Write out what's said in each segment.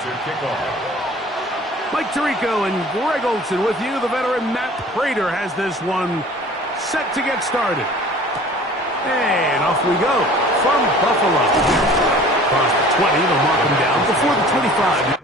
to kick off. Mike Tirico and Greg Olson with you. The veteran Matt Prater has this one set to get started. And off we go from Buffalo. Across the 20, they'll mark him down before the 25.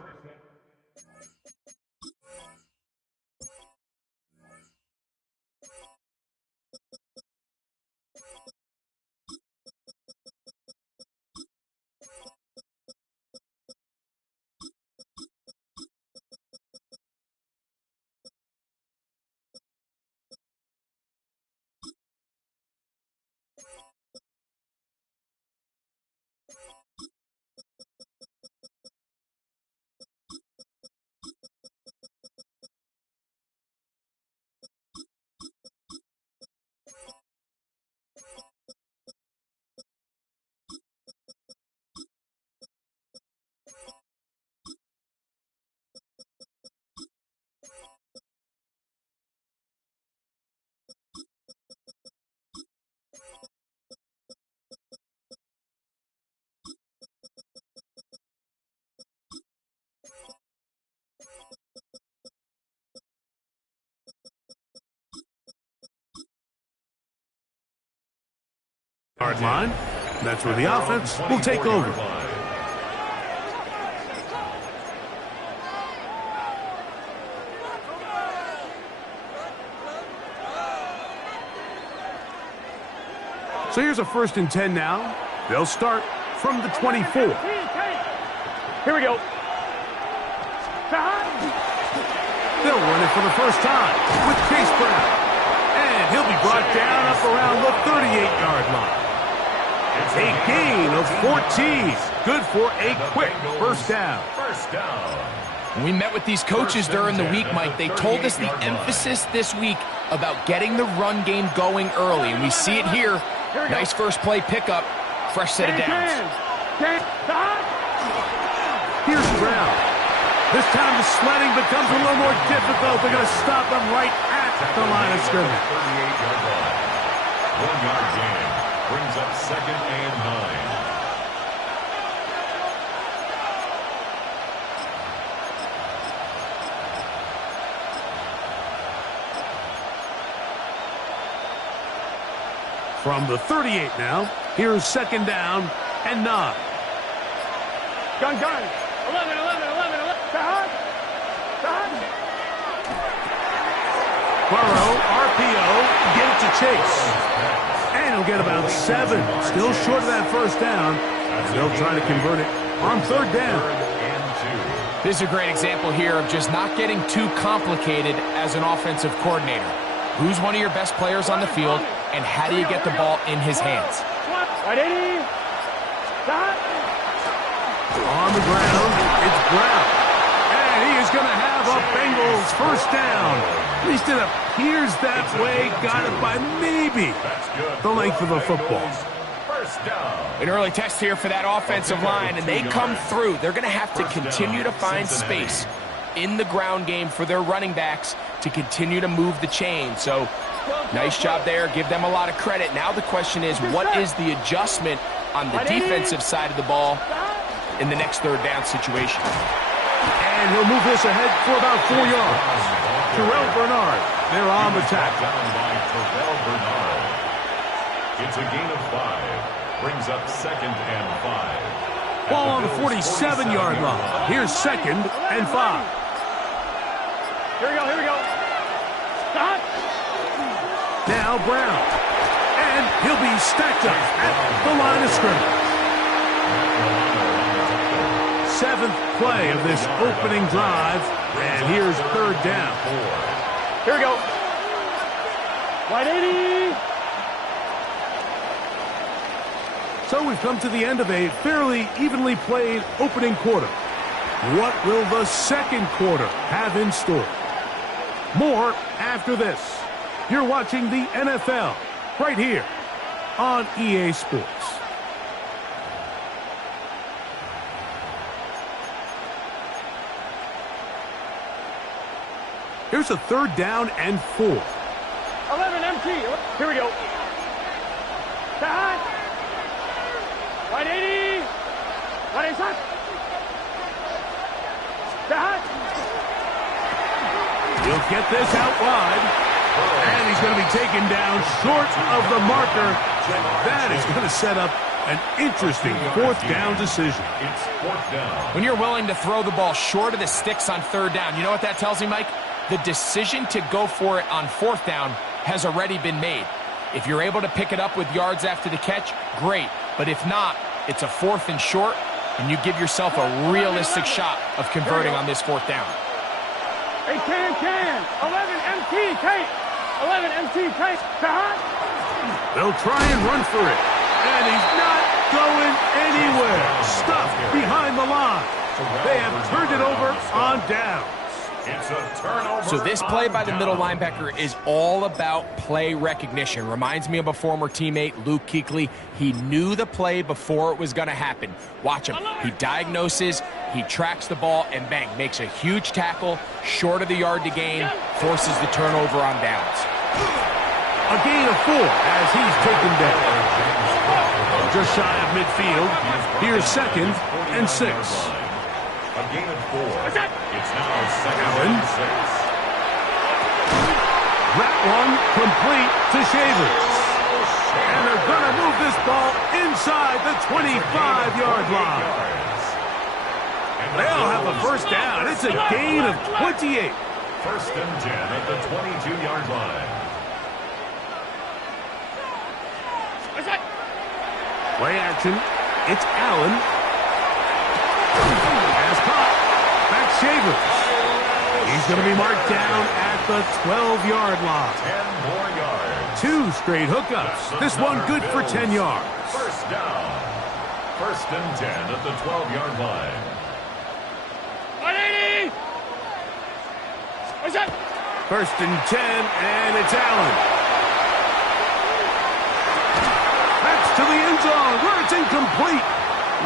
Hard line. That's where the offense will take over. So here's a 1st and 10 now. They'll start from the 24. Here we go. They'll run it for the first time with Chase Brown. And he'll be brought down up around the 38-yard line. A gain of 14. Good for a quick first down. When we met with these coaches during the week, Mike, they told us the emphasis this week about getting the run game going early. And we see it here. Nice first play pickup. Fresh set of downs. Here's Brown. This time the sledding becomes a little more difficult. They're going to stop him right at the line of scrimmage. 38-yard line. 1-yard gain. Brings up 2nd and 9. From the 38 now, here's 2nd down and 9. Gun. 11. Burrow, RPO, get it to Chase. And he'll get about 7. Still short of that first down. And they'll try to convert it on 3rd down. This is a great example here of just not getting too complicated as an offensive coordinator. Who's one of your best players on the field, and how do you get the ball in his hands? On the ground, it's Brown. And he is going to have a Bengals first down. At least it appears that way. Got it by maybe the length of a football. An early test here for that offensive line, and they come through. They're going to have to continue to find space in the ground game for their running backs to continue to move the chain. So, nice job there. Give them a lot of credit. Now the question is, what is the adjustment on the defensive side of the ball in the next 3rd down situation? And he'll move this ahead for about 4 yards. Terrell Bernard, they're on the tackle. Down by Terrell Bernard. It's a gain of 5. Brings up 2nd and 5. Ball on the 47-yard line. Here's 2nd and 5. Here we go. Stop. Now Brown. And he'll be stacked up at the line of scrimmage. 7th play of this opening drive. And here's 3rd down. Here we go. Wide 80. So we've come to the end of a fairly evenly played opening quarter. What will the 2nd quarter have in store? More after this. You're watching the NFL right here on EA Sports. Here's a 3rd down and 4. 11 empty. Here we go. Back. 180. 180. He'll get this out wide. And he's going to be taken down short of the marker. That is going to set up an interesting fourth down decision. It's fourth down. When you're willing to throw the ball short of the sticks on third down, you know what that tells me, Mike? The decision to go for it on fourth down has already been made. If you're able to pick it up with yards after the catch, great. But if not, it's a fourth and short, and you give yourself a realistic shot of converting on this fourth down. Hey, can. 11 MT, Kate. 11 MT, Kate. They'll try and run for it. And he's not going anywhere. Stuffed behind the line. They have turned it over on downs. It's a turnover. So this play by the on middle down. linebacker is all about play recognition. Reminds me of a former teammate, Luke Kuechly. He knew the play before it was going to happen. Watch him. He diagnoses, he tracks the ball, and bang, makes a huge tackle, short of the yard to gain, forces the turnover on downs. A gain of 4 as he's taken down. Just shy of midfield. Here's 2nd and 6. A gain of 4. It's now Allen. 2nd and 6. That one complete to Shavers. And they're going to move this ball inside the 25-yard line. They'll have a first down. It's a gain of 28. First and 10 at the 22-yard line. Play action. It's Allen. Has caught. Back Shavers. He's going to be marked down at the 12-yard line. 10 more yards. 2 straight hookups. This one good for 10 yards. First down. First and 10 at the 12-yard line. 180. What's that? First and 10, and it's Allen. To the end zone where it's incomplete.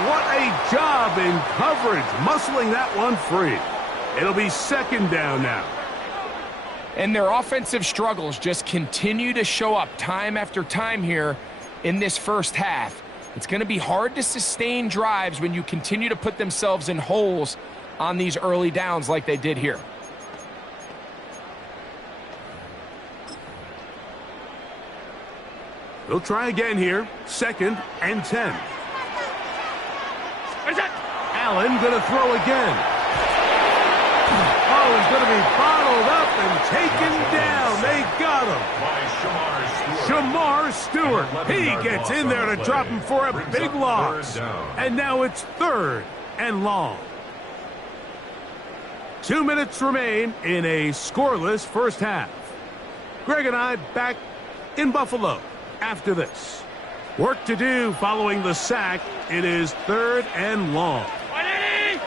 What a job in coverage, muscling that one free. It'll be second down now. And their offensive struggles just continue to show up time after time here in this first half. It's going to be hard to sustain drives when you continue to put themselves in holes on these early downs like they did here. They'll try again here. 2nd and 10. Allen going to throw again. Oh, he's going to be bottled up and taken down. They got him. Shamar Stewart. He gets in there to drop him for a big loss. And now it's 3rd and long. 2 minutes remain in a scoreless first half. Greg and I back in Buffalo after this. Work to do following the sack. It is 3rd and long. 180.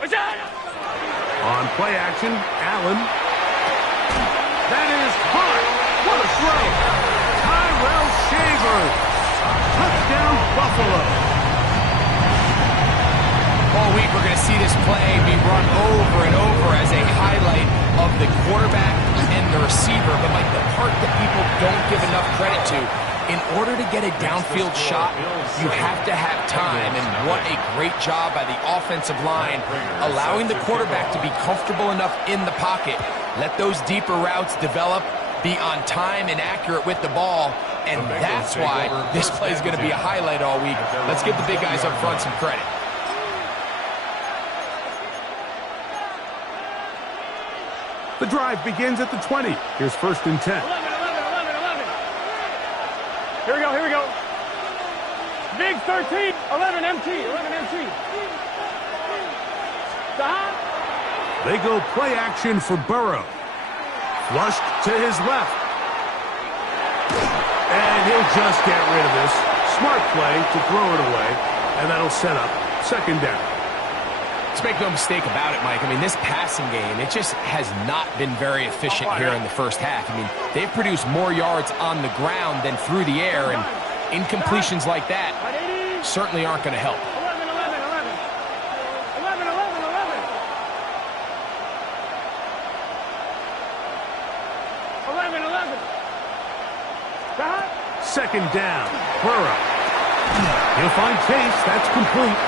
What's that? On play action, Allen. That is hot. What a throw. Tyrell Shavers. Touchdown, Buffalo. All week we're going to see this play be run over and over as a highlight of the quarterback and the receiver. But like the part that people don't give enough credit to, in order to get a downfield shot, you have to have time. And what a great job by the offensive line, allowing the quarterback to be comfortable enough in the pocket. Let those deeper routes develop, be on time and accurate with the ball. And that's why this play is going to be a highlight all week. Let's give the big guys up front some credit. The drive begins at the 20. Here's 1st and 10. 11. Here we go. Big 13. 11 MT. Stop. They go play action for Burrow. Flushed to his left. And he'll just get rid of this. Smart play to throw it away. And that'll set up 2nd down. Let's make no mistake about it, Mike. I mean, this passing game, it just has not been very efficient here in the first half. I mean, they've produced more yards on the ground than through the air, and incompletions like that certainly aren't going to help. 11. Second down. Burrow. He'll find Chase. That's complete.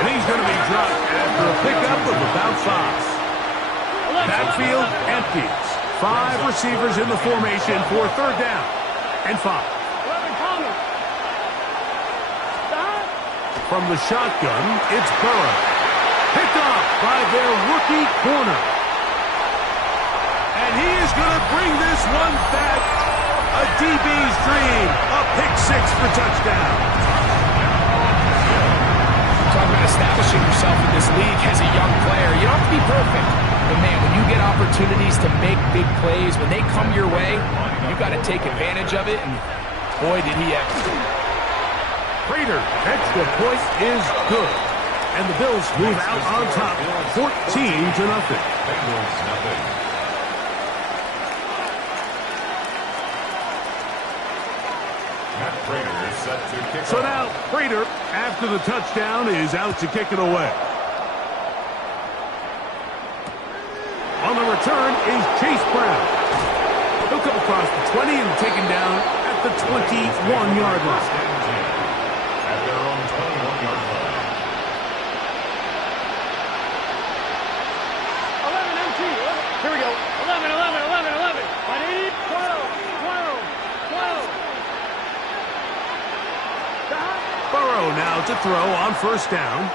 And he's going to be dropped after a pickup of about 5. Backfield empties. 5 receivers in the formation for third down and 5. From the shotgun, it's Burrow. Picked off by their rookie corner. And he is going to bring this one back. A DB's dream. A pick 6 for touchdown. Talk about establishing yourself in this league as a young player. You don't have to be perfect. But, man, when you get opportunities to make big plays, when they come your way, you got to take advantage of it. And, boy, did he ever. Prater, extra point is good. And the Bills move out on top, 14-0. Bengals nothing. Matt Prater is set to kick So off. now, Prater, after the touchdown, is out to kick it away. On the return is Chase Brown. He'll come across the 20 and taken down at the 21-yard line. At their own 21-yard line. 11 MT. Here we go. 11, 11, 11, 11. 12, 12, 12. Burrow now to throw on first down.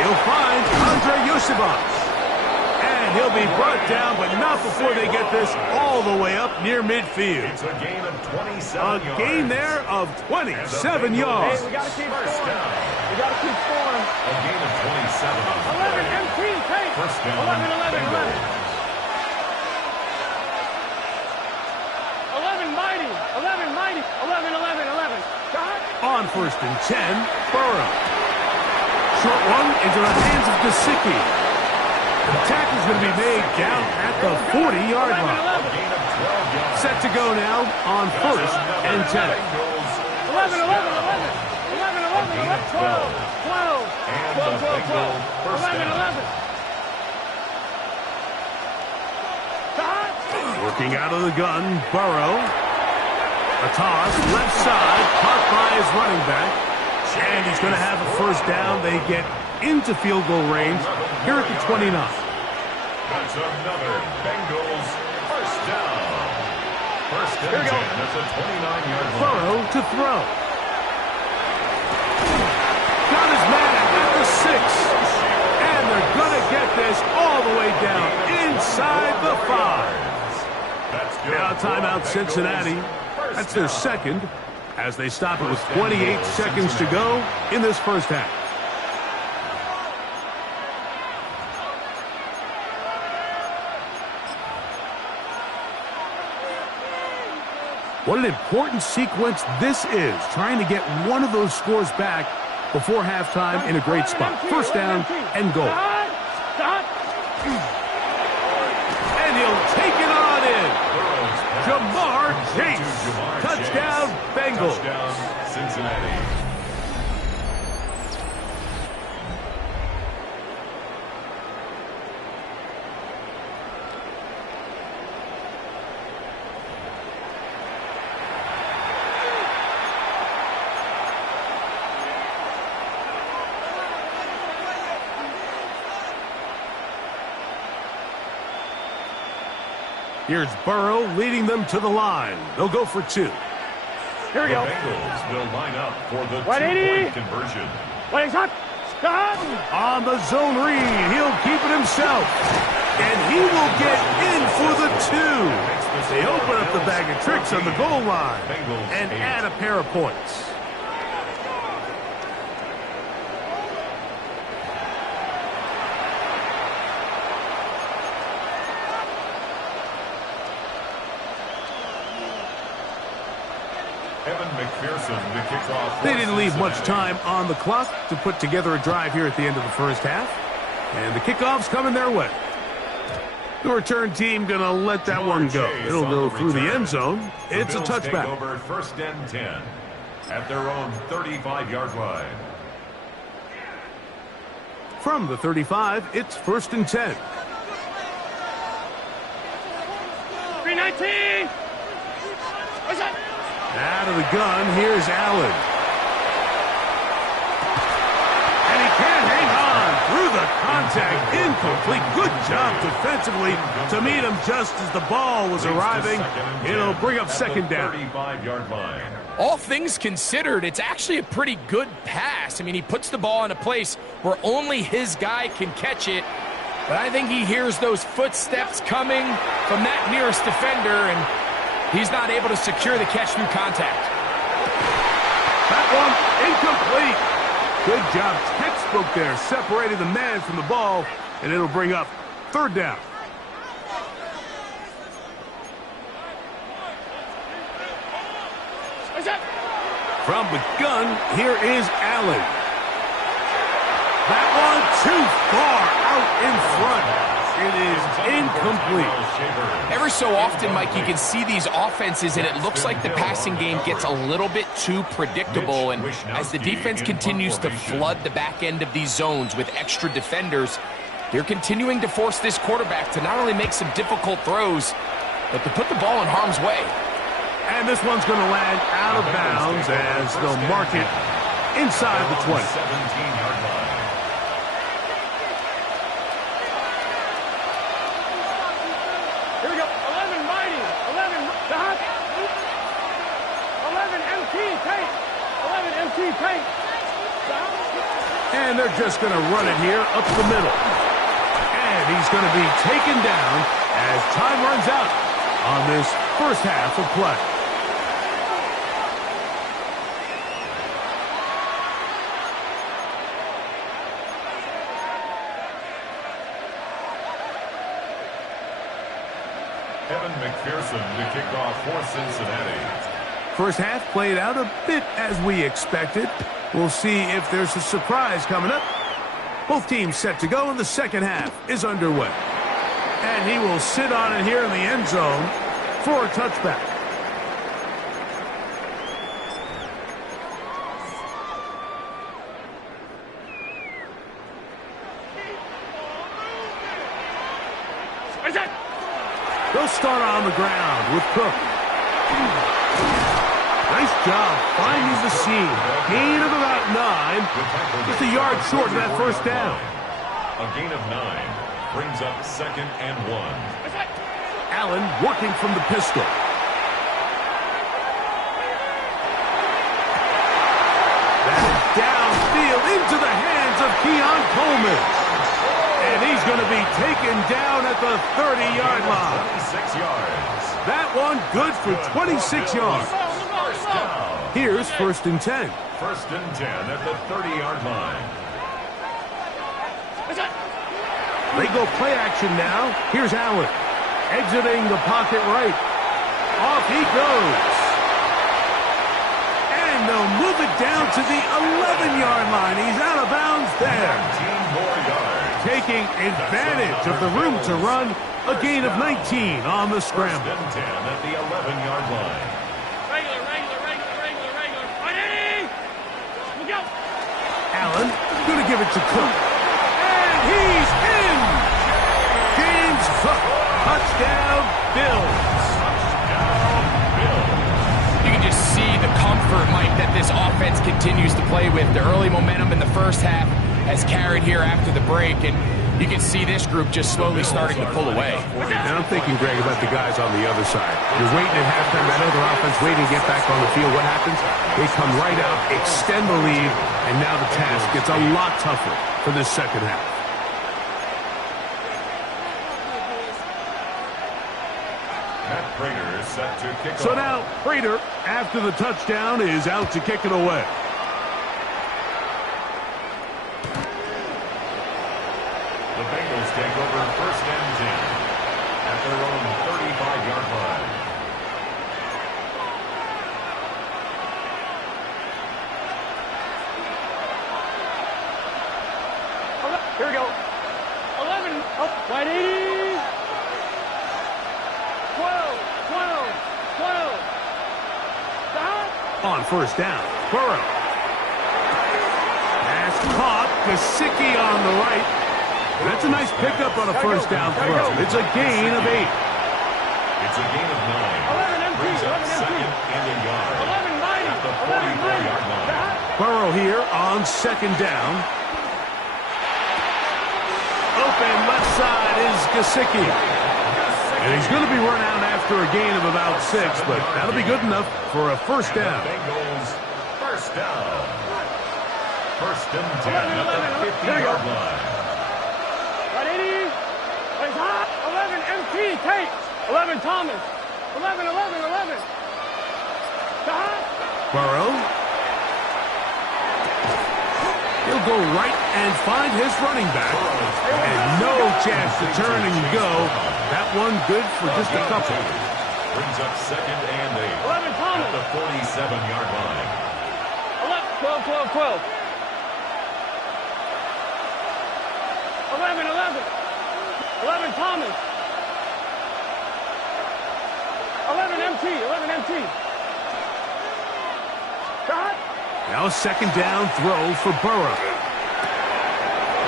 He'll find Andre Yosibas. And he'll be brought down, but not before they get this all the way up near midfield. It's a gain of 27 A yards. gain there of 27 yards. Hey, we got to keep First scoring. down. We got to keep scoring. A gain of 27 on the 11 play. MT. Take. First down. 11, 11, 11. Bengals. 11 mighty. 11 mighty. 11, 11, 11. Got it. On first and 10, Burrow. Short one into the hands of Gesicki. The tackle's going to be made down at the 40-yard line. A gain of 12 yards. Set to go now on first and 10. Bengals 11, 11, 11. 11, 11, 11. 12, 12. And 12, the 12, 12. Bengals first 11, down. 11. Got it. Working out of the gun, Burrow. A toss, left side, caught by his running back. And he's going to have a first down. They get into field goal range here at the 29. That's another Bengals first down. First and 10 at the 29-yard line. Burrow to throw. Got his man at the 6. And they're going to get this all the way down inside the 5. That's good. Now timeout Bengals. Cincinnati. First That's their down. second as they stop it with 28 seconds to go in this first half. What an important sequence this is, trying to get one of those scores back before halftime in a great spot. First down and goal. Stop. And he'll take it on in. Burrow's pass. Jamar Complete to Chase. Jamar Touchdown, Chase. Bengals. Touchdown, Cincinnati. Here's Burrow leading them to the line. They'll go for 2. Here we The go. Bengals will line up for the 180. two-point conversion. Wait, shot. Stop. On the zone read, he'll keep it himself. And he will get in for the 2. They open up the bag of tricks on the goal line and add a pair of points. Evan McPherson to kick off. They didn't leave much time on the clock to put together a drive here at the end of the first half. And the kickoff's coming their way. The return team going to let that one go. It'll go through the end zone. It's a Bills take touchback. over first and 10 at their own 35-yard line. From the 35, it's first and 10. 319. Out of the gun, here's Allen. And he can't hang on through the contact. Incomplete. Good job defensively to meet him just as the ball was arriving. It'll bring up second down. 35-yard line. All things considered, it's actually a pretty good pass. I mean, he puts the ball in a place where only his guy can catch it. But I think he hears those footsteps coming from that nearest defender, and he's not able to secure the catch through contact. That one incomplete. Good job, textbook there, separating the man from the ball, and it'll bring up third down. From the gun, here is Allen. That one too far out in front. It is incomplete. Every so often, Mike, you can see these offenses, and it looks like the passing game gets a little bit too predictable. And as the defense continues to flood the back end of these zones with extra defenders, they're continuing to force this quarterback to not only make some difficult throws, but to put the ball in harm's way. And this one's going to land out of bounds as they'll mark it inside the 20. 17-yard line. Here we go. 11 mighty. 11 dot. 11 MT paint. 11 MT paint. And they're just going to run it here up the middle. And he's going to be taken down as time runs out on this first half of play. Evan McPherson to kick off for Cincinnati. First half played out a bit as we expected. We'll see if there's a surprise coming up. Both teams set to go, and the second half is underway. And he will sit on it here in the end zone for a touchback. They'll start on the ground with Cook. Nice job finding the seam. Gain of about 9. Just a yard short of that first down. A gain of 9 brings up second and 1. Allen working from the pistol. That is downfield into the hands of Keon Coleman. And he's going to be taken down at the 30-yard line. 26 yards. That one good for 26 yards. First down. Here's first and 10. First and 10 at the 30-yard line. They go play action now. Here's Allen. Exiting the pocket right. Off he goes. And they'll move it down to the 11-yard line. He's out of bounds there. 19 more yards. Taking advantage of the room to run. A gain of 19 on the scramble. First and 10 at the 11-yard line. Regular. Ready? Look out. Allen going to give it to Cook. And he's in. James Cook. Touchdown, Bills. You can just see the comfort, Mike, that this offense continues to play with. The early momentum in the first half has carried here after the break, and you can see this group just slowly starting to pull away. And I'm thinking, Greg, about the guys on the other side. You're waiting at halftime, that other offense waiting to get back on the field. What happens? They come right out, extend the lead, and now the task gets a lot tougher for this second half. Matt Prater is set to kick off. So now, Prater, after the touchdown, is out to kick it away. The Bengals take over first and 10 at their own 35-yard line. Here we go. 11 up, right 80. 12. Stop. On first down, Burrow. Pass caught. Gesicki on the right. That's a nice pickup on a first down throw. It's a gain of 8. It's a gain of 9. brings up 11 second empty. and a yard. 11 mighty. At the 11 mighty. 44-yard line. Burrow here on second down. Open left side is Gesicki. And he's going to be run out after a gain of about 6, but that'll be good enough for a first down. Bengals first down. First and 10 at the 50-yard line. Ready? Plays hot. 11 MT. Tate. 11 Thomas. 11. Stop. Burrow. He'll go right and find his running back. And no chance to turn and go. That one good for just a couple. Brings up second and 8 11 Thomas. at the 47-yard line. 12. 11. 11 Thomas. 11 MT. Stop. Now a second down throw for Burrow.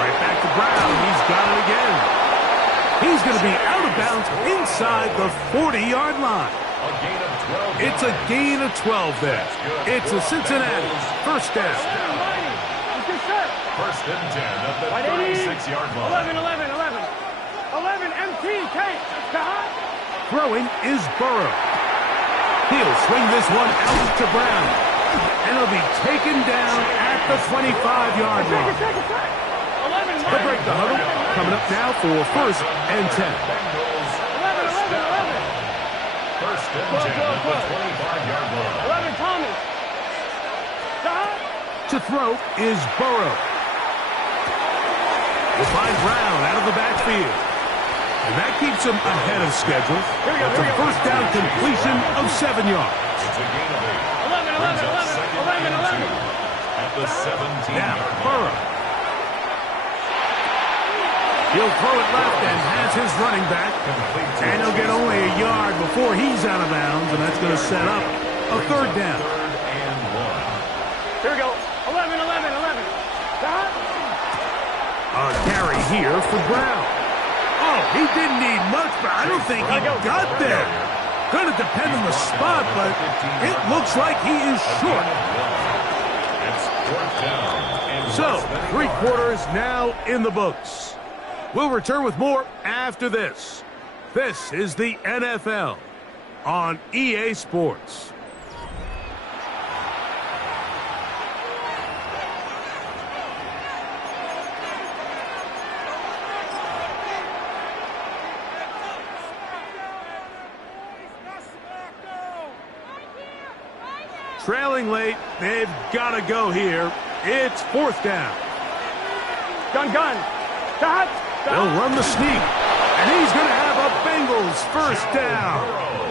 Right back to Brown. He's got it again. He's going to be out of bounds inside the 40-yard line. A gain of 12. It's a gain of 12 there. It's a Cincinnati first down. Mighty. He's good set. First and 10 at the Right, 36-yard line. 11 MT. Tate. Stop. Throwing is Burrow. He'll swing this one out to Brown. And he'll be taken down at the 25-yard line. 11 To break the huddle, coming up now for first and 10. Bengals 11. first and 10 at the 25-yard line. 11 Thomas. Stop. To throw is Burrow. Will find Brown out of the backfield. And that keeps him ahead of schedule. That's a first down completion of 7 yards. It's a gain of 8. 11. Brings up second and 2 at the 17-yard Now, line. Burrow. He'll throw it left and has his running back. And he'll get only a yard before he's out of bounds, and that's going to set up a third down. Third and 1. Here we go. 11. Stop. A carry here for Brown. Oh, he didn't need much, but I don't think he got there. Going to depend on the spot, but it looks like he is short. It's fourth down. And So, less than a 3 yard. quarters now in the books. We'll return with more after this. This is the NFL on EA Sports. Trailing late, they've got to go here. It's fourth down. Gun. Stop. They'll run the sneak, and he's going to have a Bengals first down.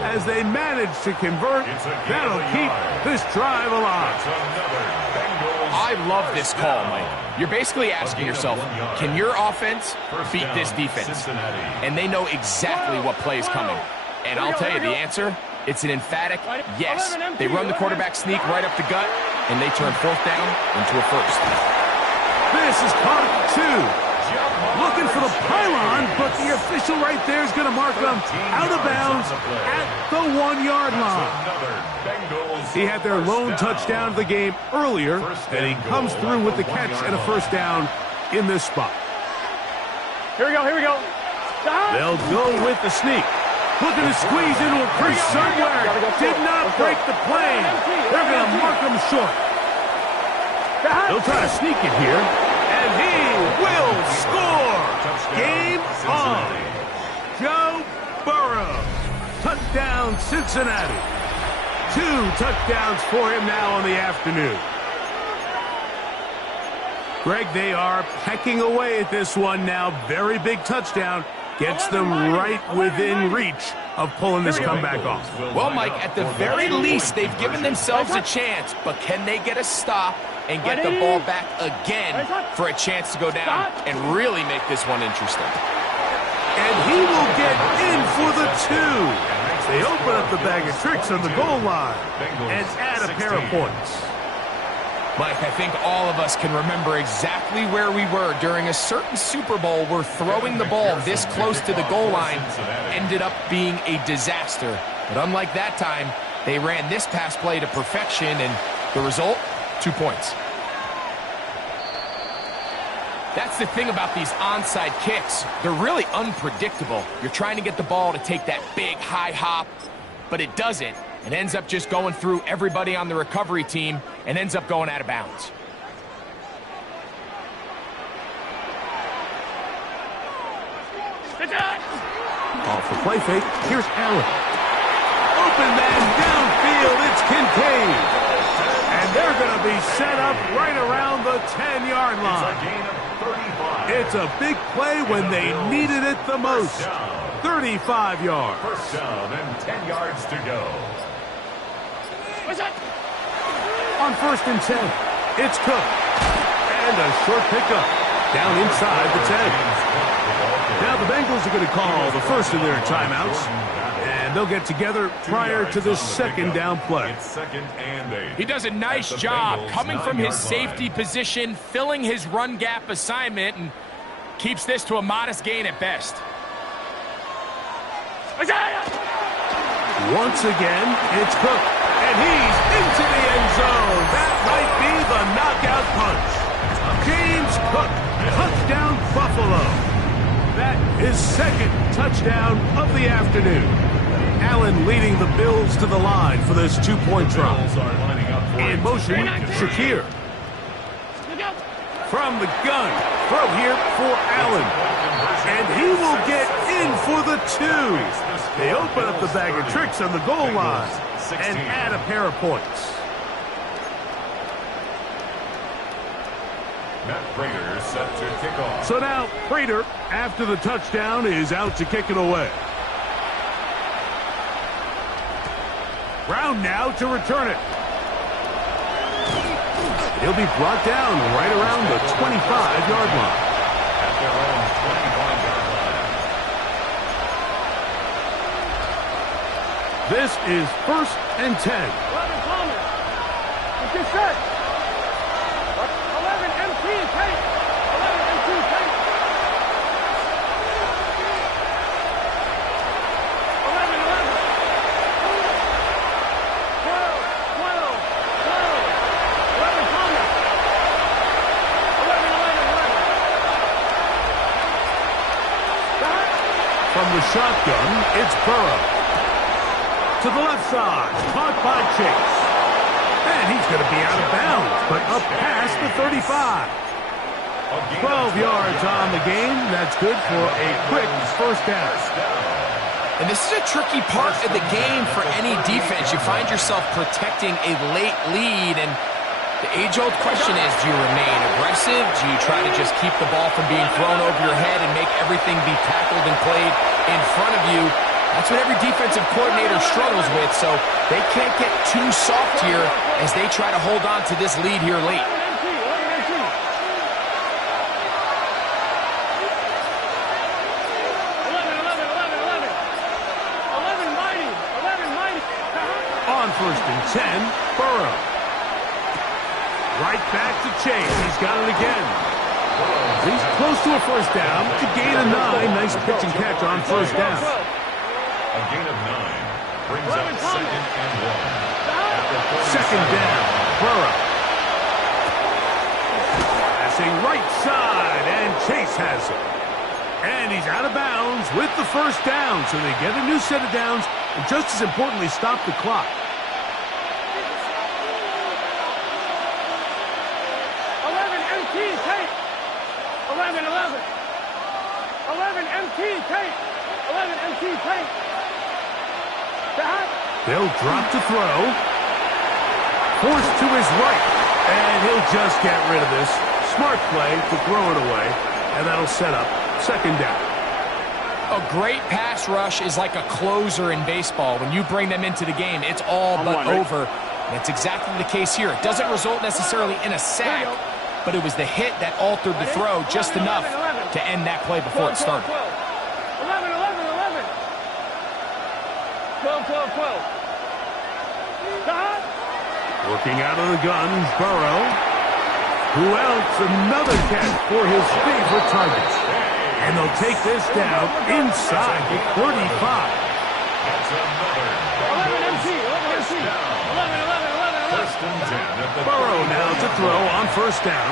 As they manage to convert, that'll keep this drive alive. It's another Bengals I love this first call, down. Mike. You're basically asking yourself, can your offense First beat down, this defense? Cincinnati. And they know exactly what play is coming. And I'll tell you the answer, it's an emphatic yes. They run the quarterback sneak right up the gut, and they turn fourth down into a first. This is caught at 2. Looking for the pylon, but the official right there is going to mark them out of bounds at the 1-yard line. Another Bengals He had their first lone down. touchdown of the game earlier, and he comes through with the catch and a first down in this spot. Here we go. Stop. They'll go with the sneak. Looking to squeeze into a crease somewhere. Did not break the plane. They're going to mark him short. They'll try to sneak it here, and he will score. Game on. Joe Burrow. Touchdown, Cincinnati. 2 touchdowns for him now on the afternoon. Greg, they are pecking away at this one now. Very big touchdown. Gets them right within reach of pulling this comeback off. Well, Mike, at the very least, they've given themselves a chance, but can they get a stop and get the ball back again for a chance to go down and really make this one interesting? And he will get in for the 2. They open up the bag of tricks on the goal line and add a pair of points. Mike, I think all of us can remember exactly where we were during a certain Super Bowl where throwing the ball this close to the goal line ended up being a disaster. But unlike that time, they ran this pass play to perfection, and the result, 2 points. That's the thing about these onside kicks. They're really unpredictable. You're trying to get the ball to take that big high hop, but it doesn't. It ends up just going through everybody on the recovery team and ends up going out of bounds. Off the play fake, here's Allen. Open man downfield, it's Kincaid. And they're going to be set up right around the 10-yard line. It's a big play when they needed it the most. 35 yards. First down and 10 yards to go. On 1st and 10, it's Cook. And a short pickup down inside the 10. Now the Bengals are going to call the first of their timeouts. And they'll get together prior to this second down play. It's 2nd and 8. He does a nice job coming from his safety position, filling his run gap assignment, and keeps this to a modest gain at best. Once again, it's Cook. And he's into the end zone. That might be the knockout punch. James Cook, touchdown Buffalo. That is 2nd touchdown of the afternoon. Allen leading the Bills to the line for this 2-point try. In motion, Shakir. From the gun, throw here for Allen. And he will get in for the 2. They open up the bag of tricks on the goal line and add a pair of points. Matt Prater set to kick off. So now Prater, after the touchdown, is out to kick it away. Brown now to return it. He'll be brought down right around the 25-yard line. At their own 25-yard line. This is 1st and 10. 11 Palmer. It's your set. 11 MT Tate. 11 MT Tate. 11. 12. 11 Palmer. 11. From the shotgun, it's Burrow. To the left side, caught by Chase. And he's going to be out of bounds, but up past the 35. 12 yards on the game. That's good for a quick first down. And this is a tricky part of the game for any defense. You find yourself protecting a late lead, and the age-old question is, do you remain aggressive? Do you try to just keep the ball from being thrown over your head and make everything be tackled and played in front of you? That's what every defensive coordinator struggles with, so they can't get too soft here as they try to hold on to this lead here late. 11 mighty. On 1st and 10, Burrow. Right back to Chase. He's got it again. He's close to a first down. To gain a 9. Nice pitch and catch on first down. A gain of 9 brings up 2nd and 1. 2nd down, Burrow. Passing right side, and Chase has it. And he's out of bounds with the first down, so they get a new set of downs, and just as importantly, stop the clock. 11 MT Tate. 11 MT Tate. 11 MT Tate. They'll drop to throw. Forced to his right. And he'll just get rid of this. Smart play to throw it away. And that'll set up 2nd down. A great pass rush is like a closer in baseball. When you bring them into the game, it's all but over. And it's exactly the case here. It doesn't result necessarily in a sack, but it was the hit that altered the throw just enough to end that play before it started. 12. Working out of the gun, Burrow. Who else? Another catch for his favorite target. And they'll take this down inside the 35. It's another 11 MC, 11 MC. 11, 11, 11, 11. first and 10 at the Burrow now to throw on first down.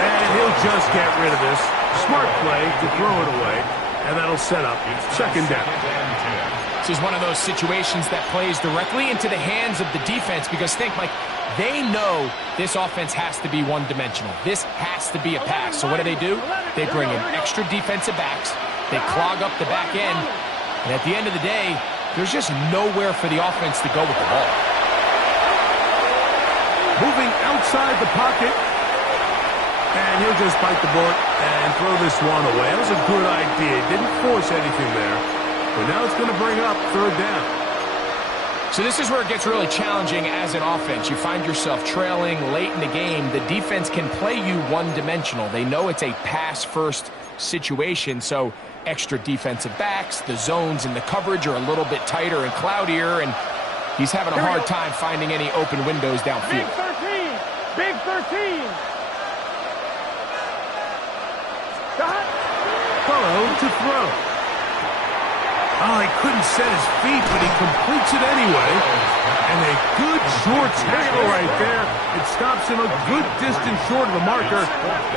And he'll just get rid of this. Smart play to throw it away. And that'll set up second down. This is one of those situations that plays directly into the hands of the defense because think, Mike, they know this offense has to be one-dimensional. This has to be a pass. So what do? They bring in extra defensive backs. They clog up the back end. And at the end of the day, there's just nowhere for the offense to go with the ball. Moving outside the pocket. And he'll just bite the bullet and throw this one away. That was a good idea. Didn't force anything there. But now it's going to bring up third down. So this is where it gets really challenging as an offense. You find yourself trailing late in the game. The defense can play you one-dimensional. They know it's a pass-first situation, so extra defensive backs, the zones and the coverage are a little bit tighter and cloudier, and he's having a hard time finding any open windows downfield. Big 13. Big 13. Burrow to throw. Oh, he couldn't set his feet, but he completes it anyway. And a good short tackle right there. It stops him a good distance short of the marker.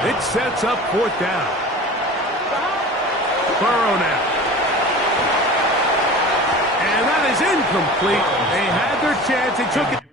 It sets up fourth down. Burrow now. And that is incomplete. They had their chance. They took it.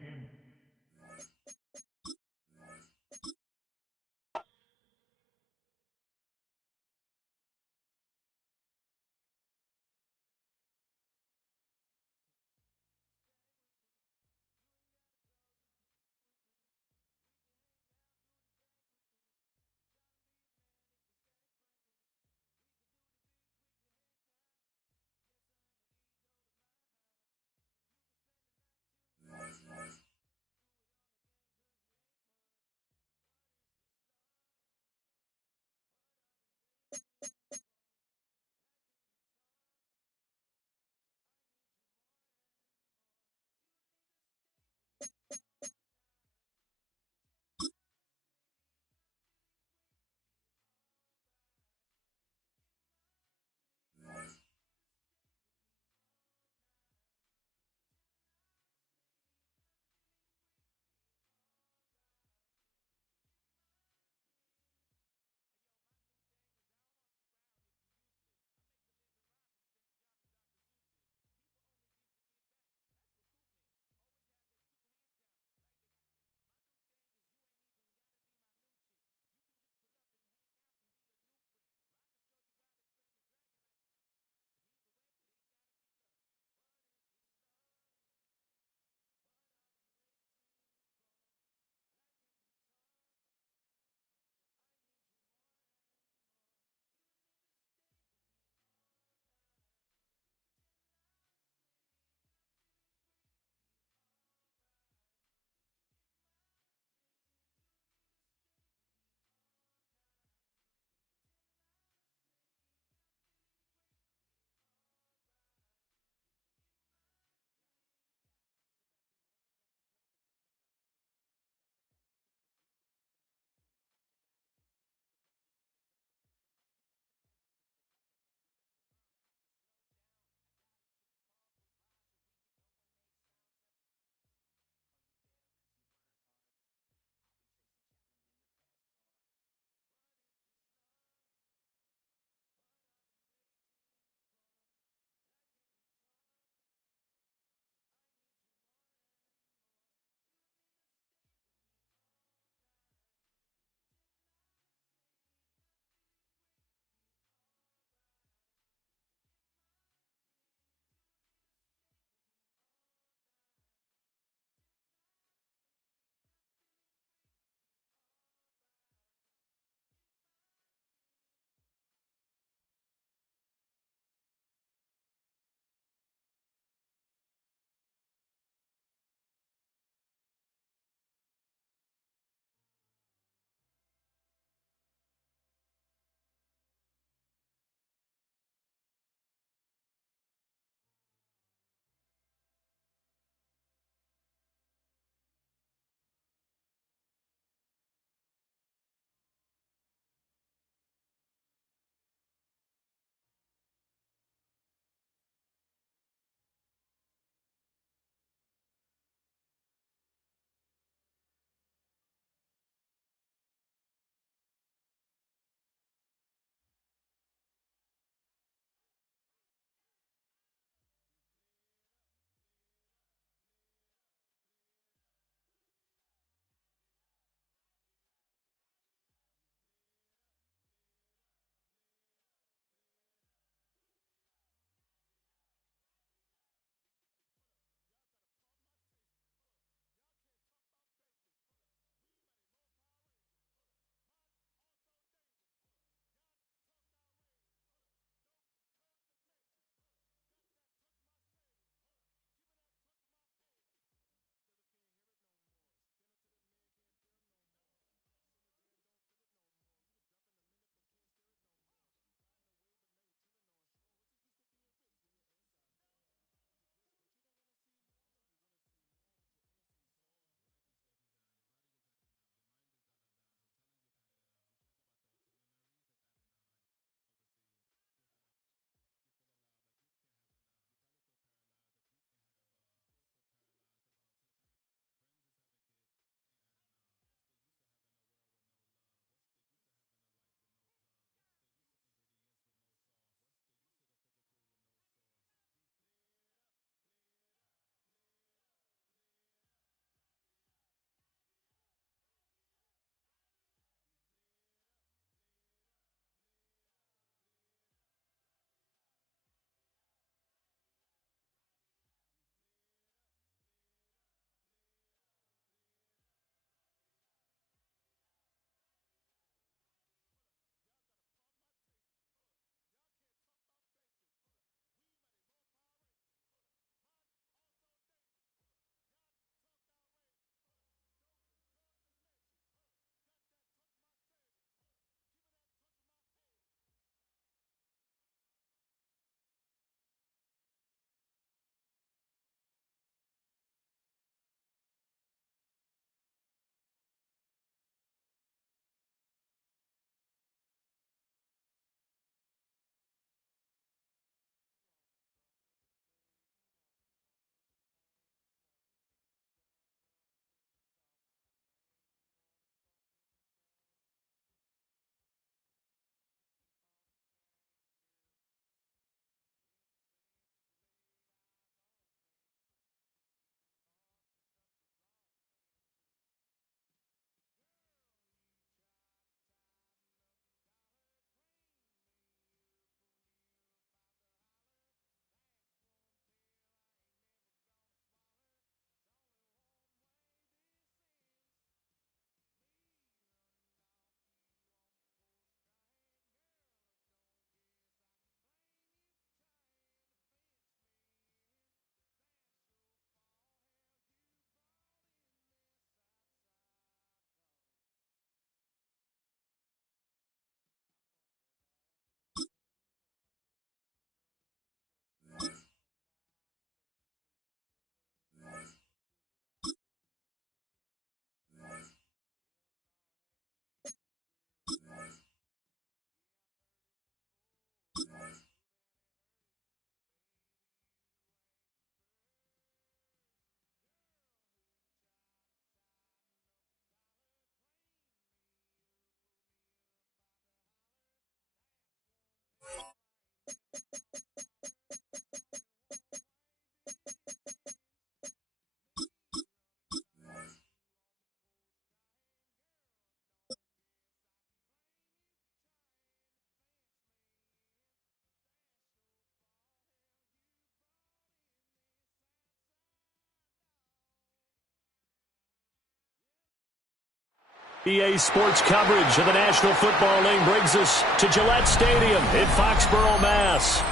EA Sports coverage of the National Football League brings us to Gillette Stadium in Foxborough, Mass.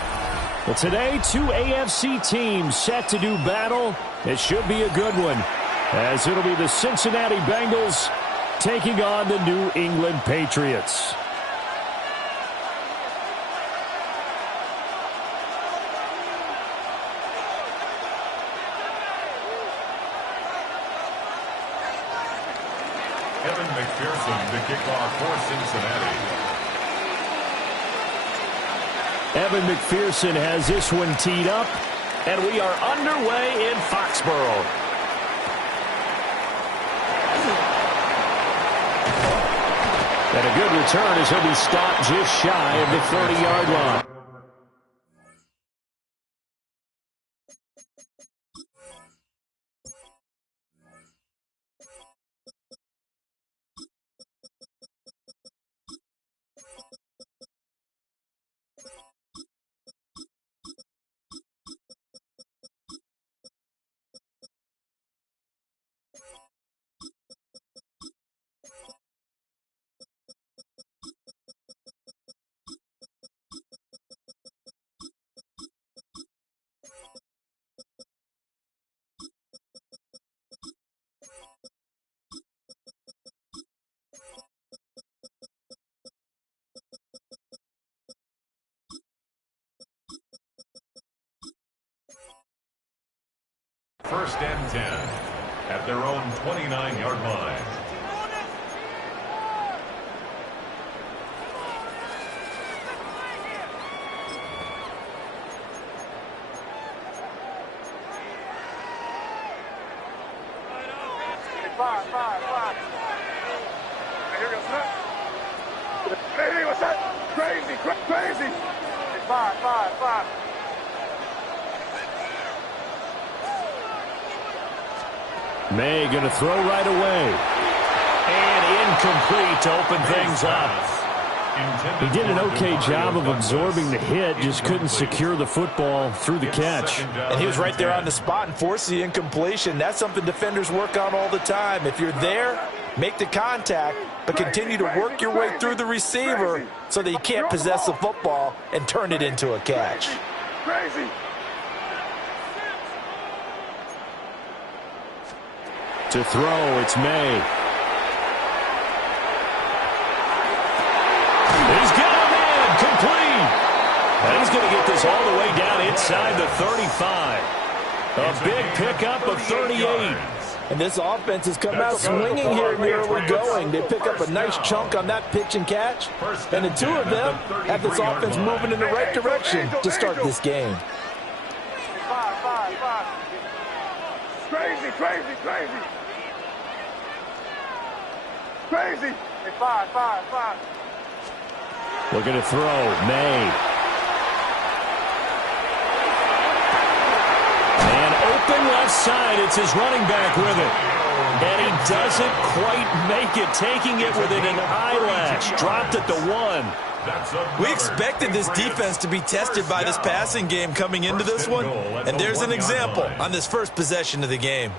Well, today, two AFC teams set to do battle. It should be a good one, as it'll be the Cincinnati Bengals taking on the New England Patriots. Evan McPherson to kick off for Cincinnati. Evan McPherson has this one teed up, and we are underway in Foxborough. And a good return as he'll be stopped just shy of the 30-yard line. First and 10 at their own 29-yard line. Five. Here goes that. Hey, what's that? Crazy. Five. May going to throw right away. And incomplete to open things up. He did an okay job of absorbing the hit, just couldn't secure the football through the catch. And he was right there on the spot and forced the incompletion. That's something defenders work on all the time. If you're there, make the contact, but continue to work your way through the receiver so that you can't possess the football and turn it into a catch. Crazy. To throw, it's May. He's got a man, complete. And he's going to get this all the way down inside the 35. A big pickup of 38. And this offense has come out swinging here in the early going. They pick up a nice chunk on that pitch and catch. And the two of them have this offense moving in the right direction to start this game. Five. Crazy. Hey, five. Looking to throw, May. And open left side, it's his running back with it. And he doesn't quite make it, taking it within an eyelash. Dropped at the 1. We expected this defense to be tested by this passing game coming into this one. And there's an example on this first possession of the game.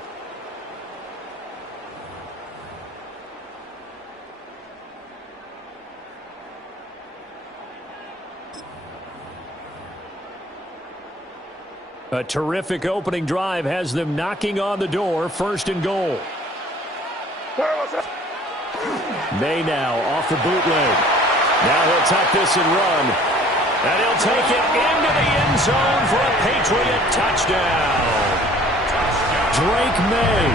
A terrific opening drive has them knocking on the door, 1st and goal. May now off the bootleg. Now he'll tuck this and run. And he'll take it into the end zone for a Patriot touchdown. Drake May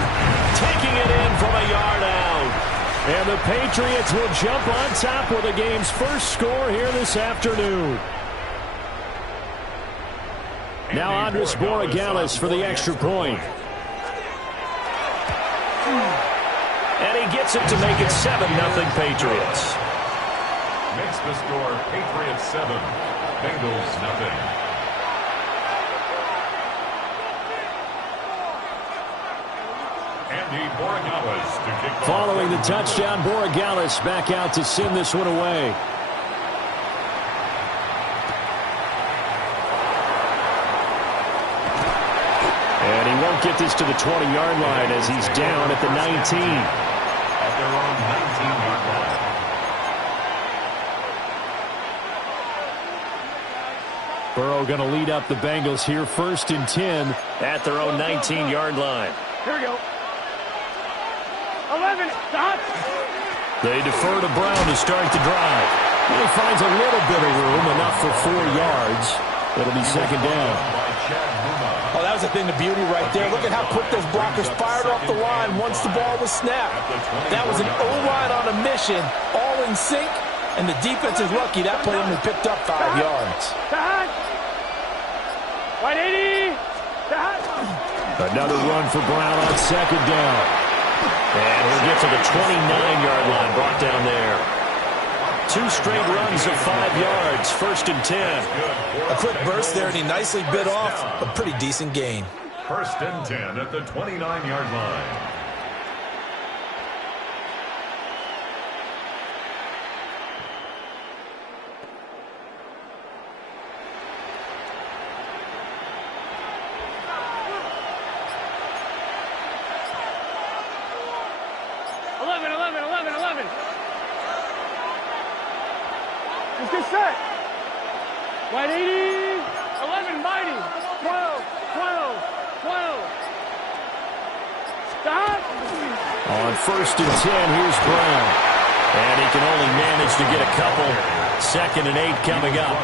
taking it in from a yard out. And the Patriots will jump on top with the game's first score here this afternoon. Now Andres Borregales for the extra point. And he gets it to make it 7-0 Patriots. Makes the score Patriots 7, Bengals nothing. Andy Borregales to kick off. Following the touchdown, Borregales back out to send this one away. And he won't get this to the 20-yard line as he's down at the 19. their own 19-yard line. Burrow going to lead up the Bengals here, 1st and 10 at their own 19-yard line. Here we go. 11. Stop. They defer to Brown to start the drive. He finds a little bit of room, enough for 4 yards. It'll be 2nd down. Oh, that was a thing of beauty right there. Look at how quick those blockers fired off the line once the ball was snapped. That was an O-line on a mission, all in sync, and the defense is lucky that play only picked up 5 yards. Right 80. Another run for Brown on 2nd down. And he'll get to the 29-yard line, brought down there. 2 straight runs of 5 yards, 1st and 10. A quick burst there, and he nicely bit off a pretty decent gain. 1st and 10 at the 29-yard line. Let's get set. Right 80. 11 mighty. 12. 12. 12. Stop. On 1st and 10, here's Brown. And he can only manage to get a couple. 2nd and 8 coming up.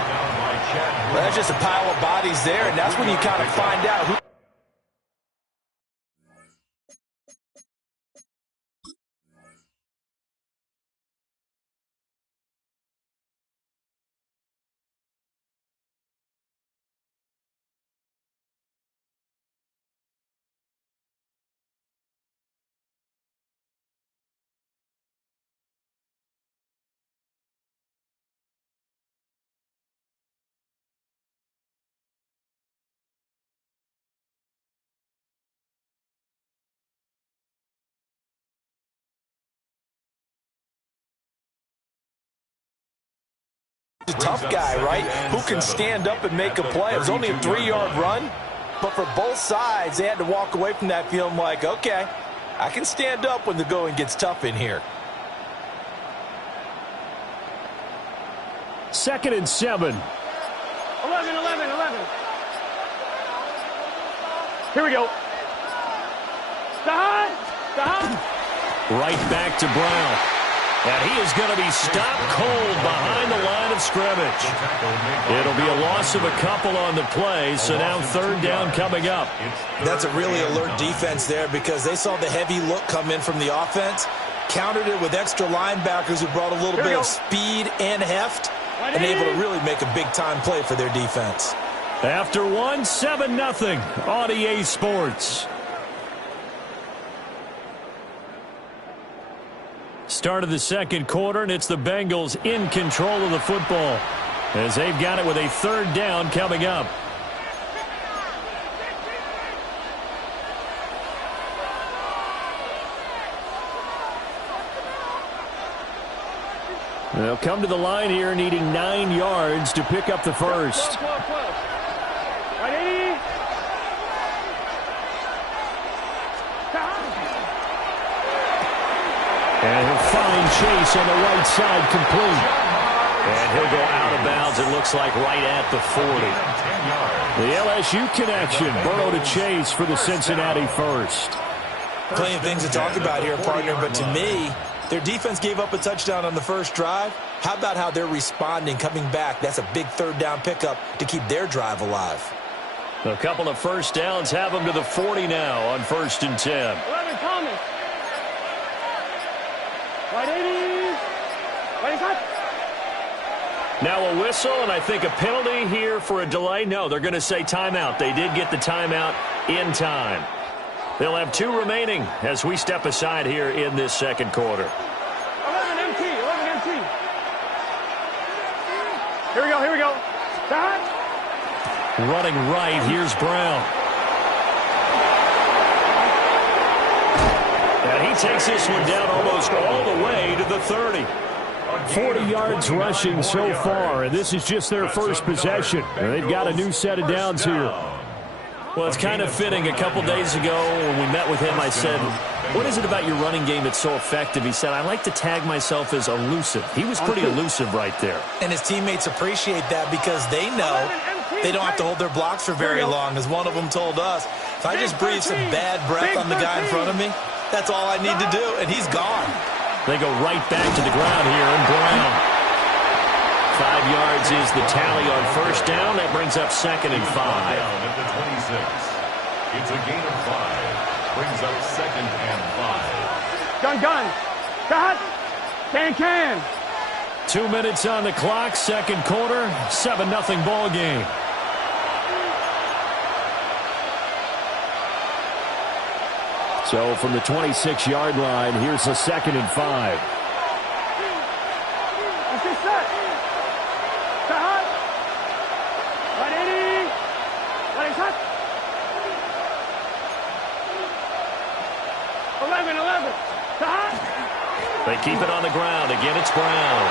Well, that's just a pile of bodies there, and that's when you kind of find out who. A tough guy, right? Who can stand up and make a play. It was only a 3-yard run, but for both sides, they had to walk away from that feeling like, okay, I can stand up when the going gets tough in here. 2nd and 7. 11. Here we go. Stop. Right back to Brown. And he is going to be stopped cold behind the line of scrimmage. It'll be a loss of a couple on the play, so now 3rd down coming up. That's a really alert defense there because they saw the heavy look come in from the offense, countered it with extra linebackers who brought a little bit of speed and heft, and able to really make a big-time play for their defense. After 1, 7-0 on EA Sports. Start of the 2nd quarter, and it's the Bengals in control of the football as they've got it with a 3rd down coming up. They'll come to the line here needing 9 yards to pick up the first. Right 80. And he'll find Chase on the right side complete. And he'll go out of bounds, it looks like, right at the 40. The LSU connection, Burrow to Chase for the Cincinnati first. Plenty of things to talk about here, partner, but to me, their defense gave up a touchdown on the first drive. How about how they're responding, coming back? That's a big 3rd down pickup to keep their drive alive. A couple of first downs have them to the 40 now on 1st and 10. 11 Thomas. Right 80. Right cut. Now a whistle, and I think a penalty here for a delay. No, they're going to say timeout. They did get the timeout in time. They'll have 2 remaining as we step aside here in this 2nd quarter. 11 MT. Here we go. Stop. Running right, here's Brown. And he takes this one down almost all the way to the 30. 40 yards rushing so far, and this is just their first possession. And they've got a new set of downs here. Well, it's kind of fitting. A couple days ago when we met with him, I said, what is it about your running game that's so effective? He said, I like to tag myself as elusive. He was pretty elusive right there. And his teammates appreciate that because they know they don't have to hold their blocks for very long, as one of them told us. If I just breathe some bad breath on the guy in front of me, that's all I need to do, and he's gone. They go right back to the ground here, and Brown. 5 yards is the tally on first down. That brings up 2nd and 5. Down at the 26. It's a gain of 5. Brings up 2nd and 5. Gun. Got. Can. 2 minutes on the clock, second quarter, 7-0 ball game. So from the 26-yard line, here's a 2nd and 5. They keep it on the ground. Again, it's Brown.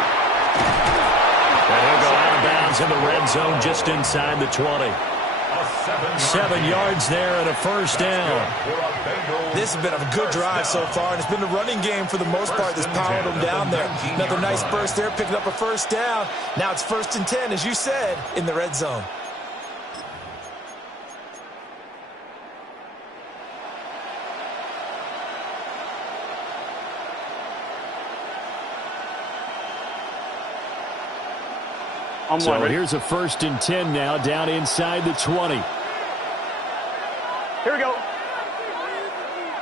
And he'll go out of bounds in the red zone just inside the 20. 7 yards there and a first down. This has been a good drive so far, and it's been the running game for the most part that's powered them down there. Another nice burst there, picking up a first down. Now it's 1st and 10, as you said, in the red zone. So here's a 1st and 10 now, down inside the 20. Here we go.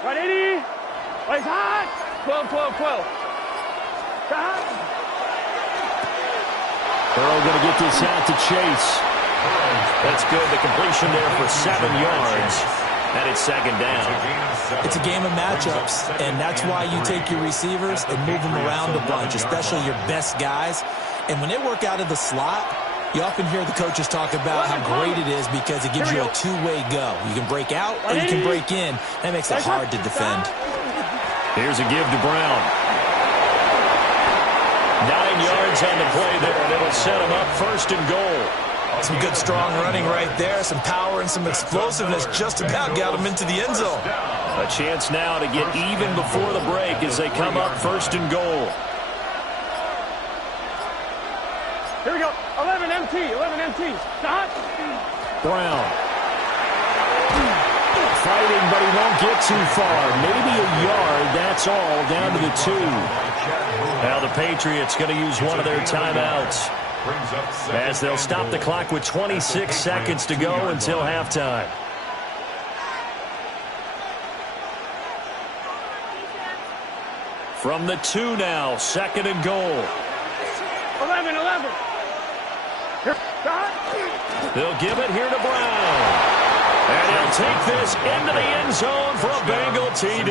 180. It's hot. 12. Hot. Burrow going to get this out to Chase. That's good. The completion there for 7 yards. And it's 2nd down. It's a game of matchups, and that's why you take your receivers and move them around a bunch, especially your best guys. And when they work out of the slot, you often hear the coaches talk about how great it is because it gives you a two-way go. You can break out or you can break in. That makes it hard to defend. Here's a give to Brown. 9 yards on the play there, and it'll set him up 1st and goal. Some good, strong running right there. Some power and some explosiveness just about got him into the end zone. A chance now to get even before the break as they come up 1st and goal. Here we go. 11 MT. Stop. Brown. Fighting, but he won't get too far. Maybe a yard, that's all, down to the 2. Now the Patriots going to use one of their timeouts as they'll stop the clock with 26 seconds to go until halftime. From the 2 now, 2nd and goal. 11. They'll give it here to Brown. And he'll take this into the end zone for a Bengal TD.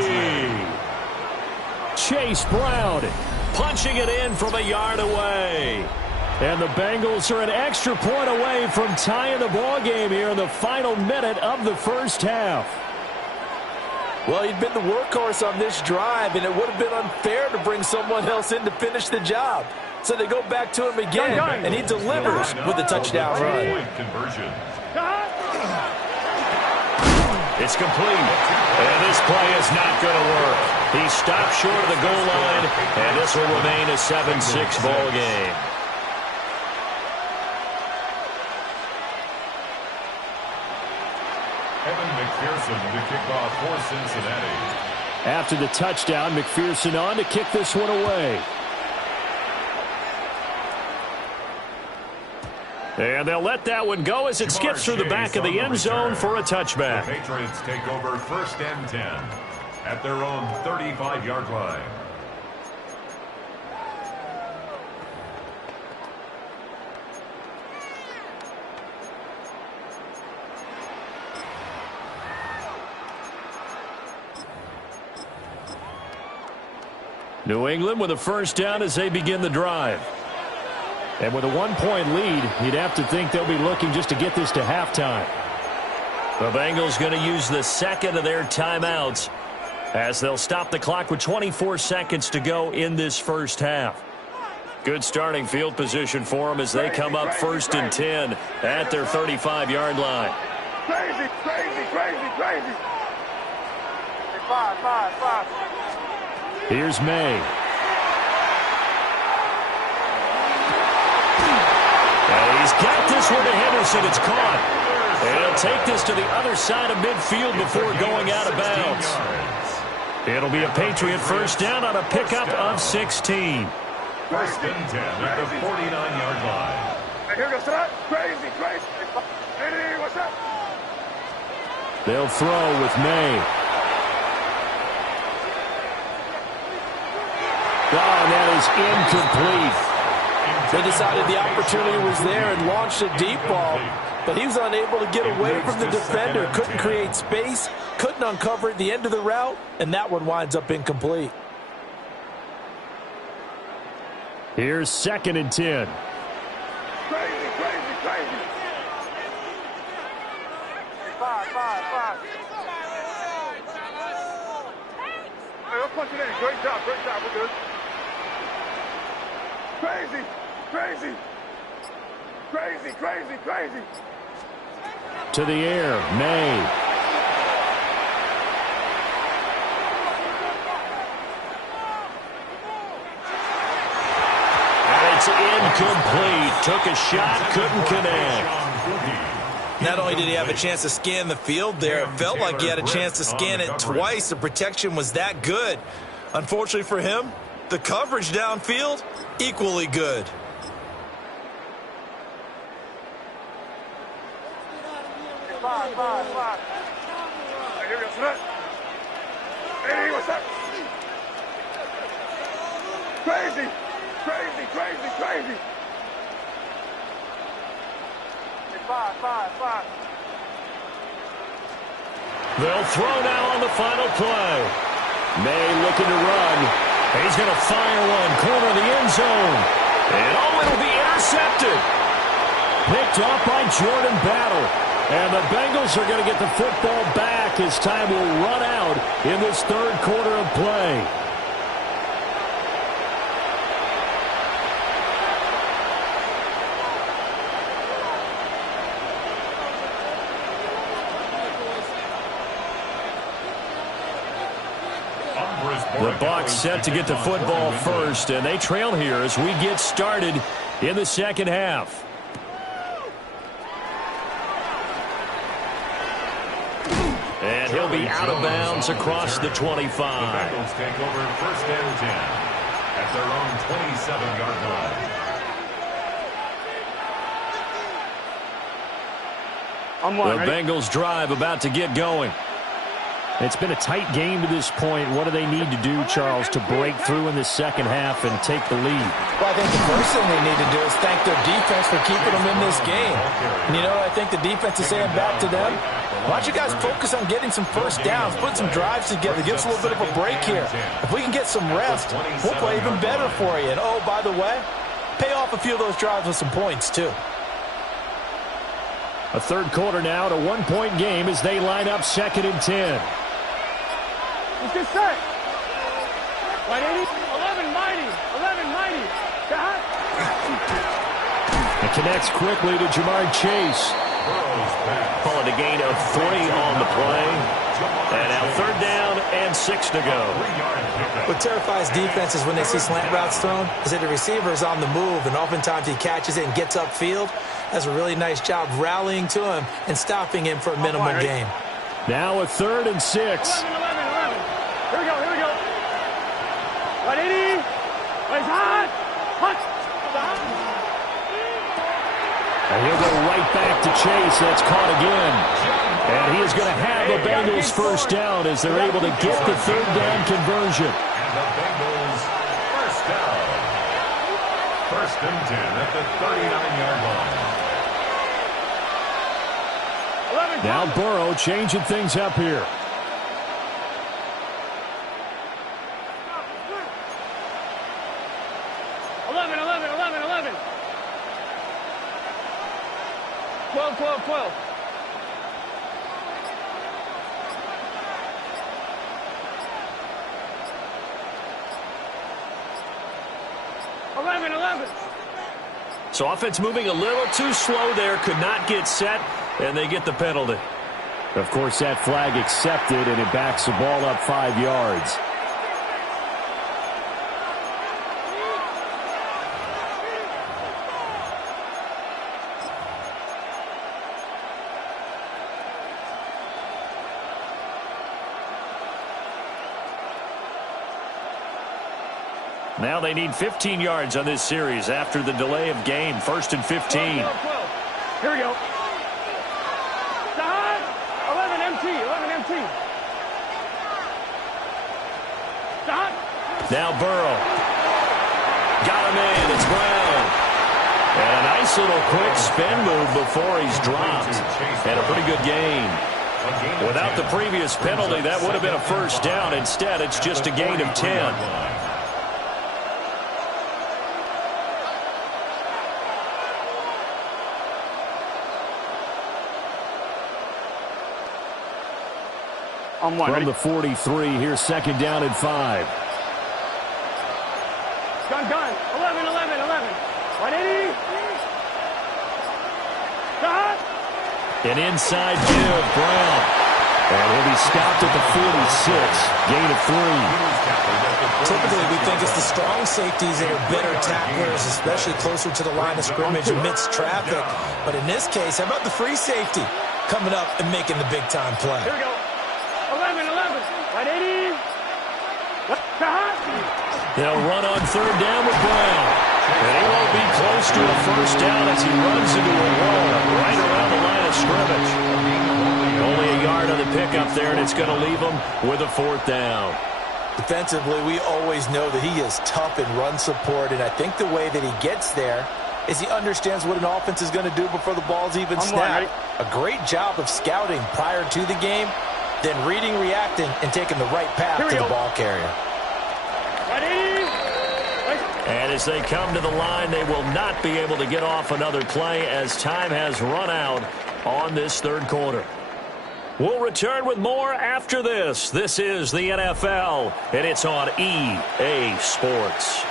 Chase Brown punching it in from a yard away. And the Bengals are an extra point away from tying the ball game here in the final minute of the first half. Well, he'd been the workhorse on this drive, and it would have been unfair to bring someone else in to finish the job. So they go back to him again, and he delivers with a touchdown run. It's complete, and this play is not going to work. He stopped short of the goal line, and this will remain a 7-6 ball game. Evan McPherson to kick off for Cincinnati. After the touchdown, McPherson on to kick this one away. And they'll let that one go as it skips through the back of the end zone for a touchback. The Patriots take over 1st and 10 at their own 35-yard line. New England with a first down as they begin the drive. And with a 1-point lead, you'd have to think they'll be looking just to get this to halftime. The Bengals going to use the 2nd of their timeouts as they'll stop the clock with 24 seconds to go in this first half. Good starting field position for them as they come up 1st and 10 at their 35-yard line. Crazy, crazy, crazy, crazy. 5. Here's May. And he's got this one to Henderson. It's caught. And he'll take this to the other side of midfield before going out of bounds. It'll be a Patriot first down on a pickup of 16. First and 10 at the 49-yard line. Here goes that. Crazy, crazy. Hey, what's up? They'll throw with May. Oh, and that is incomplete. They decided the opportunity was there and launched a deep ball, but he was unable to get away from the defender, couldn't create space, couldn't uncover at the end of the route, and that one winds up incomplete. Here's 2nd and 10. Crazy, crazy, crazy. 5. Hey, let's punch it in. Great job, we're good. Crazy, crazy, crazy, crazy, crazy. To the air, May. And it's incomplete. Took a shot, couldn't connect. Not only did he have a chance to scan the field there, it felt like he had a chance to scan it twice. The protection was that good. Unfortunately for him, the coverage downfield, equally good. Five. Here we go, Snap. Hey, what's up? Crazy, crazy, crazy, crazy. 5. They'll throw now on the final play. May looking to run. He's going to fire one, corner of the end zone. And it'll be intercepted. Picked off by Jordan Battle. And the Bengals are going to get the football back as time will run out in this third quarter of play. The Bucs set to get the football first, and they trail here as we get started in the second half. And he'll be out of bounds across the 25. The Bengals take over first and 10 at their own 27-yard line. The Bengals drive about to get going. It's been a tight game to this point. What do they need to do, Charles, to break through in the second half and take the lead? Well, I think the first thing they need to do is thank their defense for keeping them in this game. And you know what I think the defense is saying back to them? Why don't you guys focus on getting some first downs, put some drives together, give us a little bit of a break here. If we can get some rest, we'll play even better for you. And, oh, by the way, pay off a few of those drives with some points, too. A third quarter now at a one-point game as they line up 2nd and 10. Let's get set. 180. 11 mighty. It connects quickly to Jamar Chase. Calling a gain of 3 on the play. And now 3rd down and 6 to go. What terrifies defenses when they see slant routes thrown is that the receiver is on the move, and oftentimes he catches it and gets upfield. Does a really nice job rallying to him and stopping him for a minimal gain. Now a 3rd and 6. 11. Here we go. 180. Plays hot. And he'll go right back to Chase. That's caught again. And he is going to have the Bengals first down as they're able to get the 3rd down conversion. And the Bengals first down. First and 10 at the 39-yard line. Now Burrow changing things up here. Twelve. 11. So offense moving a little too slow there. Could not get set. and they get the penalty. Of course, that flag accepted, and it backs the ball up 5 yards. Now they need 15 yards on this series after the delay of game. 1st and 15. 12. Here we go. 11 MT. 11 MT. Stop. Now Burrow. Got him in. It's Brown. And a nice little quick spin move before he's dropped. And a pretty good gain. Without the previous penalty, that would have been a first down. Instead, it's just a gain of 10. On one. From the 43, here's 2nd down and 5. Gun. 11. 180. Stop. An inside give, Brown. And he'll be stopped at the 46. Gain of 3. Typically, we think it's the strong safeties that are better tacklers, especially closer to the line of scrimmage amidst traffic. But in this case, how about the free safety coming up and making the big-time play? Here we go. 11. 180. They'll run on 3rd down with Brown. And he won't be close to a first down as he runs into a wall right around the line of scrimmage. Only a yard on the pickup there, and it's going to leave him with a 4th down. Defensively, we always know that he is tough in run support, and I think the way that he gets there is he understands what an offense is going to do before the ball's even snapped. A great job of scouting prior to the game, then reading, reacting, and taking the right path to the ball carrier. And as they come to the line, they will not be able to get off another play as time has run out on this 3rd quarter. We'll return with more after this. This is the NFL, and it's on EA Sports.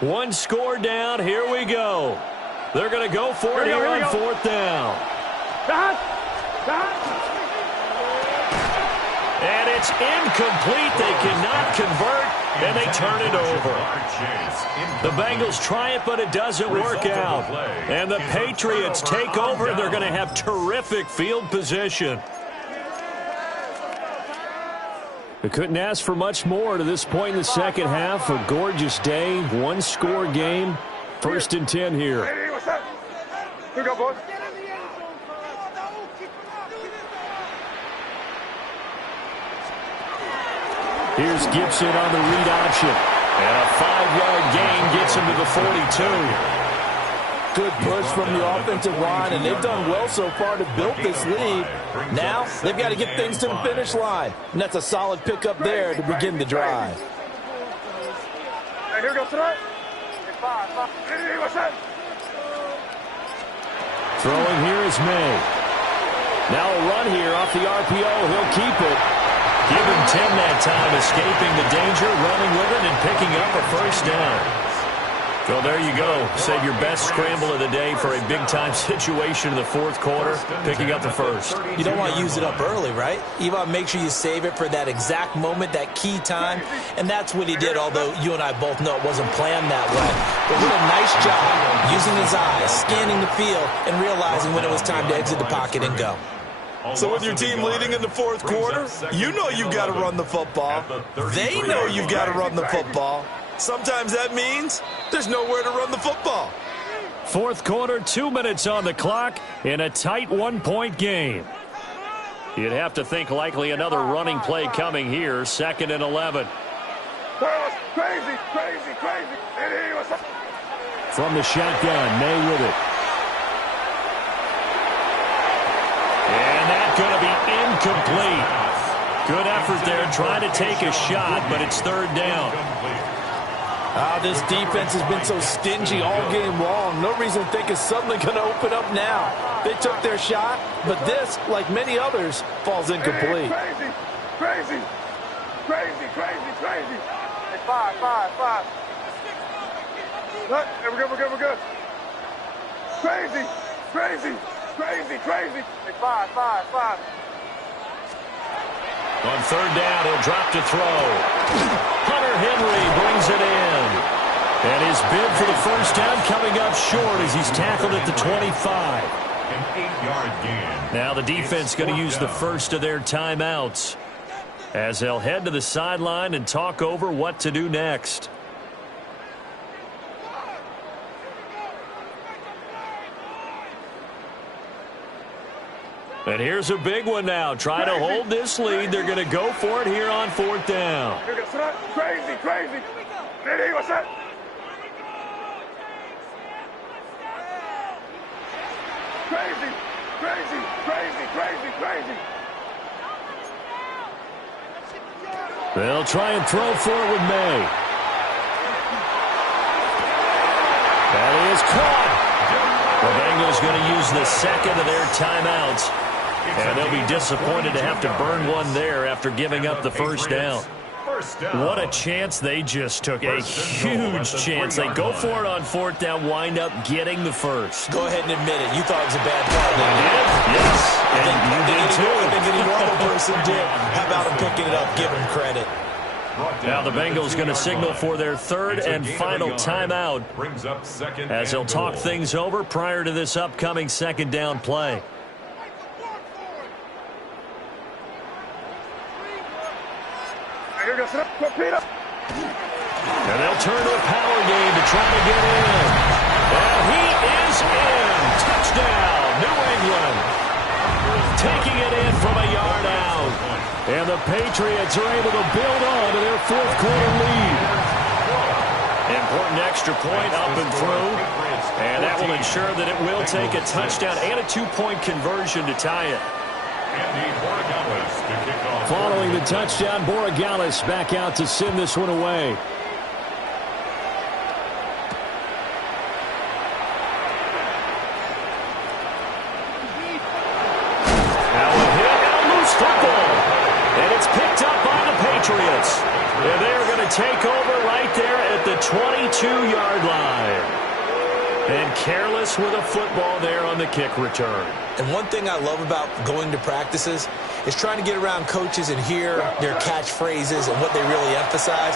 One score down. Here we go. They're going to go for it here on 4th down. And it's incomplete. They cannot convert, and they turn it over. The Bengals try it, but it doesn't work out. And the Patriots take over, and they're going to have terrific field position. They couldn't ask for much more to this point in the second half. A gorgeous day, one-score game. 1st and 10 here. Here we go, boys. Here's Gibson on the read option. And a 5-yard gain gets him to the 42. Good push from the offensive line, and they've done well so far to build this lead. Now, they've got to get things to the finish line. And that's a solid pickup there to begin the drive. Here we go, tonight. Throwing here is May. Now a run here off the RPO. He'll keep it. Give him 10 that time, escaping the danger, running with it, and picking up a first down. Well, there you go. Save your best scramble of the day for a big-time situation in the 4th quarter, picking up the first. You don't want to use it up early, right? You want to make sure you save it for that exact moment, that key time, and that's what he did, although you and I both know it wasn't planned that way. But what a nice job using his eyes, scanning the field, and realizing when it was time to exit the pocket and go. So with your team leading in the 4th quarter, you know you've got to run the football. They know you've got to run the football. Sometimes that means there's nowhere to run the football. 4th quarter, 2 minutes on the clock in a tight 1-point game. You'd have to think likely another running play coming here, 2nd and 11. Crazy. From the shotgun, May with it. And that's going to be incomplete. Good effort there trying to take a shot, but it's 3rd down. This defense has been so stingy all game long. No reason to think it's suddenly going to open up now. They took their shot, but this, like many others, falls incomplete. Crazy. Crazy, crazy, crazy. Hey, five. Look, hey, we're good. Crazy. Hey, five. On third down, he'll drop to throw. Hunter Henry brings it in. And his bid for the first down coming up short as he's tackled at the 25. An 8-yard gain. Now the defense going to use the first of their timeouts as they'll head to the sideline and talk over what to do next. And here's a big one now. Trying to hold this lead. They're going to go for it here on fourth down. Crazy. Ready, what's that? Crazy. They'll try and throw for it with May. That is caught. The Bengals going to use the second of their timeouts. And they'll be disappointed to have to burn one there after giving up the first down. What a chance they just took. A huge chance. They go for it on fourth down, wind up getting the first. Go ahead and admit it. You thought it was a bad call, didn't you? Yes. And you did too. I think any normal person did. How about him picking it up? Give him credit. Now the Bengals going to signal for their third and final timeout as they'll talk things over prior to this upcoming second down play. And they'll turn to a power game to try to get in. And he is in. Touchdown, New England. Taking it in from a yard out. And the Patriots are able to build on to their fourth quarter lead. Important extra point up and through. And that will ensure that it will take a touchdown and a two-point conversion to tie it. Following the touchdown, Borregales back out to send this one away. Now a hit and a loose football. And it's picked up by the Patriots. And they're going to take over right there at the 22-yard line. And careless with a football there on the kick return. And one thing I love about going to practices is trying to get around coaches and hear their catchphrases and what they really emphasize.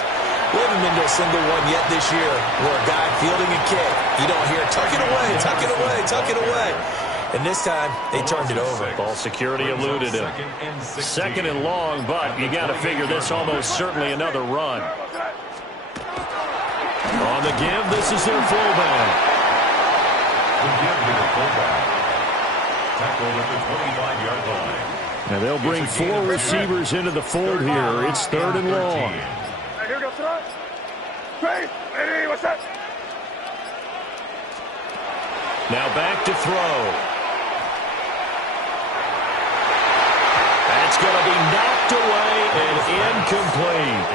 We haven't been to a single one yet this year where a guy fielding a kick, you don't hear, tuck it away. And this time, they turned it over. Ball security eluded him. Second and long, but you got to figure this almost certainly another run. On the give, this is their fullback. Tackled at the 25-yard line. And they'll bring four receivers into the fold here. It's third and long. Here we go, Sarge. Ready, what's that? Now back to throw. That's going to be knocked away and incomplete.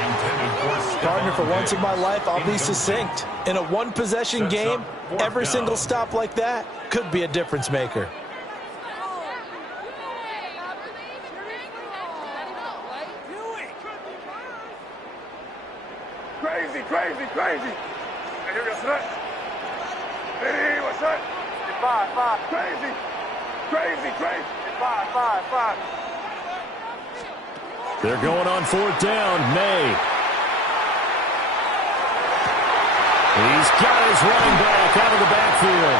Partner, for once in my life, I'll be succinct. In a one-possession game, every single stop like that could be a difference maker. Crazy. Here we go, Sarge. Ready, what's that? Five. Crazy. Five. They're going on fourth down. May. He's got his running back out of the backfield.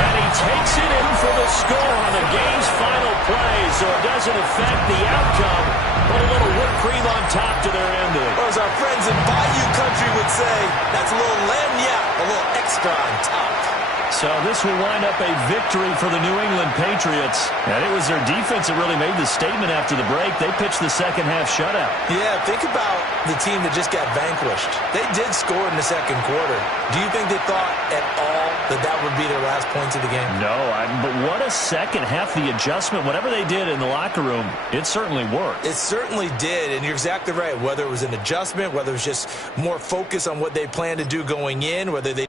And he takes it in for the score on the game's final play, so it doesn't affect the outcome, but a little whipped cream on top to their ending. Or as our friends in Bayou Country would say, that's a little lagniappe, a little extra on top. So this will wind up a victory for the New England Patriots. And it was their defense that really made the statement after the break. They pitched the second half shutout. Yeah, think about the team that just got vanquished. They did score in the second quarter. Do you think they thought at all that that would be their last points of the game? No, but what a second half, the adjustment, whatever they did in the locker room, it certainly worked. It certainly did, and you're exactly right. Whether it was an adjustment, whether it was just more focus on what they planned to do going in, whether they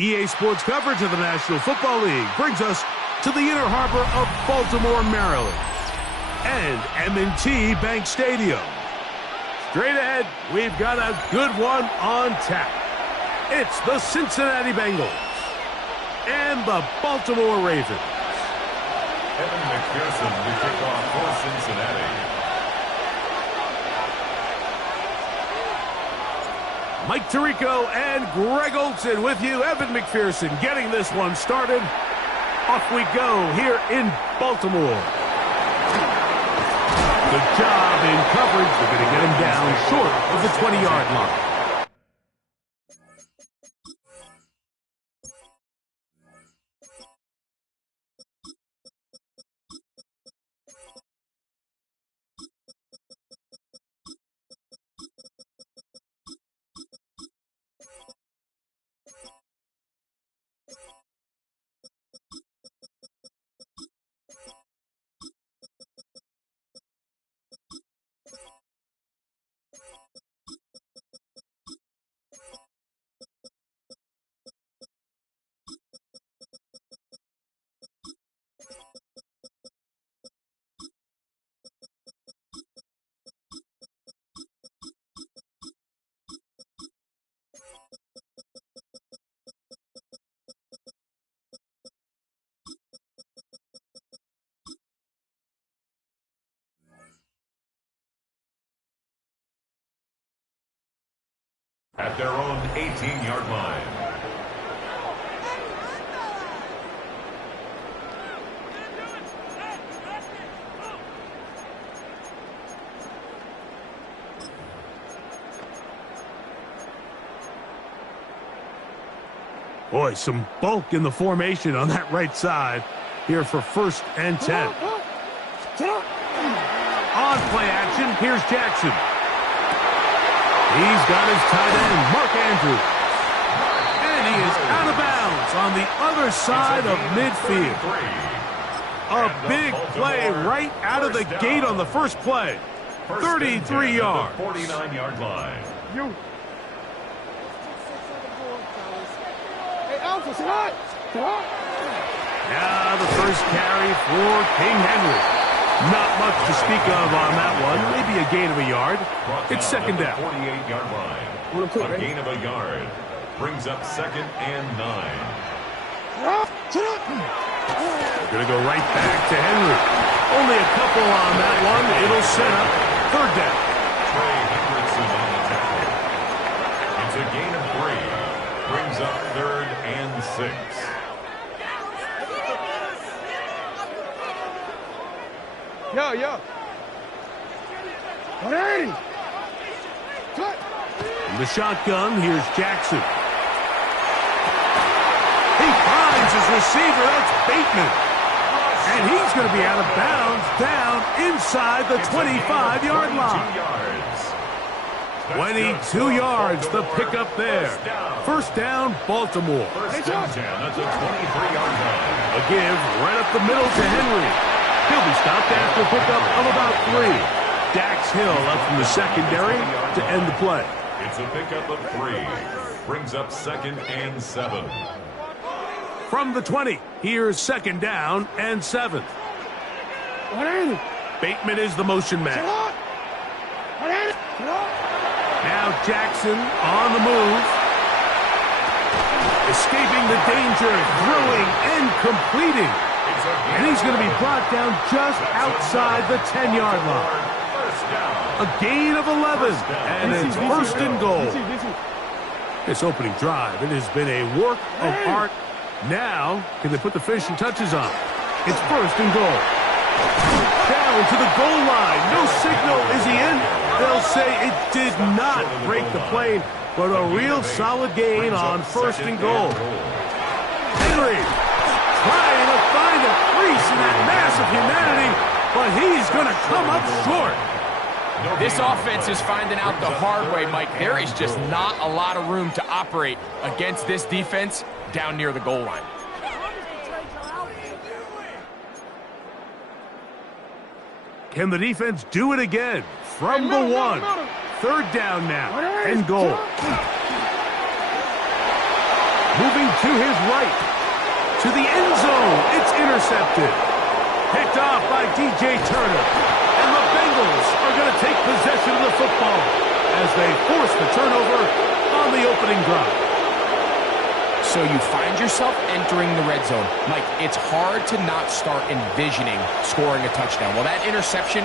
EA Sports coverage of the National Football League brings us to the inner harbor of Baltimore, Maryland, and M&T Bank Stadium. Straight ahead, we've got a good one on tap. It's the Cincinnati Bengals and the Baltimore Ravens. Evan McPherson to kick off for Cincinnati. Mike Tirico and Greg Olson with you. Evan McPherson getting this one started. Off we go here in Baltimore. Good job in coverage. They're going to get him down short of the 20-yard line. At their own 18-yard line. Boy, some bulk in the formation on that right side here for 1st and 10. On play action, here's Jackson. He's got his tight end, Mark Andrews. And he is out of bounds on the other side of midfield. A big play right out of the gate on the first play. 33 yards. 49-yard line. Now the first carry for King Henry. Not much to speak of on that one. Maybe a gain of a yard. It's 2nd down. 48-yard line. A gain of a yard. Brings up 2nd and 9. They're going to go right back to Henry. Only a couple on that one. It'll set up 3rd down. Trey Hendrickson on the tackle. It's a gain of 3. Brings up 3rd and 6. Yo. 180. In the shotgun, here's Jackson. He finds his receiver. That's Bateman. And he's going to be out of bounds down inside the 25-yard line. 22 yards, the pickup there. 1st down, Baltimore. 1st and 10 at the 23-yard line. A give right up the middle to Henry. He'll be stopped after a pickup of about 3. Dax Hill up from the secondary to end the play. It's a pickup of 3. Brings up 2nd and 7. From the 20, here's 2nd down and 7. Bateman is the motion man. Now Jackson on the move. Escaping the danger, throwing and completing. And he's going to be brought down just outside the 10-yard line. A gain of 11, and it's 1st and goal. This opening drive, it has been a work of art. Now, can they put the finishing touches on? It's 1st and goal. Down to the goal line. No signal. Is he in? They'll say it did not break the plane, but a real solid gain on 1st and goal. Henry trying to find a crease in that mass of humanity, but he's going to come up short. This offense is finding out the hard way, Mike. There is just not a lot of room to operate against this defense down near the goal line. Can the defense do it again? From the 1. 3rd down now, and goal. Moving to his right. To the end zone, it's intercepted. Picked off by DJ Turner. And the Bengals are going to take possession of the football as they force the turnover on the opening drive. So you find yourself entering the red zone. Mike, it's hard to not start envisioning scoring a touchdown. Well, that interception,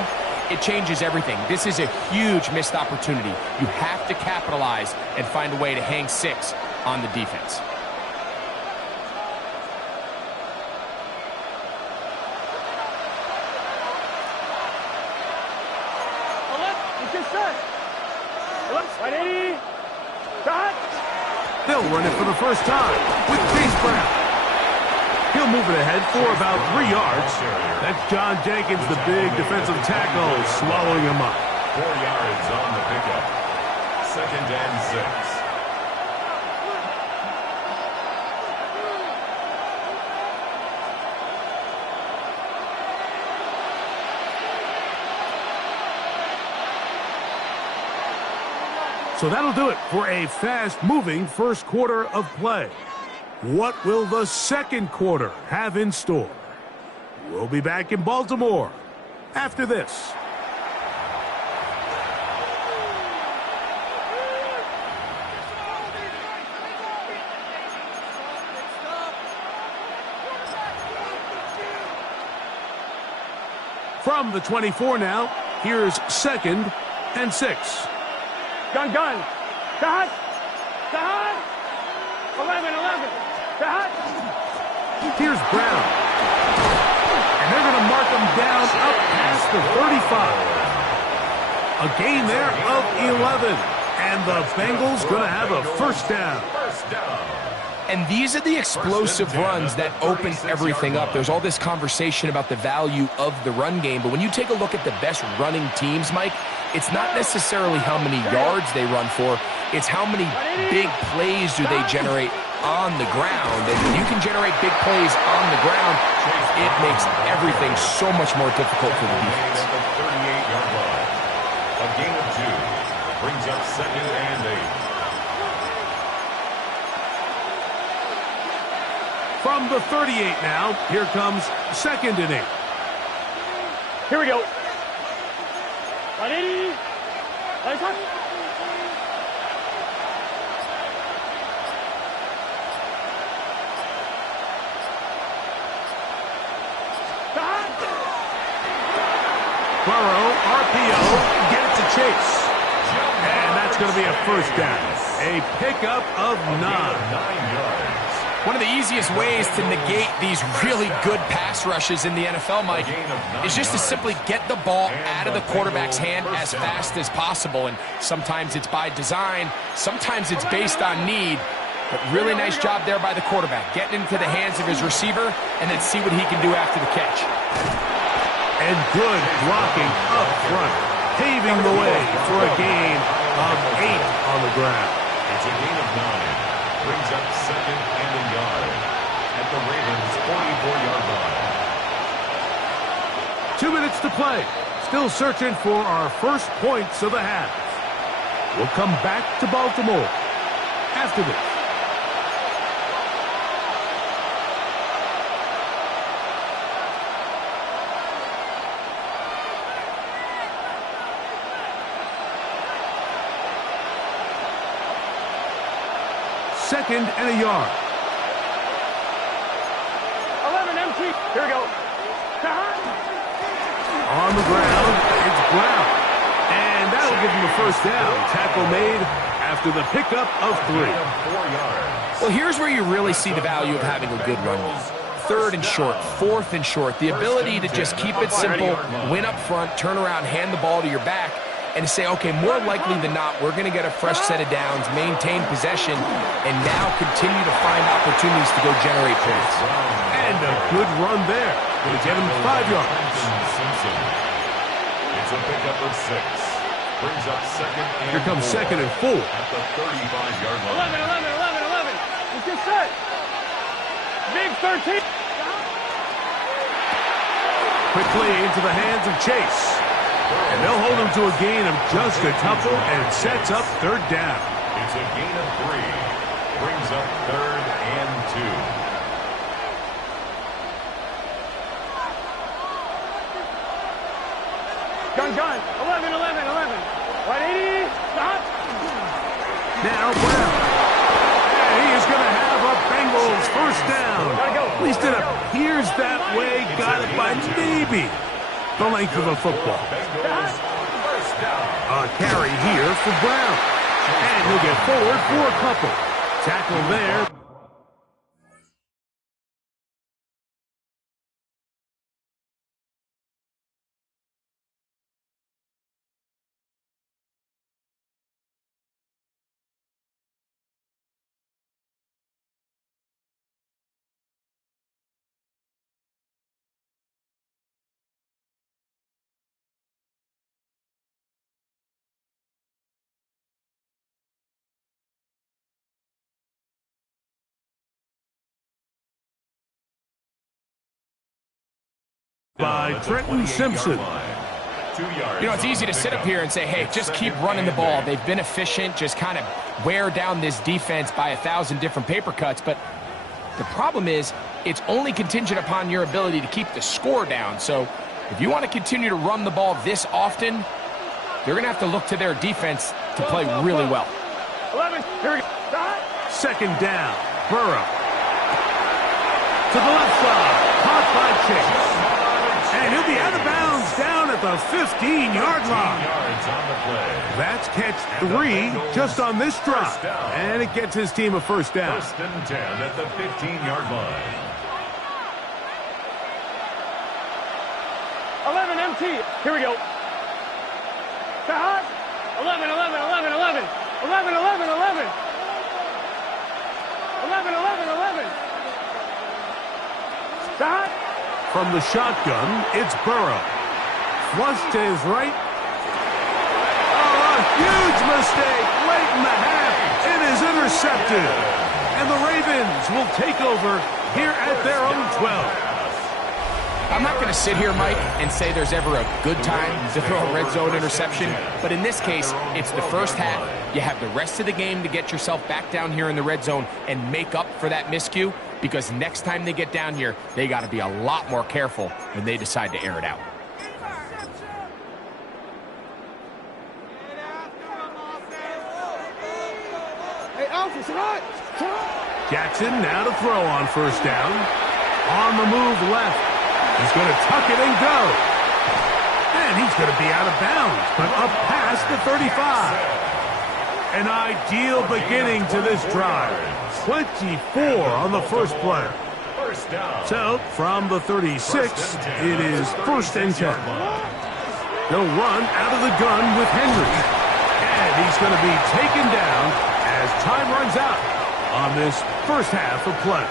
it changes everything. This is a huge missed opportunity. You have to capitalize and find a way to hang 6 on the defense. They'll run it for the first time with Chase Brown. He'll move it ahead for about 3 yards. That's John Jenkins, the big defensive tackle, swallowing him up. 4 yards on the pickup. 2nd and 6. So that'll do it for a fast-moving first quarter of play. What will the second quarter have in store? We'll be back in Baltimore after this. From the 24 now, here's 2nd and 6. Gun. Cut. 11. Cut. Here's Brown. And they're going to mark him down up past the 35. A gain there of 11. And the Bengals going to have a first down. And these are the explosive runs that open everything up. There's all this conversation about the value of the run game, but when you take a look at the best running teams, Mike, it's not necessarily how many yards they run for, it's how many big plays do they generate on the ground. And when you can generate big plays on the ground, it makes everything so much more difficult for the defense. At the 38-yard line. A gain of 2 brings up 2nd and 8. From the 38 now, here comes 2nd and 8. Here we go. 180. Burrow, RPO, get it to Chase. And that's going to be a first down. A pickup of 9. 9 yards. One of the easiest ways to negate these really good pass rushes in the NFL, Mike, is just to simply get the ball out of the quarterback's hand as fast as possible. And sometimes it's by design, sometimes it's based on need. But really nice job there by the quarterback, getting into the hands of his receiver and then see what he can do after the catch. And good blocking up front, paving the way for a gain of 8 on the ground. It's a gain of 9. Brings up 2nd and a yard at the Ravens' 44-yard line. 2 minutes to play. Still searching for our first points of the half. We'll come back to Baltimore after this. Second and a yard. 11 empty. Here we go. On the ground, it's Brown. And that'll give him a first down. Tackle made after the pickup of 3. 4 yards. Well, here's where you really see the value of having a good run game. 3rd and short, 4th and short. The ability to just keep it simple, win up front, turn around, hand the ball to your back, and say, okay, more likely than not, we're going to get a fresh set of downs, maintain possession, and now continue to find opportunities to go generate points. And a good run there. Going to get him 5 yards. Simpson. It's a pickup of 6. Brings up 2nd and Here comes 4 2nd and 4. at the 35-yard line. 11. Let's get set. Big 13. Quickly into the hands of Chase. And they'll hold him to a gain of just a couple, and it sets up 3rd down. It's a gain of 3. Brings up 3rd and 2. Gun. 11. 180. Stop. Now Brown. And he is going to have a Bengals first down. At least it appears that way. Got it by maybe the length of a football. Bengals first down. A carry here for Brown. And he'll get forward for a couple. Tackle there. By Trenton Simpson. 2 yards. You know, it's easy to sit up here and say, hey, just keep running the ball. They've been efficient, just kind of wear down this defense by 1,000 different paper cuts. But the problem is, it's only contingent upon your ability to keep the score down. So if you want to continue to run the ball this often, they're going to have to look to their defense to play really well. 11. Here we go. 2nd down. Burrow. To the left side. Caught by Chase. And he'll be out of bounds down at the 15-yard line. Yards on the play. That's catch 3 just on this drive. And it gets his team a first down. 1st and 10 at the 15-yard line. 11 empty. Here we go. 11. 11. 11, 11, 11. Stop. From the shotgun, it's Burrow. Flush to his right. Oh, a huge mistake late in the half. It is intercepted. And the Ravens will take over here at their own 12. I'm not going to sit here, Mike, and say there's ever a good time to throw a red zone interception, but in this case, it's the first half. You have the rest of the game to get yourself back down here in the red zone and make up for that miscue, because next time they get down here, they got to be a lot more careful when they decide to air it out. Hey, Alfred, right. Jackson now to throw on first down. On the move left. He's going to tuck it and go. And he's going to be out of bounds, but up past the 35. An ideal beginning to this drive. 24 on the first play. So, from the 36, it is 1st and 10. They'll run out of the gun with Henry. And he's going to be taken down as time runs out on this first half of play.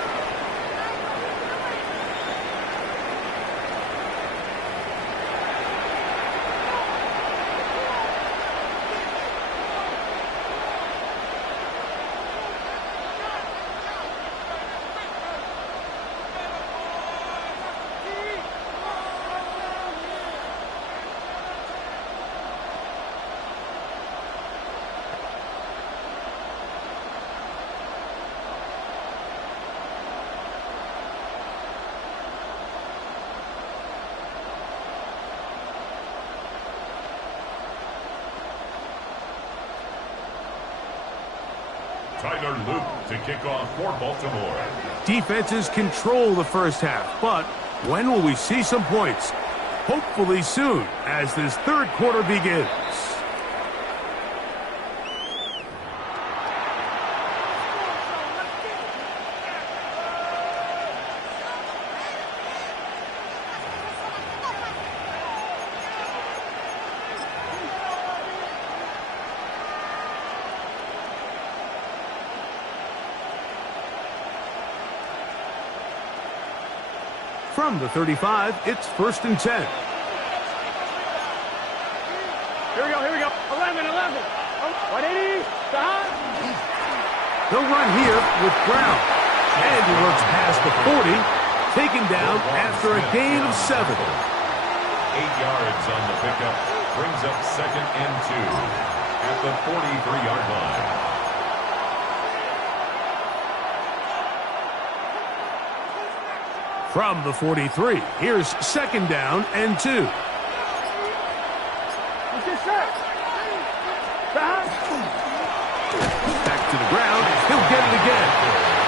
Tyler Luke to kick off for Baltimore. Defenses control the first half, but when will we see some points? Hopefully soon, as this third quarter begins. From the 35, it's 1st and 10. Here we go, here we go. 11, 11. 180. Stop. They'll run here with Brown. And he looks past the 40, taken down after a gain of 7. 8 yards on the pickup. Brings up 2nd and 2 at the 43-yard line. From the 43, here's 2nd down and 2. Back to the ground. He'll get it again.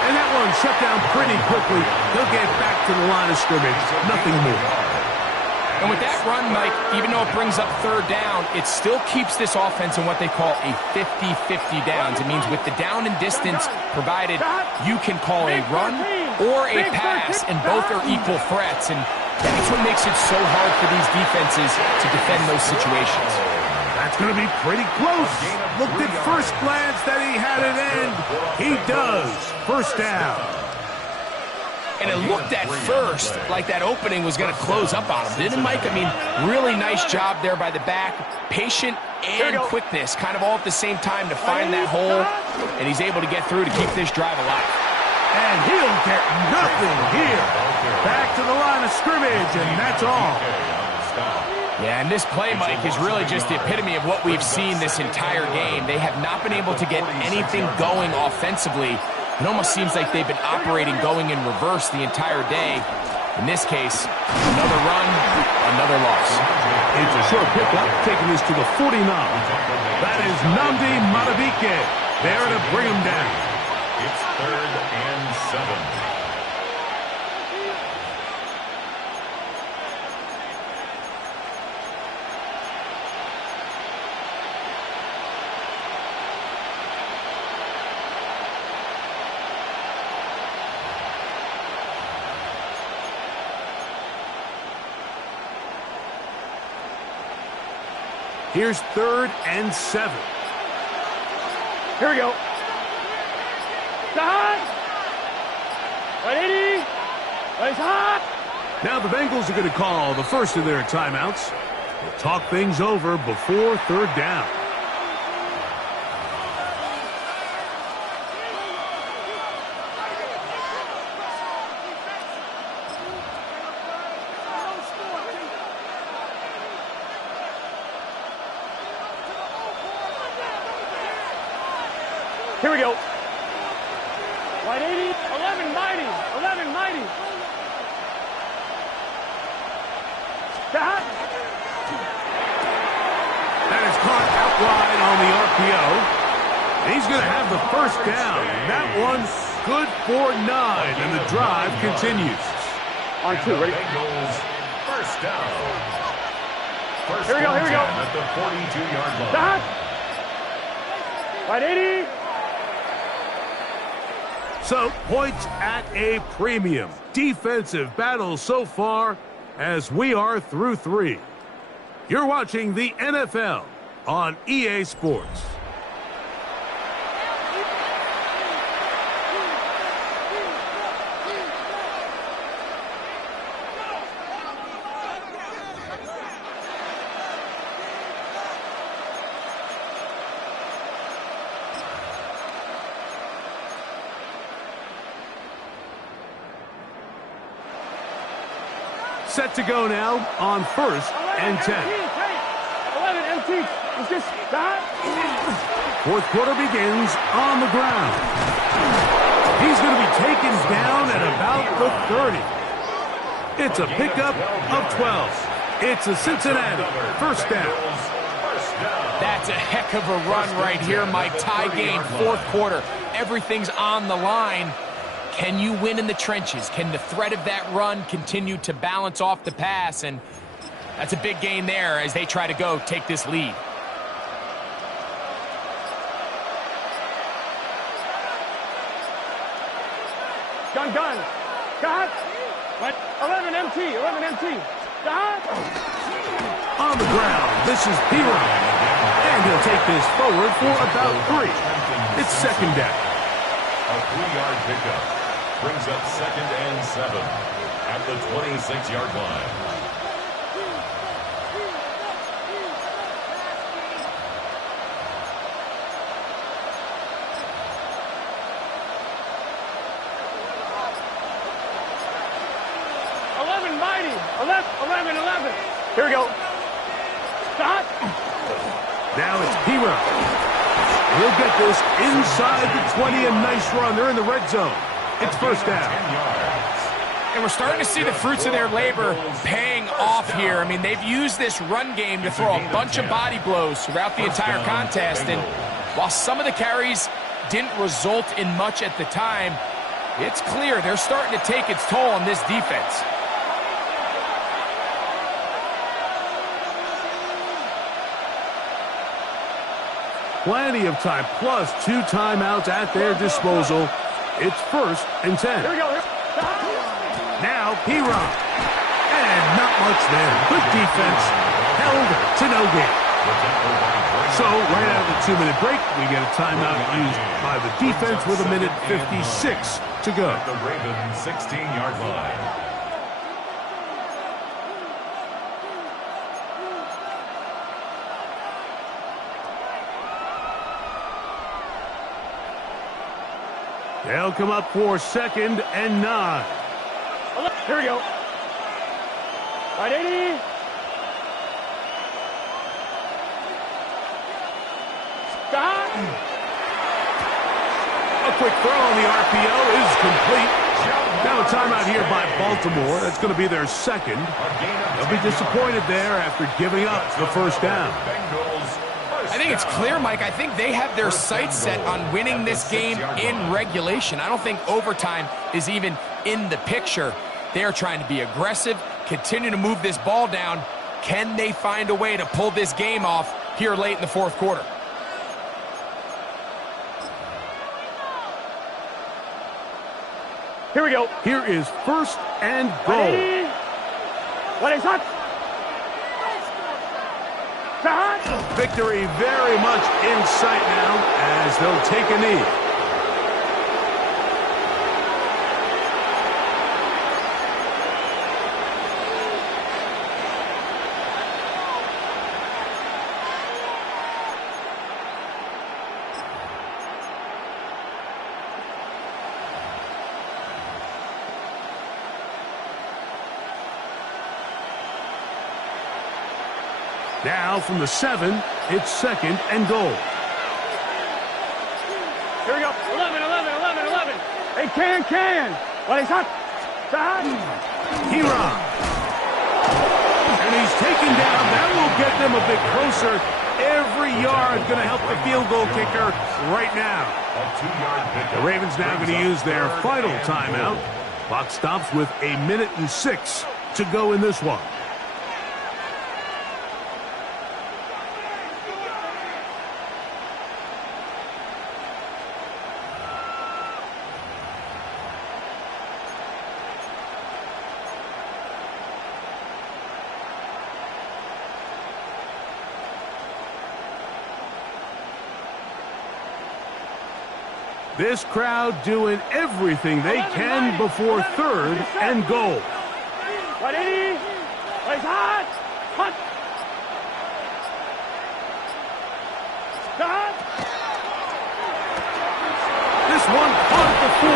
And that one shut down pretty quickly. He'll get back to the line of scrimmage. Nothing more. And with that run, Mike, even though it brings up 3rd down, it still keeps this offense in what they call a 50-50 downs. It means with the down and distance provided, you can call a run or a pass, and both are equal threats. And that's what makes it so hard for these defenses to defend those situations. That's going to be pretty close. Looked at first glance that he had it end. He does. 1st down. And it looked at first like that opening was going to close up on him, didn't it, Mike? I mean, really nice job there by the back. Patient and quickness, kind of all at the same time to find that hole. And he's able to get through to keep this drive alive. And he'll get nothing here. Back to the line of scrimmage, and that's all. Yeah, and this play, Mike, is really just the epitome of what we've seen this entire game. They have not been able to get anything going offensively. It almost seems like they've been operating going in reverse the entire day. In this case, another run, another loss. It's a short pickup, taking this to the 49. That is Nnamdi Madubuike there to bring him down. It's 3rd and 7. Here's 3rd and 7. Here we go. Stop. 180. It's hot. Now the Bengals are going to call the first of their timeouts. We'll talk things over before third down. Here we go. 180. 11 mighty. 11 mighty. Stop. That is caught out wide on the RPO. He's going to have the first down. That one's good for 9, and the drive continues. On 2, ready? Bengals first down. First Here we go, here we go. At the 42-yard line. Stop. 180. So, points at a premium. Defensive battle so far as we are through 3. You're watching the NFL on EA Sports. Set to go now on first and 10. 11 MT. It's just stop. Fourth quarter begins on the ground. He's going to be taken down at about the 30. It's a pickup of 12. It's a Cincinnati first down. That's a heck of a run right here, Mike. Tie game, fourth quarter. Everything's on the line. Can you win in the trenches? Can the threat of that run continue to balance off the pass? And that's a big gain there as they try to go take this lead. Gun. Got. 11 MT. 11 MT. Got. On the ground, this is P-Ron. And he'll take this forward for about 3. It's second down. A 3-yard pickup brings up second and 7 at the 26-yard line. Mighty. 11. Here we go. Stop. Now it's P-Ron. He'll get this inside the 20, a nice run. They're in the red zone. It's first down. And we're starting to see the fruits of their labor paying off here. I mean, they've used this run game to throw a bunch of body blows throughout the entire contest. And while some of the carries didn't result in much at the time, it's clear they're starting to take its toll on this defense. Plenty of time, plus 2 timeouts at their disposal. It's first and 10. Here we go. Now P-Ron. And not much there. Good defense. Held to no gain. So right out of the 2-minute break, we get a timeout used by the defense with 1:56 to go. At the Ravens 16-yard line. They'll come up for second and 9. Here we go. 180. Stop. A quick throw on the RPO is complete. Now a timeout here by Baltimore. That's going to be their second. They'll be disappointed there after giving up the first down. I think it's clear, Mike. I think they have their sights set on winning this game in regulation. I don't think overtime is even in the picture. They're trying to be aggressive, continue to move this ball down. Can they find a way to pull this game off here late in the fourth quarter? Here we go. Here is first and goal. 180. What is that? Victory very much in sight now as they'll take a knee. Now from the 7, it's 2nd and goal. Here we go. 11, 11, 11, 11. Hey, can. Well, he's hot. Hiram. And he's taken down. That will get them a bit closer. Every yard going to help the field goal kicker right now. The Ravens now going to use their final timeout. Clock stops with 1:06 to go in this one. This crowd doing everything they can before 3rd and goal. Ready? He's hot. Hot. Stop. This one caught at the 4.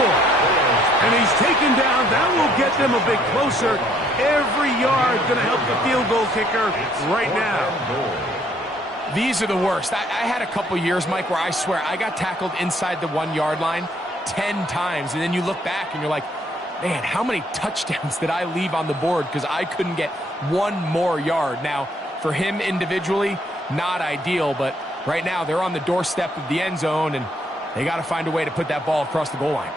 And he's taken down. That will get them a bit closer. Every yard going to help the field goal kicker right now. These are the worst. I had a couple years, Mike, where I swear I got tackled inside the 1-yard line 10 times. And then you look back and you're like, man, how many touchdowns did I leave on the board because I couldn't get one more yard? Now, for him individually, not ideal, but right now they're on the doorstep of the end zone, and they got to find a way to put that ball across the goal line.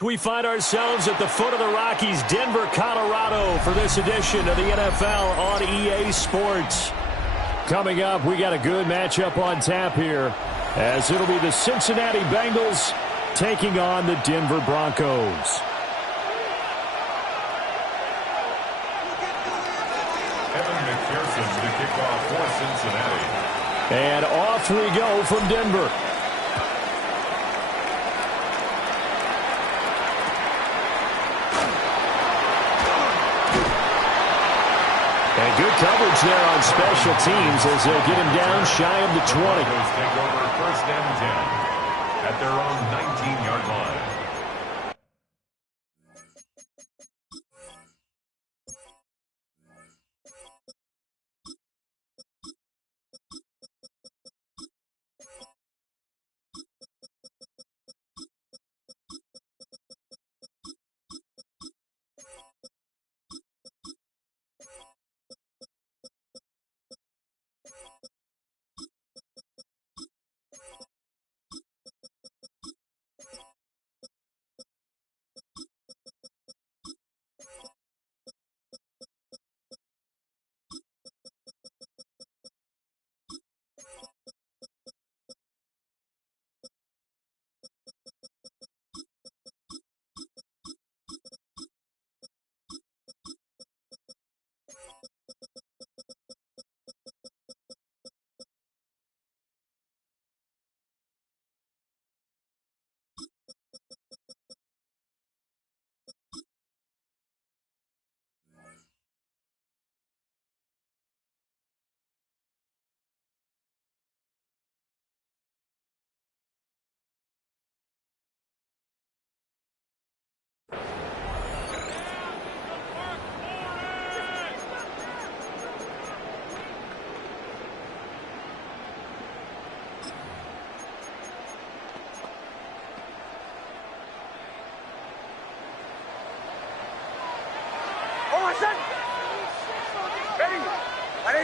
We find ourselves at the foot of the Rockies, Denver, Colorado, for this edition of the NFL on EA Sports. Coming up, we got a good matchup on tap here, as it'll be the Cincinnati Bengals taking on the Denver Broncos. Evan McPherson to kick off for Cincinnati. And off we go from Denver. And good coverage there on special teams as they'll get him down shy of the 20. Broncos take over 1st and 10 at their own 19-yard line.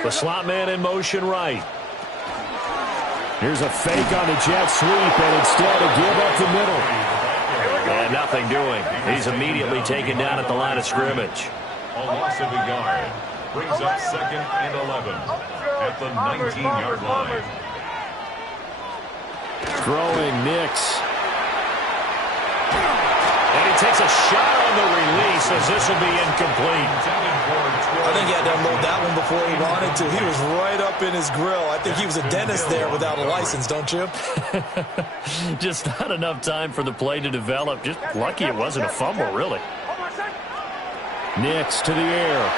The slot man in motion right. Here's a fake on the jet sweep, and instead a give up the middle. And nothing doing. He's immediately taken down at the line of scrimmage. A loss of a yard brings up 2nd and 11 at the 19-yard line. Throwing Nix. And he takes a shot on the release as this will be incomplete. I think he had to unload that one before he wanted to. He was right up in his grill. I think he was a dentist there without a license, don't you? Just not enough time for the play to develop. Just lucky it wasn't a fumble, really. Nix to the air.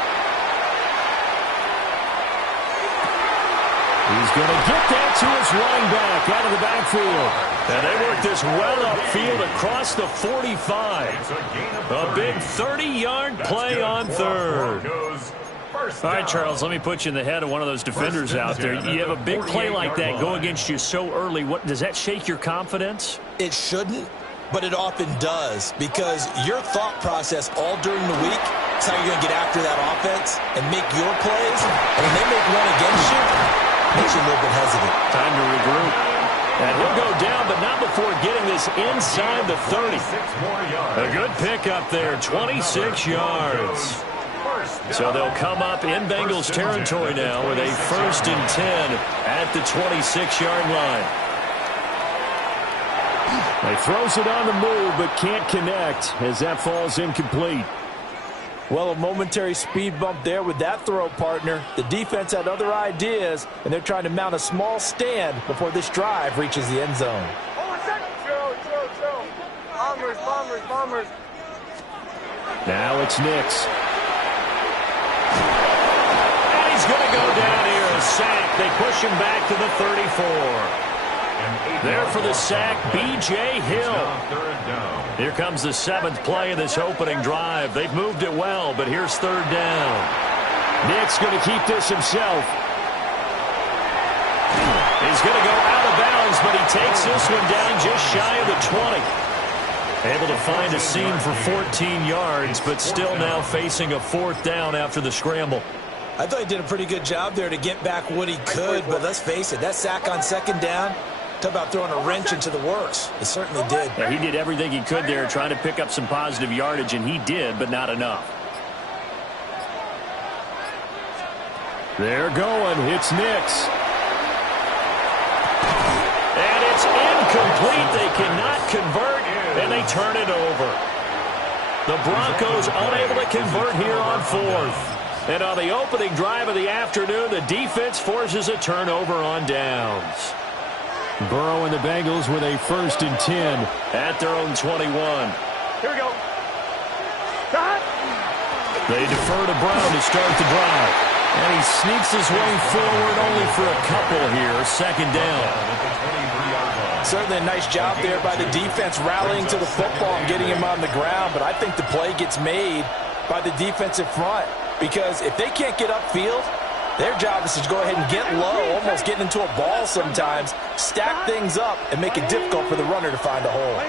He's going to get that to his running back out of the backfield. And they work this well upfield across the 45. A big 30-yard play on third. All right, Charles, let me put you in the head of one of those defenders out there. You have a big play like that go against you so early. What does that shake your confidence? It shouldn't, but it often does, because your thought process all during the week is how you're going to get after that offense and make your plays. And when they make one against you, it makes you a little bit hesitant. Time to regroup. And he'll go down, but not before getting this inside the 30. A good pickup there, 26 yards. So they'll come up in Bengals territory now with a 1st and 10 at the 26-yard line. He throws it on the move, but can't connect as that falls incomplete. Well, a momentary speed bump there with that throw, partner. The defense had other ideas, and they're trying to mount a small stand before this drive reaches the end zone. Bombers. Now it's Nix. And he's going to go down here, a sack. They push him back to the 34. There for the sack, B.J. Hill. Here comes the 7th play of this opening drive. They've moved it well, but here's 3rd down. Nix going to keep this himself. He's going to go out of bounds, but he takes this one down just shy of the 20. Able to find a seam for 14 yards, but still now facing a 4th down after the scramble. I thought he did a pretty good job there to get back what he could, but let's face it, that sack on 2nd down, Talk about throwing a wrench into the works. It certainly did. Yeah, he did everything he could there trying to pick up some positive yardage, and he did, but not enough. They're going. It's Nix. And it's incomplete. They cannot convert, and they turn it over. The Broncos unable to convert here on fourth. And on the opening drive of the afternoon, the defense forces a turnover on downs. Burrow and the Bengals with a 1st and 10 at their own 21. Here we go. Cut. They defer to Brown to start the drive. And he sneaks his way forward only for a couple here. 2nd down. Certainly a nice job there by the defense rallying to the football and getting him on the ground. But I think the play gets made by the defensive front. Because if they can't get upfield, their job is to go ahead and get low, almost getting into a ball sometimes, stack things up, and make it difficult for the runner to find a hole.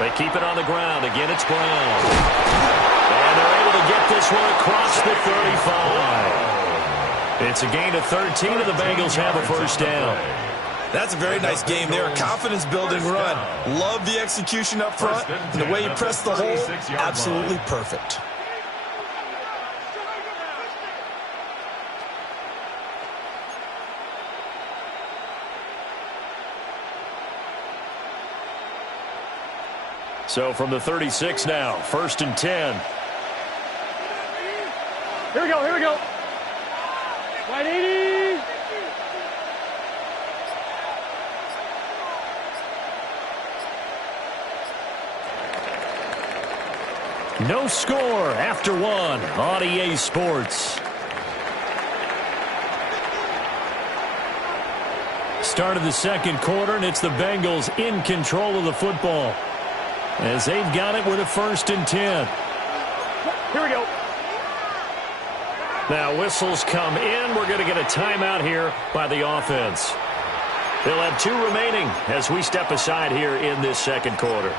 They keep it on the ground. Again, it's Brown. And they're able to get this one across the 35. It's a gain of 13, and the Bengals have a 1st down. That's a very nice game there. A confidence-building run. Love the execution up front. And the way you press the hole, absolutely perfect. So from the 36 now, 1st and 10. Here we go, here we go. 180. No score after 1 on EA Sports. Start of the 2nd quarter, and it's the Bengals in control of the football as they've got it with a 1st and 10. Here we go. Now whistles come in. We're going to get a timeout here by the offense. They'll have 2 remaining as we step aside here in this 2nd quarter.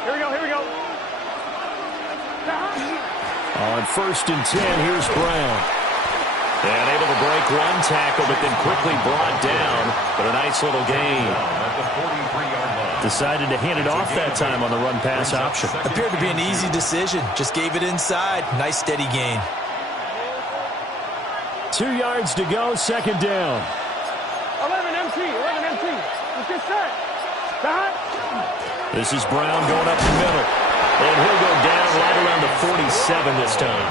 Here we go, here we go. On 1st and 10, here's Brown. And able to break one tackle, but then quickly brought down. But a nice little gain. Decided to hand it off that time on the run-pass option. Appeared to be an easy decision. Just gave it inside. Nice steady gain. 2 yards to go, 2nd down. 11 MT. Let's get set. Stop. This is Brown going up the middle. And he'll go down right around the 47 this time.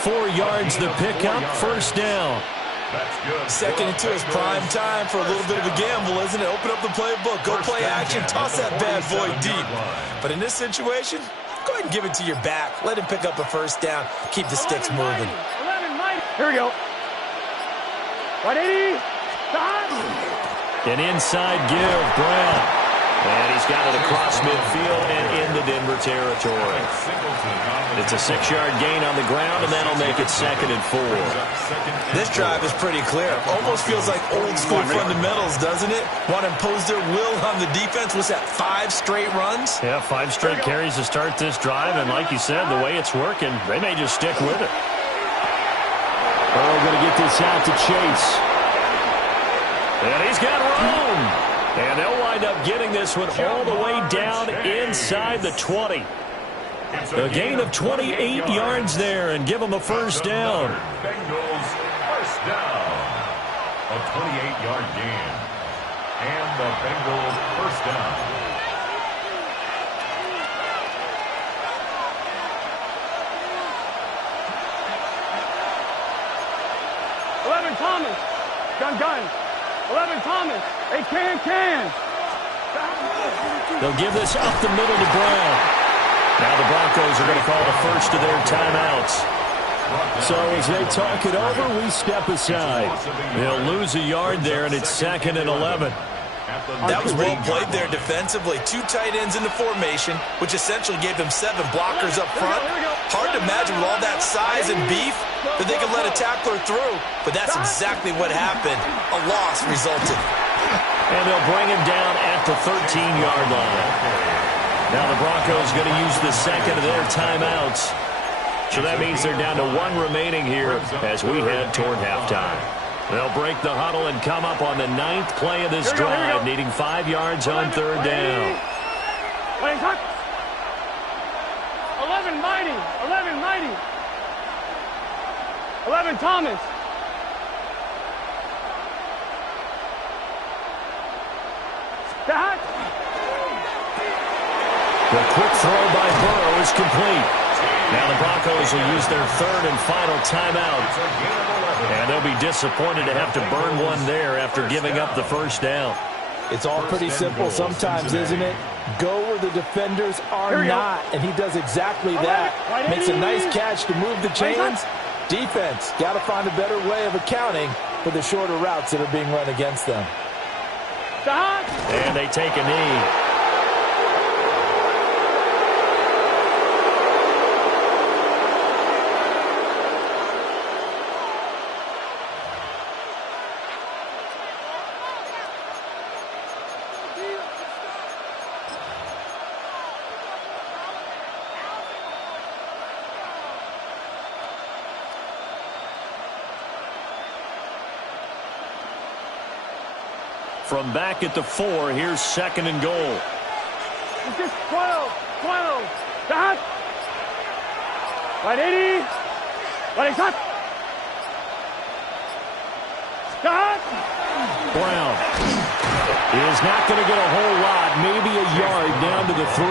4 yards the pickup, 1st down. 2nd and 2 is prime time for a little bit of a gamble, isn't it? Open up the playbook, go play action, toss that bad boy deep. But in this situation, go ahead and give it to your back. Let him pick up a 1st down. Keep the sticks moving. 11 mighty. Here we go. 180. Stop. An inside give, Brown. And he's got it across midfield and into Denver territory. It's a 6-yard gain on the ground, and that'll make it 2nd and 4. This drive is pretty clear. Almost feels like old-school fundamentals, doesn't it? Want to impose their will on the defense. What's that, 5 straight runs? Yeah, 5 straight carries to start this drive, and like you said, the way it's working, they may just stick with it. Burrow going to get this out to Chase. And he's got room. And they'll wind up getting this one all the way down inside the 20. A gain of 28 yards there and give them a 1st down. Bengals 1st down. A 28-yard gain. And the Bengals 1st down. Thomas. Gun. 11 Thomas. They can. They'll give this up the middle to Brown. Now the Broncos are going to call the first of their timeouts. So as they talk it over, we step aside. They'll lose a yard there, and it's 2nd and 11. That was well played there defensively. 2 tight ends in the formation, which essentially gave them 7 blockers up front. Hard to imagine with all that size and beef that they could let a tackler through, but that's exactly what happened. A loss resulted. And they'll bring him down at the 13-yard line. Now the Broncos going to use the second of their timeouts. So that means they're down to 1 remaining here as we head toward halftime. They'll break the huddle and come up on the 9th play of this drive, needing 5 yards on 3rd down. 11 Mighty. 11 Mighty. 11 Thomas. Back. The quick throw by Burrow is complete. Now the Broncos will use their 3rd and final timeout. And they'll be disappointed to have to burn one there after giving up the 1st down. It's all pretty simple sometimes, isn't it? Go where the defenders are not, and he does exactly that. Makes a nice catch to move the chains. Defense, got to find a better way of accounting for the shorter routes that are being run against them. And they take a knee. From back at the 4, here's 2nd and goal. It's just 12. Stop. 180. 180. Stop. Stop. Brown is not going to get a whole lot, maybe a yard down to the 3.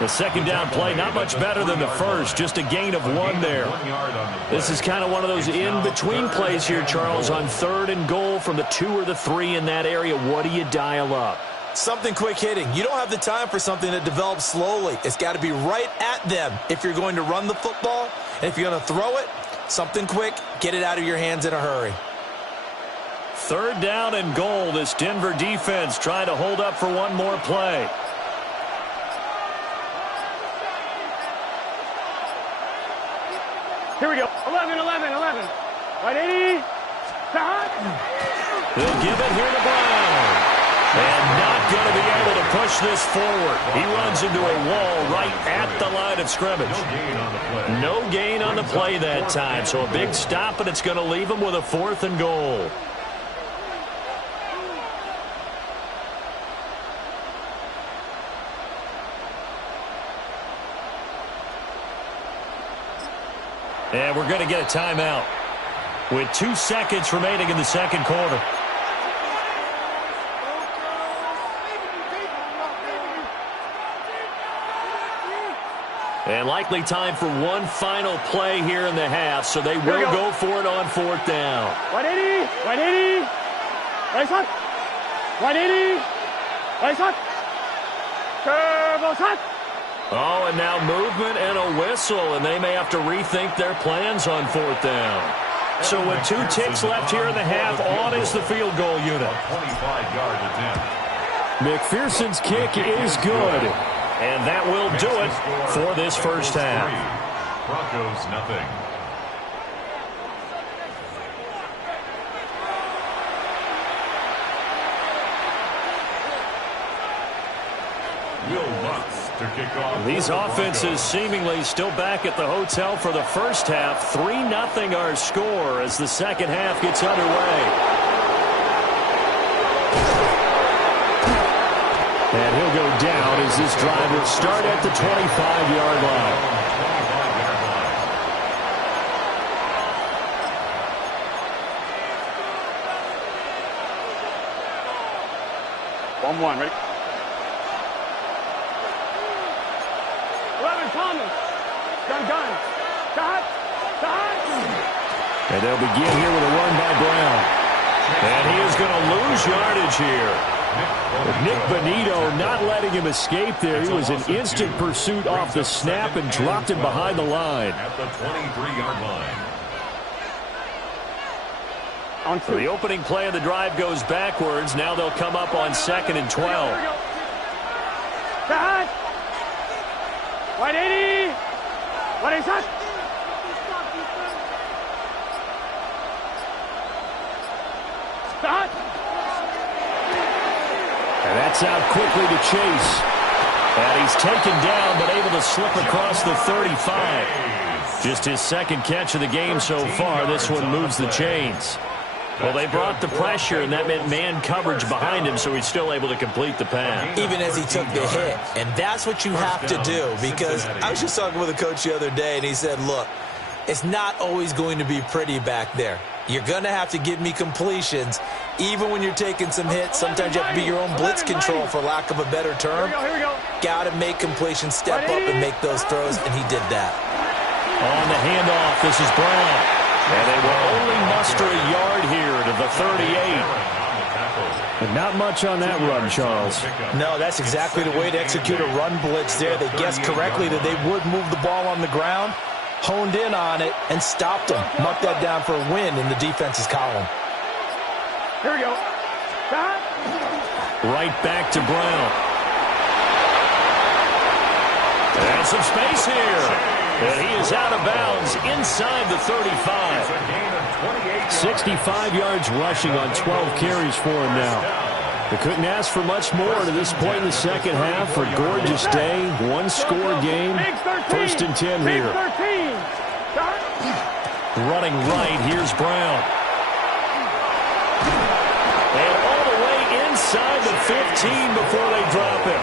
The 2nd down play, not much better than the 1st, just a gain of 1 there. This is kind of one of those in-between plays here, Charles, on 3rd and goal from the 2 or the 3 in that area. What do you dial up? Something quick hitting. You don't have the time for something that develops slowly. It's got to be right at them if you're going to run the football. And if you're going to throw it, something quick, get it out of your hands in a hurry. 3rd down and goal. This Denver defense trying to hold up for one more play. Here we go. 11. 180. Stop. They'll give it here to Brown. And not going to be able to push this forward. He runs into a wall right at the line of scrimmage. No gain on the play that time. So a big stop, and it's going to leave him with a 4th and goal. And we're going to get a timeout with 2 seconds remaining in the 2nd quarter. And likely time for one final play here in the half, so they will go for it on 4th down. 180. 180. Nice one. 180. Nice one. Turbo shot. Oh, and now movement and a whistle, and they may have to rethink their plans on 4th down. So with 2 ticks left here in the half, on is the field goal unit. 25-yard attempt. McPherson's kick is good, and that will do it for this first half. Broncos nothing. Will Lutz to kick off. These offenses seemingly still back at the hotel for the first half. 3-0 our score as the second half gets underway. And he'll go down as this drive will start at the 25-yard line. 1-1, ready? 11 Thomas. Gun. Shot. And they'll begin here with a run by Brown. And he is going to lose yardage here. Nick Bonito not letting him escape there. He was in instant pursuit off the snap and dropped him behind the line. At the 23-yard line. So the opening play of the drive goes backwards. Now they'll come up on 2nd and 12. White 80. What is that? Start. And that's out quickly to Chase. And he's taken down, but able to slip across the 35. Just his second catch of the game so far. This one moves the chains. Well, they brought the pressure, and that meant man coverage behind him, so he's still able to complete the pass. Even as he took the hit. And that's what you have to do, because I was just talking with a coach the other day, and he said, look, it's not always going to be pretty back there. You're going to have to give me completions, even when you're taking some hits. Sometimes you have to be your own blitz control, for lack of a better term. Here we go. Got to make completions, step up, and make those throws, and he did that. On the handoff, this is Brown. And they will only muster a yard here to the 38. And not much on that run, Charles. No, that's exactly the way to execute a run blitz there. They guessed correctly that they would move the ball on the ground, honed in on it, and stopped them. Marked that down for a win in the defense's column. Here we go. Right back to Brown. And some space here. And he is out of bounds inside the 35. 65 yards rushing on 12 carries for him now. They couldn't ask for much more to this point in the second half. A gorgeous day, one-score game. 1st and 10 here. Running right, here's Brown. And all the way inside the 15 before they drop him.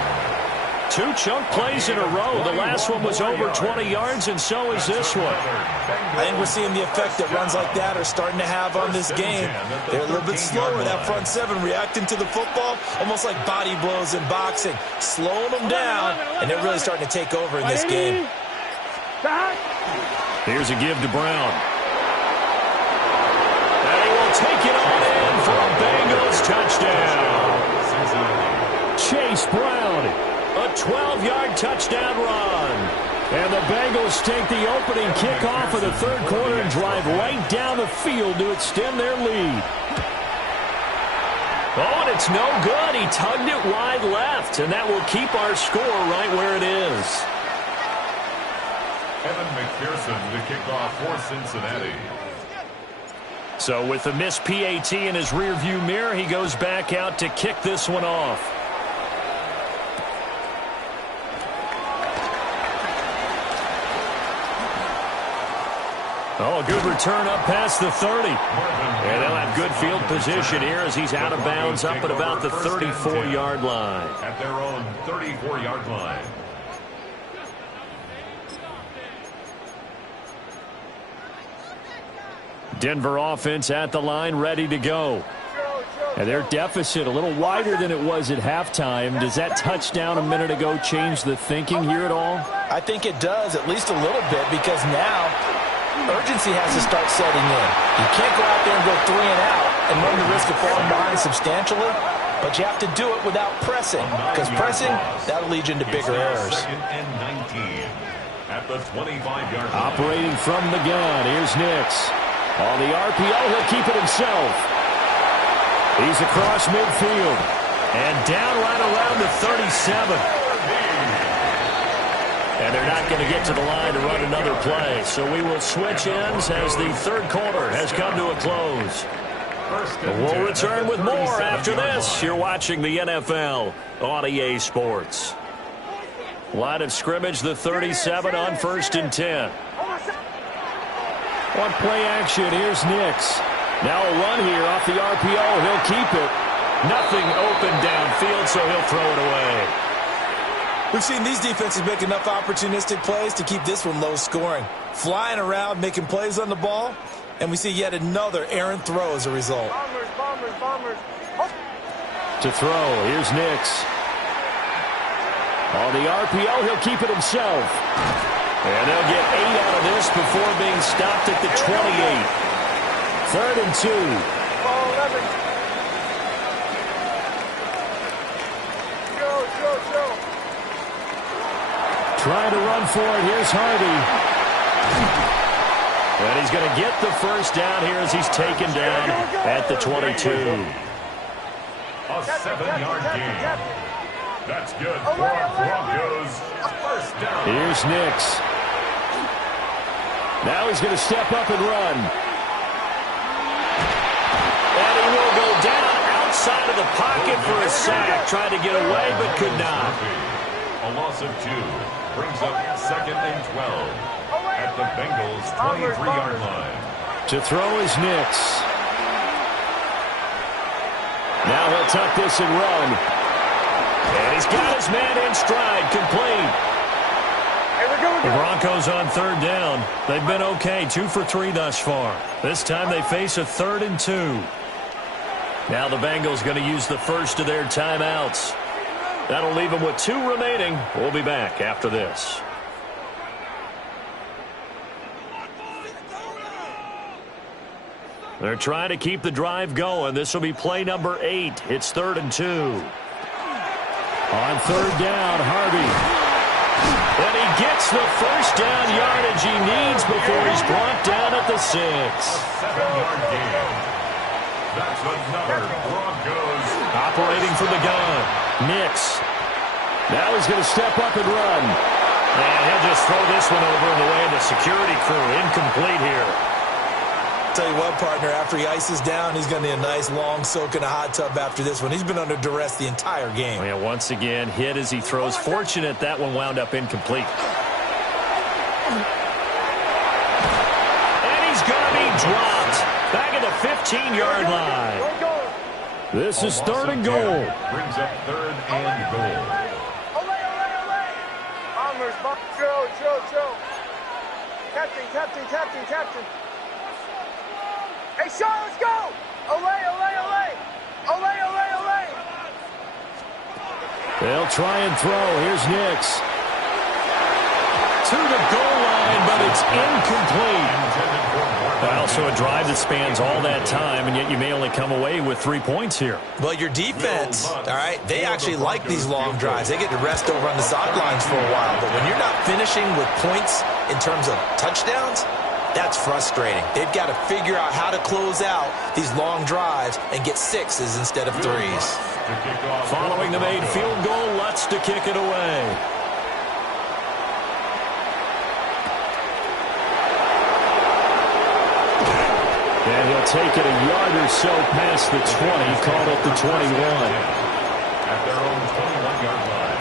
2 chunk plays in a row. The last one was over 20 yards, and so is this one. I think we're seeing the effect that runs like that are starting to have on this game. They're a little bit slower, that front seven, reacting to the football, almost like body blows in boxing, slowing them down, and they're really starting to take over in this game. Here's a give to Brown. And he will take it on in for a Bengals touchdown. Chase Brown. A 12-yard touchdown run. And the Bengals take the opening kickoff of the third quarter and drive right down the field to extend their lead. Oh, and it's no good. He tugged it wide left, and that will keep our score right where it is. Evan McPherson to kick off for Cincinnati. So with the missed PAT in his rearview mirror, he goes back out to kick this one off. Oh, a good return up past the 30. And they'll have good field position here as he's out of bounds up at about the 34-yard line. At their own 34-yard line. Denver offense at the line, ready to go. And their deficit a little wider than it was at halftime. Does that touchdown a minute ago change the thinking here at all? I think it does, at least a little bit, because now urgency has to start setting in. You can't go out there and go 3 and out and run the risk of falling behind substantially, but you have to do it without pressing, because pressing, that'll lead you into bigger errors. 2nd and 19 at the 25-yard line. Operating from the gun, here's Nix. On the RPO, he'll keep it himself. He's across midfield and down right around the 37. And they're not going to get to the line to run another play. So we will switch ends as the third quarter has come to a close. We'll return with more after this. You're watching the NFL on EA Sports. Line of scrimmage, the 37 on 1st and 10. On play action, here's Nix. Now a run here off the RPO. He'll keep it. Nothing open downfield, so he'll throw it away. We've seen these defenses make enough opportunistic plays to keep this one low scoring. Flying around, making plays on the ball, and we see yet another errant throw as a result. Bombers. To throw, here's Nix. On the RPO, he'll keep it himself. And they'll get 8 out of this before being stopped at the 28. 3rd and 2. Trying to run for it. Here's Harvey. And he's going to get the first down here as he's taken down at the 22. A 7-yard gain. That's good for Broncos. First down. Here's Nix. Now he's going to step up and run. And he will go down outside of the pocket for a sack. Tried to get away, but could not. A loss of 2 brings up 2nd and 12 at the Bengals' 23-yard line. To throw is Nix. Now he'll tuck this and run. And he's got his man in stride, complete. The Broncos on 3rd down. They've been okay, 2 for 3 thus far. This time they face a 3rd and 2. Now the Bengals going to use the first of their timeouts. That'll leave them with 2 remaining. We'll be back after this. They're trying to keep the drive going. This will be play number 8. It's 3rd and 2. On 3rd down, Harvey. And he gets the first down yardage he needs before he's brought down at the 6. 7-yard gain. That's another Broncos. Operating from the gun. Nix. Now he's going to step up and run. And he'll just throw this one over in the way of the security crew. Incomplete here. Tell you what, partner, after he ices down, he's going to need a nice long soak in a hot tub after this one. He's been under duress the entire game. Yeah, once again, hit as he throws. Fortunate that one wound up incomplete. And he's going to be dropped. Back at the 15-yard line. This is 3rd and goal. Brings up 3rd and goal. Chill. Captain. Hey, Sean, let's go! Olay! They'll try and throw. Here's Nix. To the goal line, but it's incomplete. Also a drive that spans all that time, and yet you may only come away with 3 points here. Well, your defense, all right, they actually like these long drives. They get to rest over on the sidelines for a while, but when you're not finishing with points in terms of touchdowns, that's frustrating. They've got to figure out how to close out these long drives and get 6s instead of 3s. Following the made field goal, Lutz to kick it away. And he'll take it a yard or so past the 20, caught at the 21. At their own 21-yard line.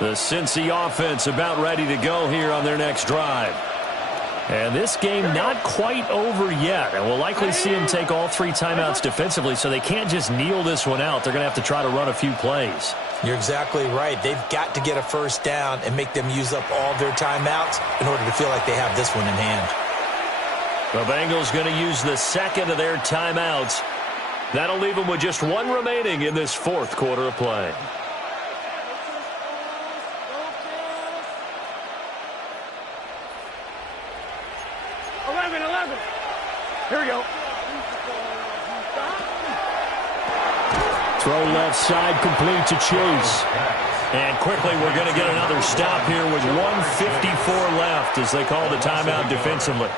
The Cincy offense about ready to go here on their next drive. And this game not quite over yet. And we'll likely see them take all 3 timeouts defensively, so they can't just kneel this one out. They're going to have to try to run a few plays. You're exactly right. They've got to get a first down and make them use up all their timeouts in order to feel like they have this one in hand. The Bengals going to use the second of their timeouts. That'll leave them with just 1 remaining in this 4th quarter of play. Here we go. Throw left side, complete to Chase. And quickly we're going to get another stop here with 1:54 left as they call the timeout defensively.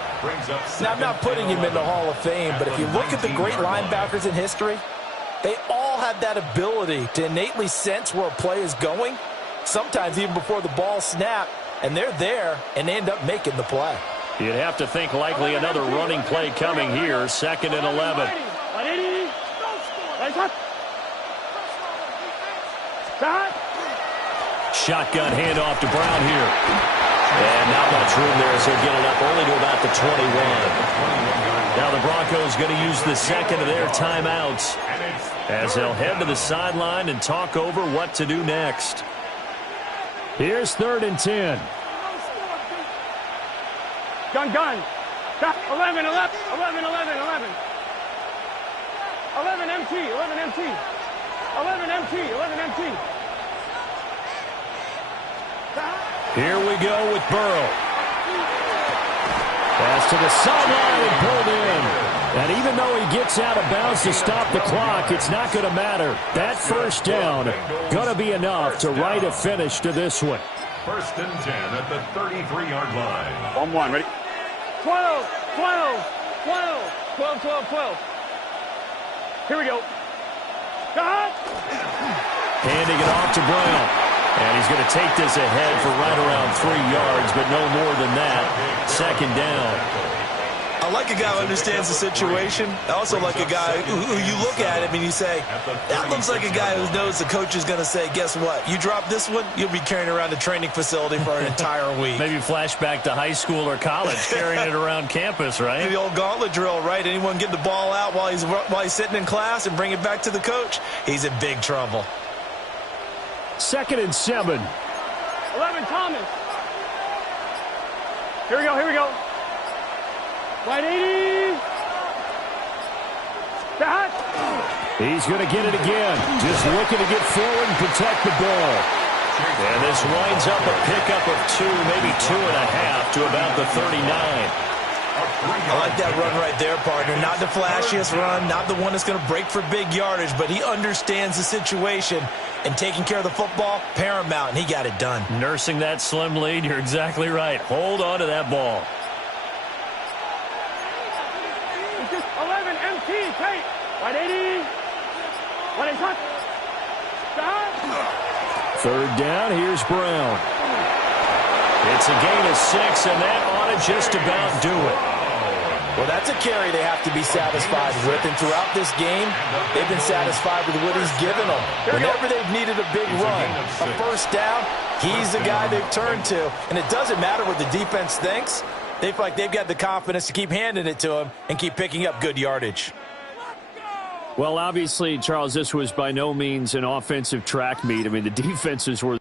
Now, I'm not putting him in the Hall of Fame, but if you look at the great linebackers in history, they all have that ability to innately sense where a play is going, sometimes even before the ball snapped, and they're there and they end up making the play. You'd have to think likely another running play coming here, 2nd and 11. Shotgun handoff to Brown here. And not much room there as they'll get it up only to about the 21. Now the Broncos going to use the second of their timeouts as they'll head to the sideline and talk over what to do next. Here's 3rd and 10. Gun. 11 MT. Here we go with Burrow. Pass to the sideline and pulled in. And even though he gets out of bounds to stop the clock, it's not going to matter. That first down going to be enough to write a finish to this one. 1st and 10 at the 33-yard line. 1-1, ready? 12, 12, 12, 12, 12, 12. Here we go. Got it. Handing it off to Brown. And he's going to take this ahead for right around 3 yards, but no more than that. 2nd down. I like a guy who understands the situation. I also like a guy who you look at him and you say, that looks like a guy who knows the coach is going to say, guess what? You drop this one, you'll be carrying around the training facility for an entire week. Maybe flashback to high school or college, carrying it around campus, right? The old gauntlet drill, right? Anyone get the ball out while he's sitting in class and bring it back to the coach? He's in big trouble. 2nd and 7. 11, Thomas. Here we go, here we go. 180. That. He's going to get it again. Just looking to get forward and protect the ball. And this winds up a pickup of 2, maybe 2.5 to about the 39. I like that run right there, partner. Not the flashiest run, not the one that's going to break for big yardage, but he understands the situation, and taking care of the football, paramount, and he got it done. Nursing that slim lead, you're exactly right. Hold on to that ball. 11, MT, Tate. 180. 180. Stop. 3rd down, here's Brown. It's a gain of 6, and that ought to just about do it. Well, that's a carry they have to be satisfied with, and throughout this game, they've been satisfied with what he's given them. Whenever they've needed a big run, a 1st down, he's the guy they've turned to, and it doesn't matter what the defense thinks. They feel like they've got the confidence to keep handing it to him and keep picking up good yardage. Well, obviously, Charles, this was by no means an offensive track meet. I mean, the defenses were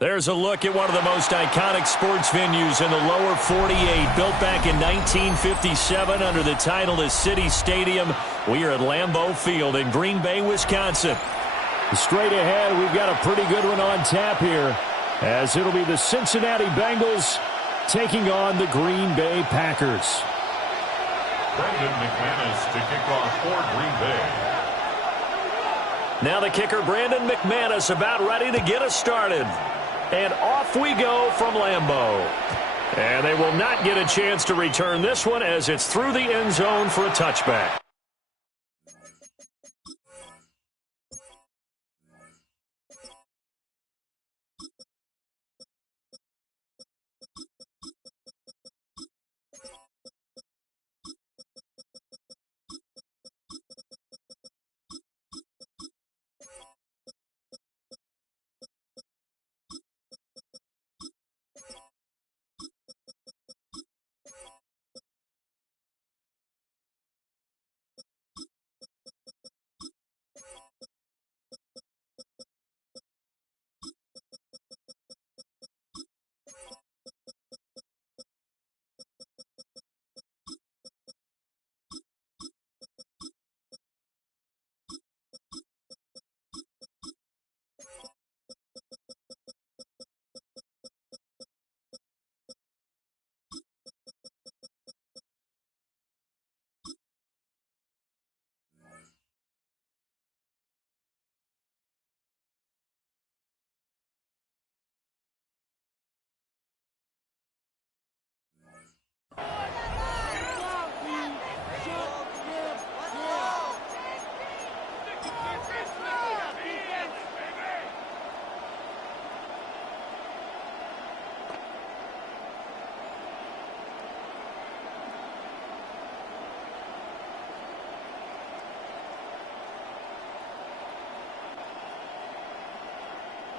There's a look at one of the most iconic sports venues in the lower 48. Built back in 1957 under the title of City Stadium. We are at Lambeau Field in Green Bay, Wisconsin. Straight ahead, we've got a pretty good one on tap here, as it'll be the Cincinnati Bengals taking on the Green Bay Packers. Brandon McManus to kick off for Green Bay. Now the kicker, Brandon McManus, about ready to get us started. And off we go from Lambeau. And they will not get a chance to return this one as it's through the end zone for a touchback.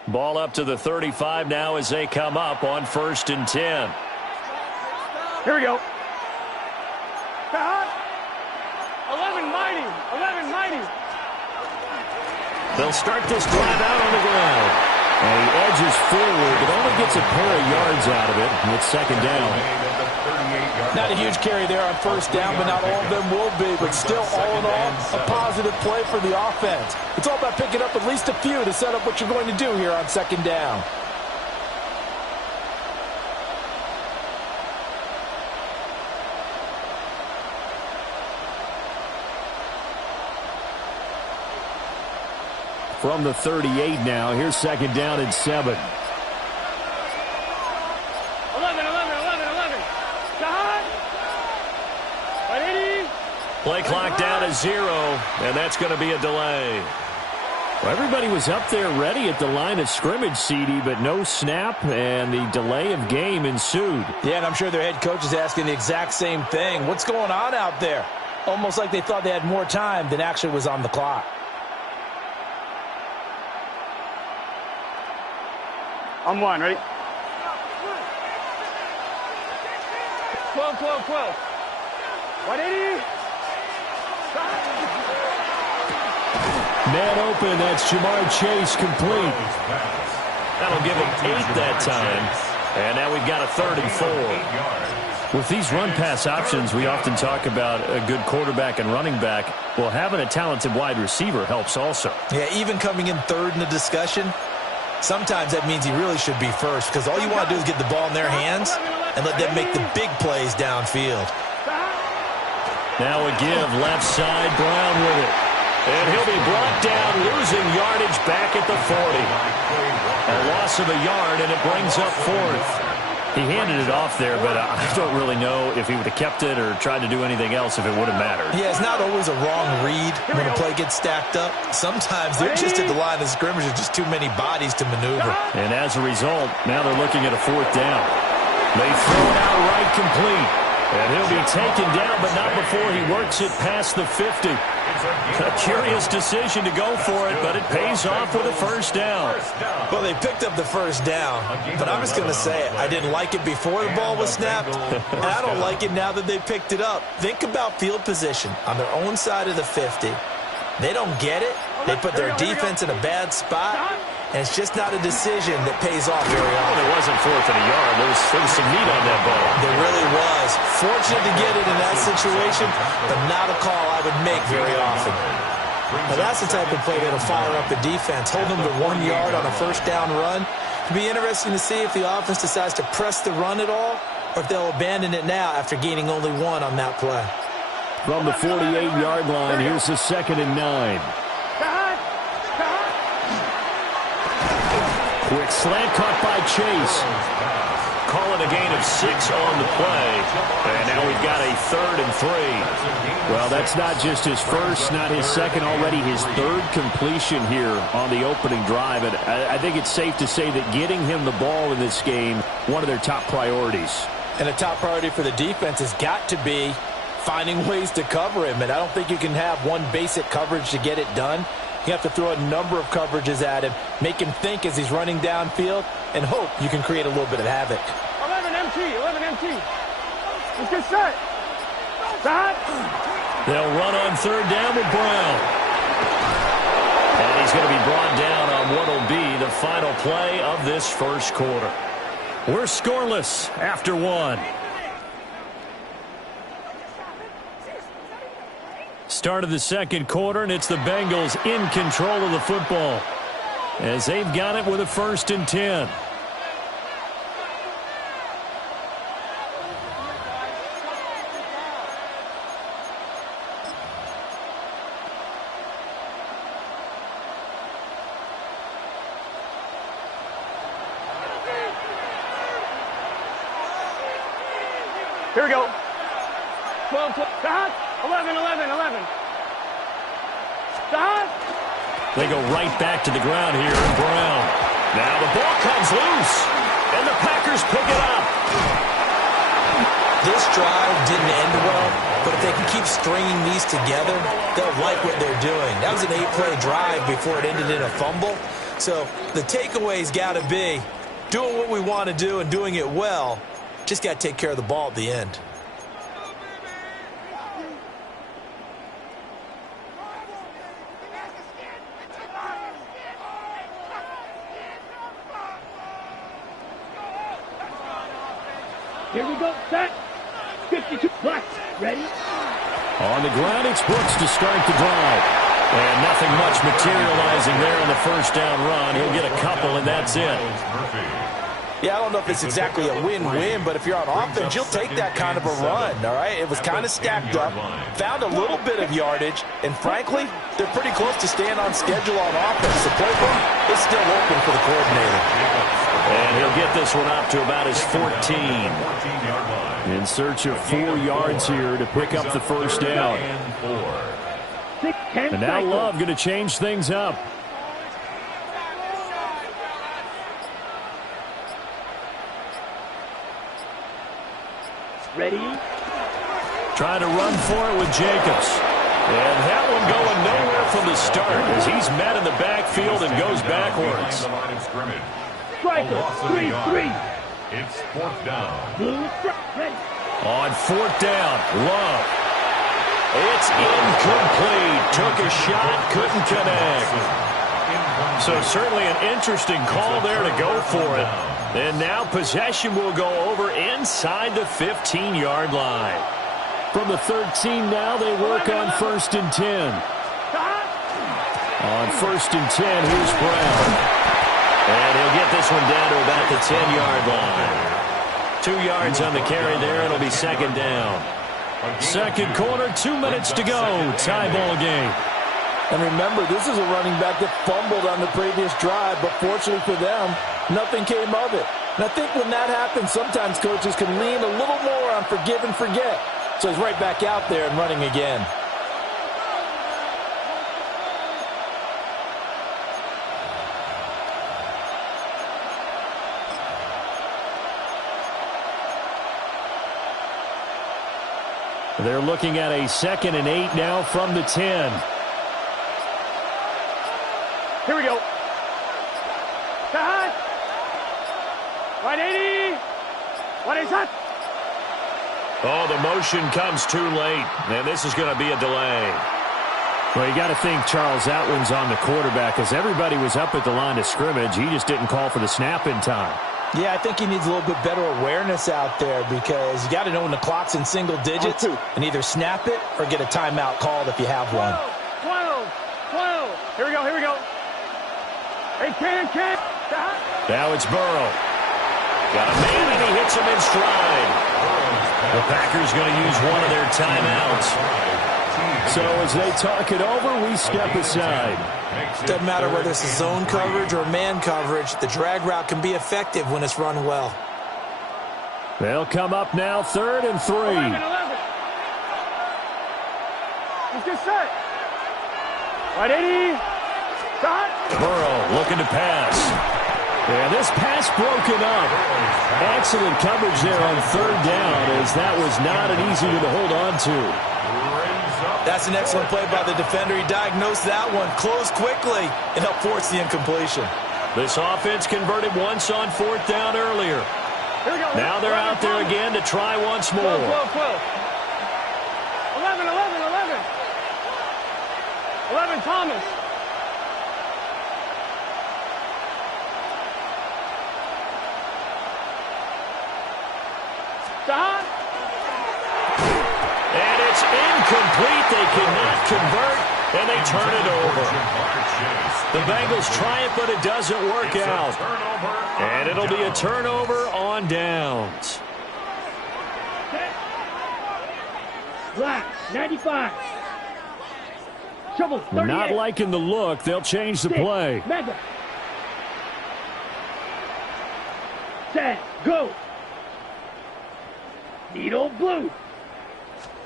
Ball up to the 35 now as they come up on 1st and 10. Here we go. 11 mighty. 11 mighty. They'll start this drive out on the ground. And he edges forward, but only gets a pair of yards out of it. And it's 2nd down. Not a huge carry there on 1st down, but not all of them will be. But still, all in all, a positive play for the offense. It's all about picking up at least a few to set up what you're going to do here on 2nd down. From the 38 now, here's 2nd down and 7. 11. Play clock down to 0, and that's going to be a delay. Well, everybody was up there ready at the line of scrimmage, CD, but no snap, and the delay of game ensued. Yeah, and I'm sure their head coach is asking the exact same thing. What's going on out there? Almost like they thought they had more time than actually was on the clock. On 1, ready? 12. 180. Man open, that's Jamar Chase complete. That'll give him 8 that time. And now we've got a 3rd and 4. With these run-pass options, we often talk about a good quarterback and running back. Well, having a talented wide receiver helps also. Yeah, even coming in 3rd in the discussion, sometimes that means he really should be first because all you want to do is get the ball in their hands and let them make the big plays downfield. Now a give, left side, Brown with it. And he'll be brought down, losing yardage back at the 40. A loss of a yard, and it brings up 4th. He handed it off there, but I don't really know if he would have kept it or tried to do anything else if it would have mattered. Yeah, it's not always a wrong read when a play gets stacked up. Sometimes they're just at the line of scrimmage with just too many bodies to maneuver. And as a result, now they're looking at a 4th down. They throw it out right complete. And he'll be taken down, but not before he works it past the 50. A curious decision to go for it, but it pays off with a 1st down. Well, they picked up the 1st down, but I'm just going to say it. I didn't like it before the ball was snapped, and I don't like it now that they picked it up. Think about field position on their own side of the 50. They don't get it. They put their defense in a bad spot. And it's just not a decision that pays off very often. Well, it wasn't 4th and a yard. There was some meat on that ball. There really was. Fortunate to get it in that situation, but not a call I would make very often. Now, that's the type of play that'll fire up the defense. Hold them to 1 yard on a 1st down run. It'll be interesting to see if the offense decides to press the run at all or if they'll abandon it now after gaining only 1 on that play. From the 48-yard line, here's the 2nd and 9. Quick slant caught by Chase. Calling a gain of 6 on the play. And now we've got a 3rd and 3. Well, that's not just his first, not his second, already his 3rd completion here on the opening drive. And I think it's safe to say that getting him the ball in this game, one of their top priorities. And a top priority for the defense has got to be finding ways to cover him. And I don't think you can have one basic coverage to get it done. You have to throw a number of coverages at him, make him think as he's running downfield, and hope you can create a little bit of havoc. 11 MT. Let's get set. Stop. They'll run on 3rd down with Brown. And he's going to be brought down on what will be the final play of this first quarter. We're scoreless after 1. Start of the second quarter, and it's the Bengals in control of the football as they've got it with a 1st and 10. Here we go. 12, stop. 11. Stop. They go right back to the ground here, and Brown. Now the ball comes loose, and the Packers pick it up. This drive didn't end well, but if they can keep stringing these together, they'll like what they're doing. That was an 8-play drive before it ended in a fumble. So the takeaway's got to be doing what we want to do and doing it well. Just got to take care of the ball at the end. Here we go. Set. 52 plus. Ready? On the ground, it's Brooks to start the drive. And nothing much materializing there on the first down run. He'll get a couple, and that's it. Yeah, I don't know if it's exactly a win-win, but if you're on offense, you'll take that kind of a run, all right? It was kind of stacked up, found a little bit of yardage, and frankly, they're pretty close to staying on schedule on offense. The playbook is still open for the coordinator. And he'll get this one up to about his 14. In search of 4 yards here to pick up the first down. And now Love going to change things up. Ready? Trying to run for it with Jacobs. And that one going nowhere from the start as he's met in the backfield and goes backwards. Striker, 3-3. It's 4th down. On 4th down, Love. It's incomplete. Took a shot, couldn't connect. So certainly an interesting call there to go for it. And now possession will go over inside the 15-yard line. From the 13 now, they work on 1st and 10. On 1st and 10, here's Brown. And he'll get this one down to about the 10-yard line. 2 yards on the carry there. It'll be 2nd down. Second quarter, 2 minutes to go. Tie ball game. And remember, this is a running back that fumbled on the previous drive, but fortunately for them, nothing came of it. And I think when that happens, sometimes coaches can lean a little more on forgive and forget. So he's right back out there and running again. They're looking at a 2nd and 8 now from the 10. Here we go. Cut. 180. What is that? Oh, the motion comes too late, and this is going to be a delay. Well, you got to think, Charles, that one's on the quarterback, as everybody was up at the line of scrimmage. He just didn't call for the snap in time. Yeah, I think he needs a little bit better awareness out there because you got to know when the clock's in single digits and either snap it or get a timeout called if you have one. 12. Here we go. Hey, can. Now it's Burrow. Got a man, and he hits him in stride. The Packers going to use one of their timeouts. So as they talk it over, we step aside. Doesn't matter whether it's a zone coverage or man coverage, the drag route can be effective when it's run well. They'll come up now, 3rd and 3. 11. Let's get set. Right, 80. Shot. Burrow looking to pass. Yeah, this pass broken up. Excellent coverage there on 3rd down, as that was not an easy one to hold on to. That's an excellent play by the defender. He diagnosed that one, closed quickly, and helped force the incompletion. This offense converted once on 4th down earlier. Here we go. Now they're out there again to try once more. 12. 11. 11, Thomas. Shot. And it's incomplete. They cannot convert, and they turn it over. The Bengals try it, but it doesn't work out. And it'll be a turnover on downs. Black, 95. Trouble, 38. Not liking the look. They'll change the play. Mega. Set, go. Needle blue.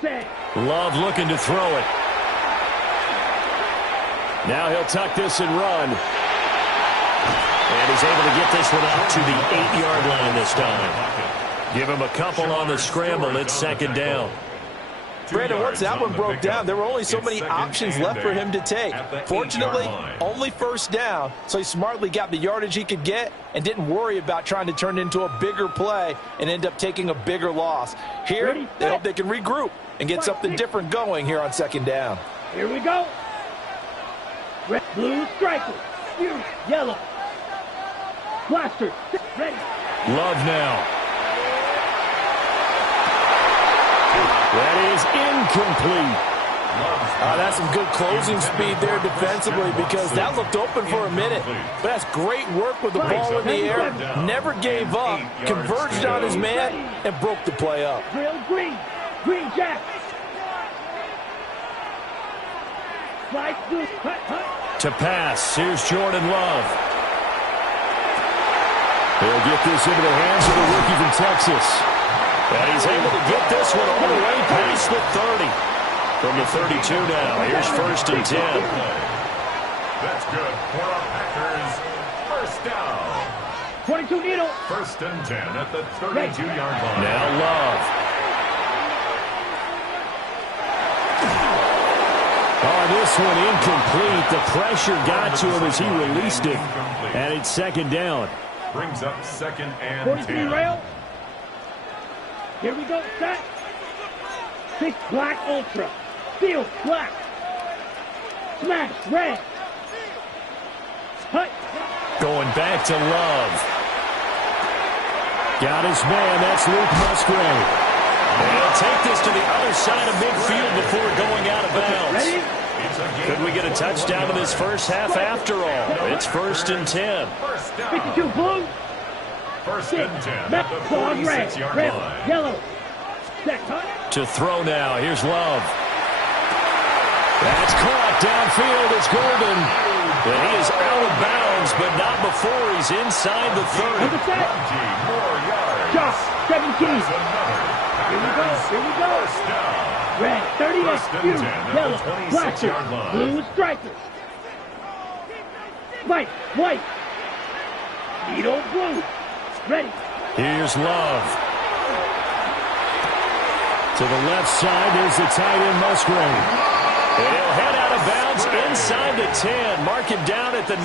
Set. Love looking to throw it. Now he'll tuck this and run. And he's able to get this one out to the 8-yard line this time. Give him a couple on the scramble. It's 2nd down. Brandon, once that one broke down, there were only so many options left for him to take. Fortunately, only 1st down, so he smartly got the yardage he could get and didn't worry about trying to turn it into a bigger play and end up taking a bigger loss. Here, they hope they can regroup and get something different going here on 2nd down. Here we go. Red, blue, striker. Yellow. Blaster. Ready. Love now. That is incomplete. That's some good closing speed there defensively, because that looked open for a minute. But that's great work with the ball in the air. Never gave up, converged on his man, and broke the play up. Drill green. Green jack. Slide blue. To pass, here's Jordan Love. He'll get this into the hands of the rookie from Texas. And he's able to get this one all the way past the 30. From the 32 now, here's 1st and 10. That's good for our Packers. 1st down. 22 needle. 1st and 10 at the 32-yard line. Now Love. Oh, this one incomplete. The pressure got to him as he released it. And it's 2nd down. Brings up 2nd and 43 10. rail. Here we go. Set. 6 black ultra. Steel black. Smash red. Hut. Going back to Love. Got his man. That's Luke Musgrave. And he'll take this to the other side of midfield before going out of bounds. Ready? Could we get a touchdown in this first half after all? It's 1st and 10. 52 blue. 1st and 10 at the Red. 46-yard Red. line. Yellow. Set. Hut. To throw now. Here's Love. That's caught downfield. It's Golden. And he is out of bounds, but not before he's inside the 30. Number set. 20 more yards. Josh. 17. That's another. Here we go. Here we go. 1st down. Red. 38. 1st and 10 at the Yellow. 26-yard Blaster. line. Blue striker. White. White. Needle blue. Ready. Here's Love. To the left side, there's the tight end Musgrave. And he'll head out of bounds inside the 10. Mark him down at the 9.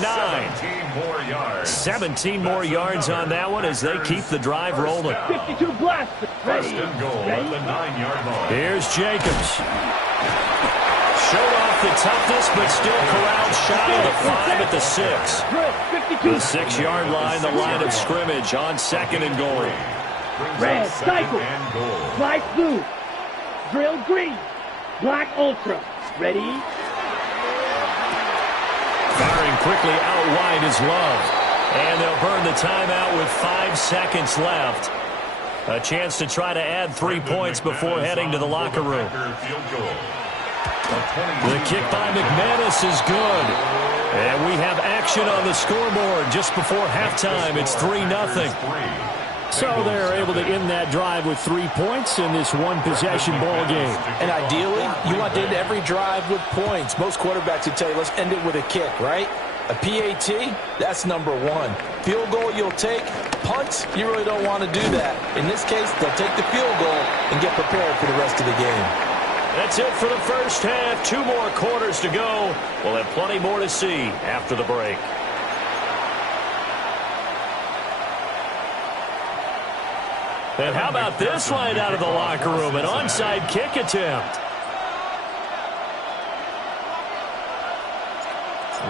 17 more yards. 17 more yards on that one as they keep the drive rolling. 52 blaster. Ready. 1st and goal at the 9-yard line. Here's Jacobs. Showed off the toughness, but still corralled shy of the 5 at the 6. Drill. 52. The 6-yard line, the line of scrimmage on 2nd and goal. Red. Second Cycle. and goal. Slice blue. Drill green. Black ultra. Ready. Firing quickly out wide is Love. And they'll burn the timeout with 5 seconds left. A chance to try to add 3 points before heading to the locker room. Field goal. The kick by McManus is good. And we have action on the scoreboard just before halftime. It's 3-0. So they're able to end that drive with 3 points in this one-possession ball game. And ideally, you want to end every drive with points. Most quarterbacks would tell you, let's end it with a kick, right? A PAT, that's number one. Field goal you'll take. Punt, you really don't want to do that. In this case, they'll take the field goal and get prepared for the rest of the game. That's it for the first half. 2 more quarters to go. We'll have plenty more to see after the break. And how about this line out of the locker room? An onside kick attempt.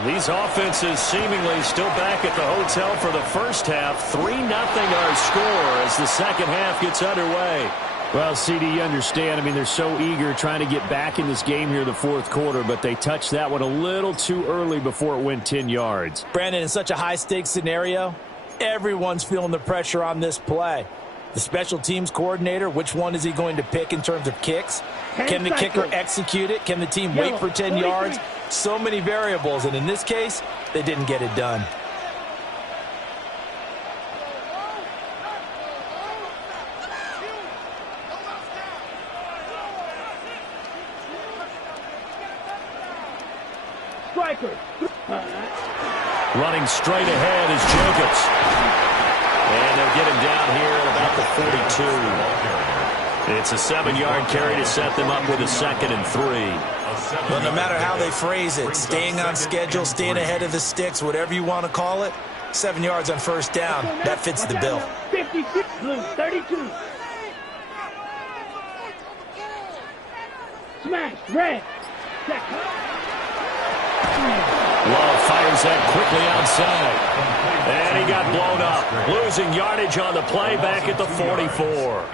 These offenses seemingly still back at the hotel for the first half. 3-0 our score as the second half gets underway. Well, CD, you understand. I mean, they're so eager trying to get back in this game here in the fourth quarter, but they touched that one a little too early before it went 10 yards. Brandon, in such a high-stakes scenario, everyone's feeling the pressure on this play. The special teams coordinator, which one is he going to pick in terms of kicks? Can the kicker execute it? Can the team wait for 10 yards? So many variables, and in this case, they didn't get it done. Striker. Running straight ahead is Jacobs. And they'll get him down here at about the 42. It's a 7-yard carry to set them up with a 2nd and 3. Well, no matter how they phrase it, staying on schedule, staying ahead of the sticks, whatever you want to call it, 7 yards on first down, that fits the bill. 56, blue, 32. Smash, red. Love fires that quickly outside. And he got blown up. Losing yardage on the play back at the 44.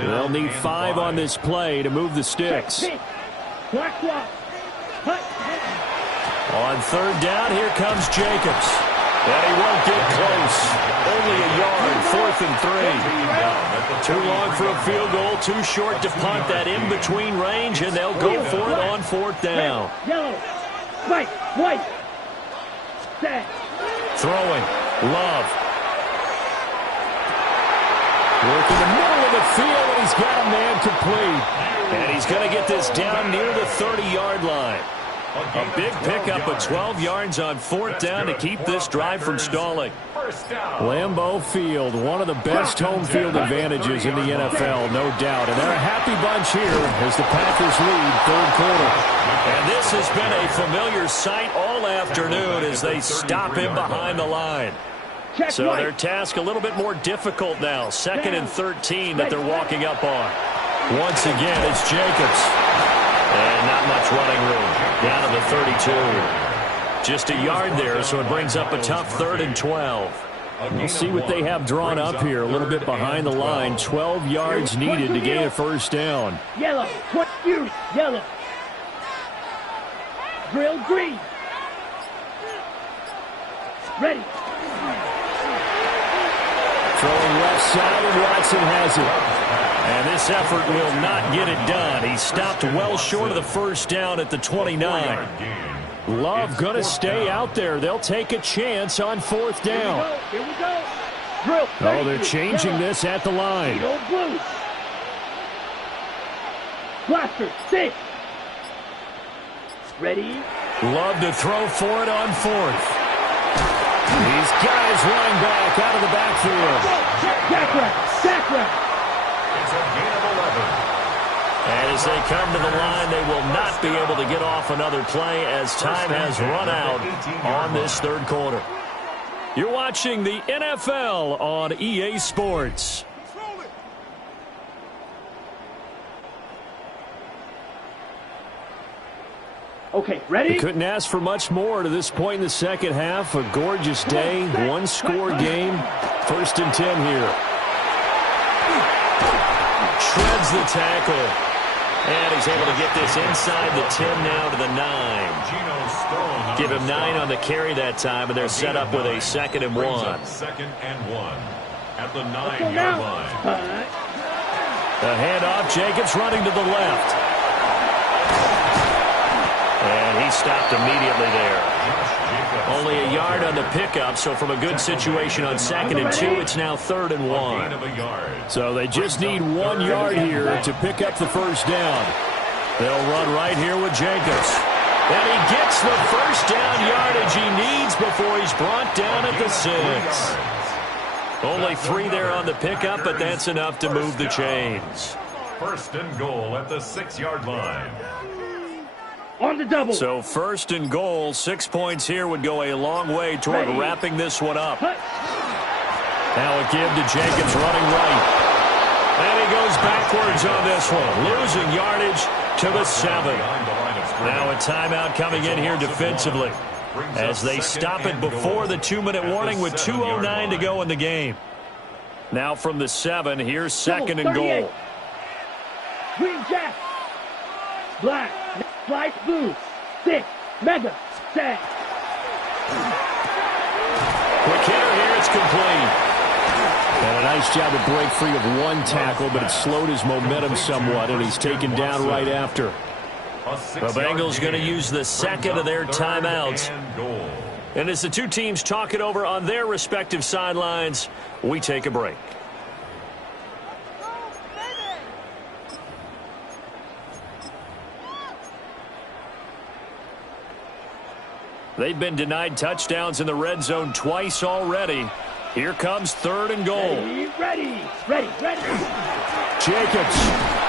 They'll need 5 on this play to move the sticks. On third down, here comes Jacobs. And he won't get close. Only a yard, 4th and 3. Too long for a field goal, too short to punt that in-between range, and they'll go for it on 4th down. Yellow, white, white, set. Throwing, Love. Working the middle of the field, and he's got a man complete. And he's going to get this down near the 30-yard line. A big pickup of 12 yards on 4th down to keep this drive from stalling. Lambeau Field, one of the best home field advantages in the NFL, no doubt. And they're a happy bunch here as the Packers lead 3rd quarter. And this has been a familiar sight all afternoon as they stop him behind the line. So their task a little bit more difficult now. 2nd and 13 that they're walking up on. Once again, it's Jacobs. And not much running room. Down to the 32. Just a yard there, so it brings up a tough 3rd and 12. We'll see what they have drawn up here. A little bit behind the line. 12 yards needed to gain a first down. Yellow, yellow. Drill green. Ready. Throwing left side, and Watson has it. And this effort will not get it done. He stopped well short of the first down at the 29. Love going to stay out there. They'll take a chance on 4th down. Here we go. Drill. Oh, they're changing this at the line. Blue. Blaster, 6. Ready. Love to throw for it on 4th. These guys running back out of the backfield. Sack rack. It's a gain of 11. And as they come to the line, they will not be able to get off another play as time has run out on this 3rd quarter. You're watching the NFL on EA Sports. Okay, ready? They couldn't ask for much more to this point in the second half. A gorgeous day, one-score game. 1st and 10 here. Shreds the tackle. And he's able to get this inside the 10 now to the 9. Give him 9 on the carry that time, and they're set up with a 2nd and 1. 2nd and 1 at the 9-yard line. The handoff, Jacobs running to the left. stopped immediately there. Only a yard on the pickup, so from a good situation on 2nd and 2, it's now 3rd and 1. So they just need 1 yard here to pick up the first down. They'll run right here with Jacobs. And he gets the first down yardage he needs before he's brought down at the 6. Only 3 there on the pickup, but that's enough to move the chains. 1st and goal at the 6-yard line. On the double. So 1st and goal, 6 points here would go a long way toward wrapping this one up. Now a give to Jacobs running right. And he goes backwards on this one, losing yardage to the 7. Now a timeout coming in here defensively as they stop it before the 2-minute warning with 2:09 to go in the game. Now from the 7, here's 2nd and goal. Green Jack. Black. Slice blue. 6. Mega. Set. Quick hitter here. It's complete. And a nice job to break free of 1 tackle, but it slowed his momentum somewhat, and he's taken down right after. The Bengals going to use the 2nd of their timeouts. And as the two teams talk it over on their respective sidelines, we take a break. They've been denied touchdowns in the red zone twice already. Here comes 3rd and goal. Ready. Jacobs.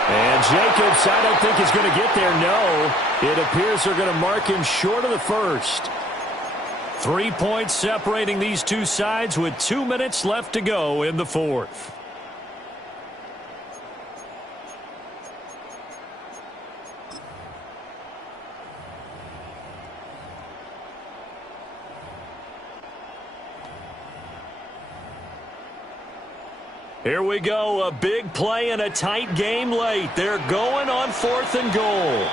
And Jacobs, I don't think is going to get there, no. It appears they're going to mark him short of the 1st. 3 points separating these two sides with 2 minutes left to go in the 4th. Here we go, a big play and a tight game late. They're going on 4th and goal.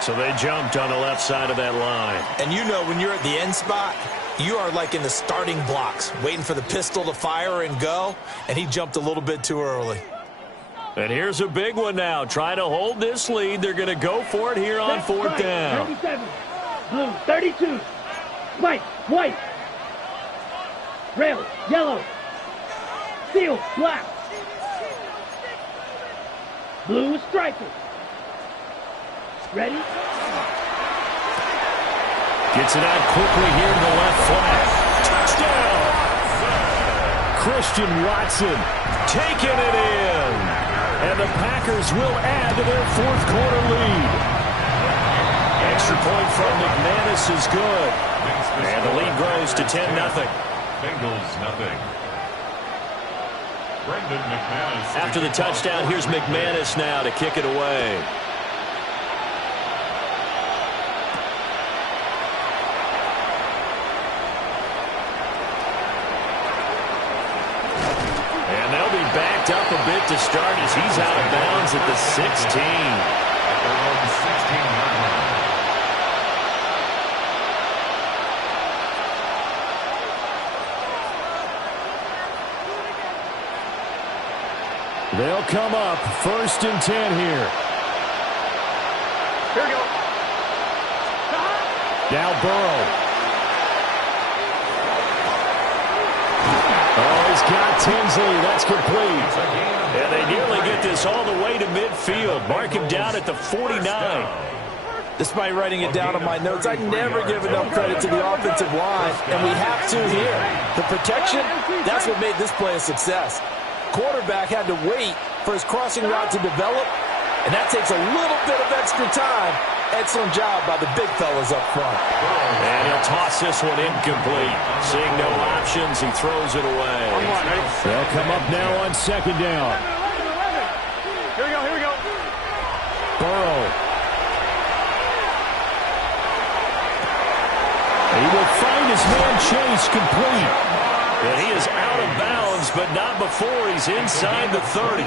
So they jumped on the left side of that line. And you know when you're at the end spot, you are like in the starting blocks, waiting for the pistol to fire and go, and he jumped a little bit too early. And here's a big one now. Trying to hold this lead. They're going to go for it here on 4th down. 37. Blue. 32. White. Rail. Yellow. Steel, black. Blue striker. Ready? Gets it out quickly here to the left flank. Touchdown! Christian Watson Taking it in. And the Packers will add to their 4th quarter lead. Extra point from McManus is good. And the lead grows to 10-0. Bengals nothing. After the touchdown, here's McManus now to kick it away. And they'll be backed up a bit to start as he's out of bounds at the 16. They'll come up 1st and 10 here. Here we go. Now Burrow. Oh, he's got Tinsley. That's complete. And they nearly get this all the way to midfield. Mark him down at the 49. Despite writing it down on my notes, I never give enough credit to the offensive line, and we have to here. The protection, that's what made this play a success. Quarterback had to wait for his crossing route to develop, and that takes a little bit of extra time. Excellent job by the big fellas up front. And he'll toss this one incomplete. Seeing no options, he throws it away. They'll come up now on 2nd down. Here we go. Burrow. He will find his man Chase complete. And he is out of bounds, but not before he's inside the 30.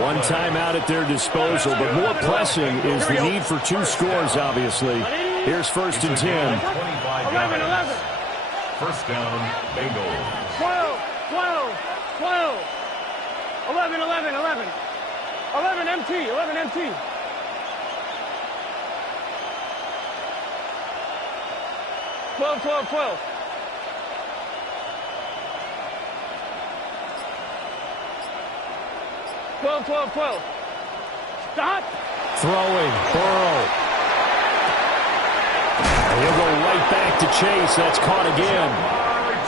1 timeout at their disposal, but more pressing is the need for 2 scores, obviously. Here's 1st and 10. 11. First down, Bengals. 12. 11. 11 MT. 12, 12, 12. Stop. Throwing, Burrow. And he'll go right back to Chase. That's caught again.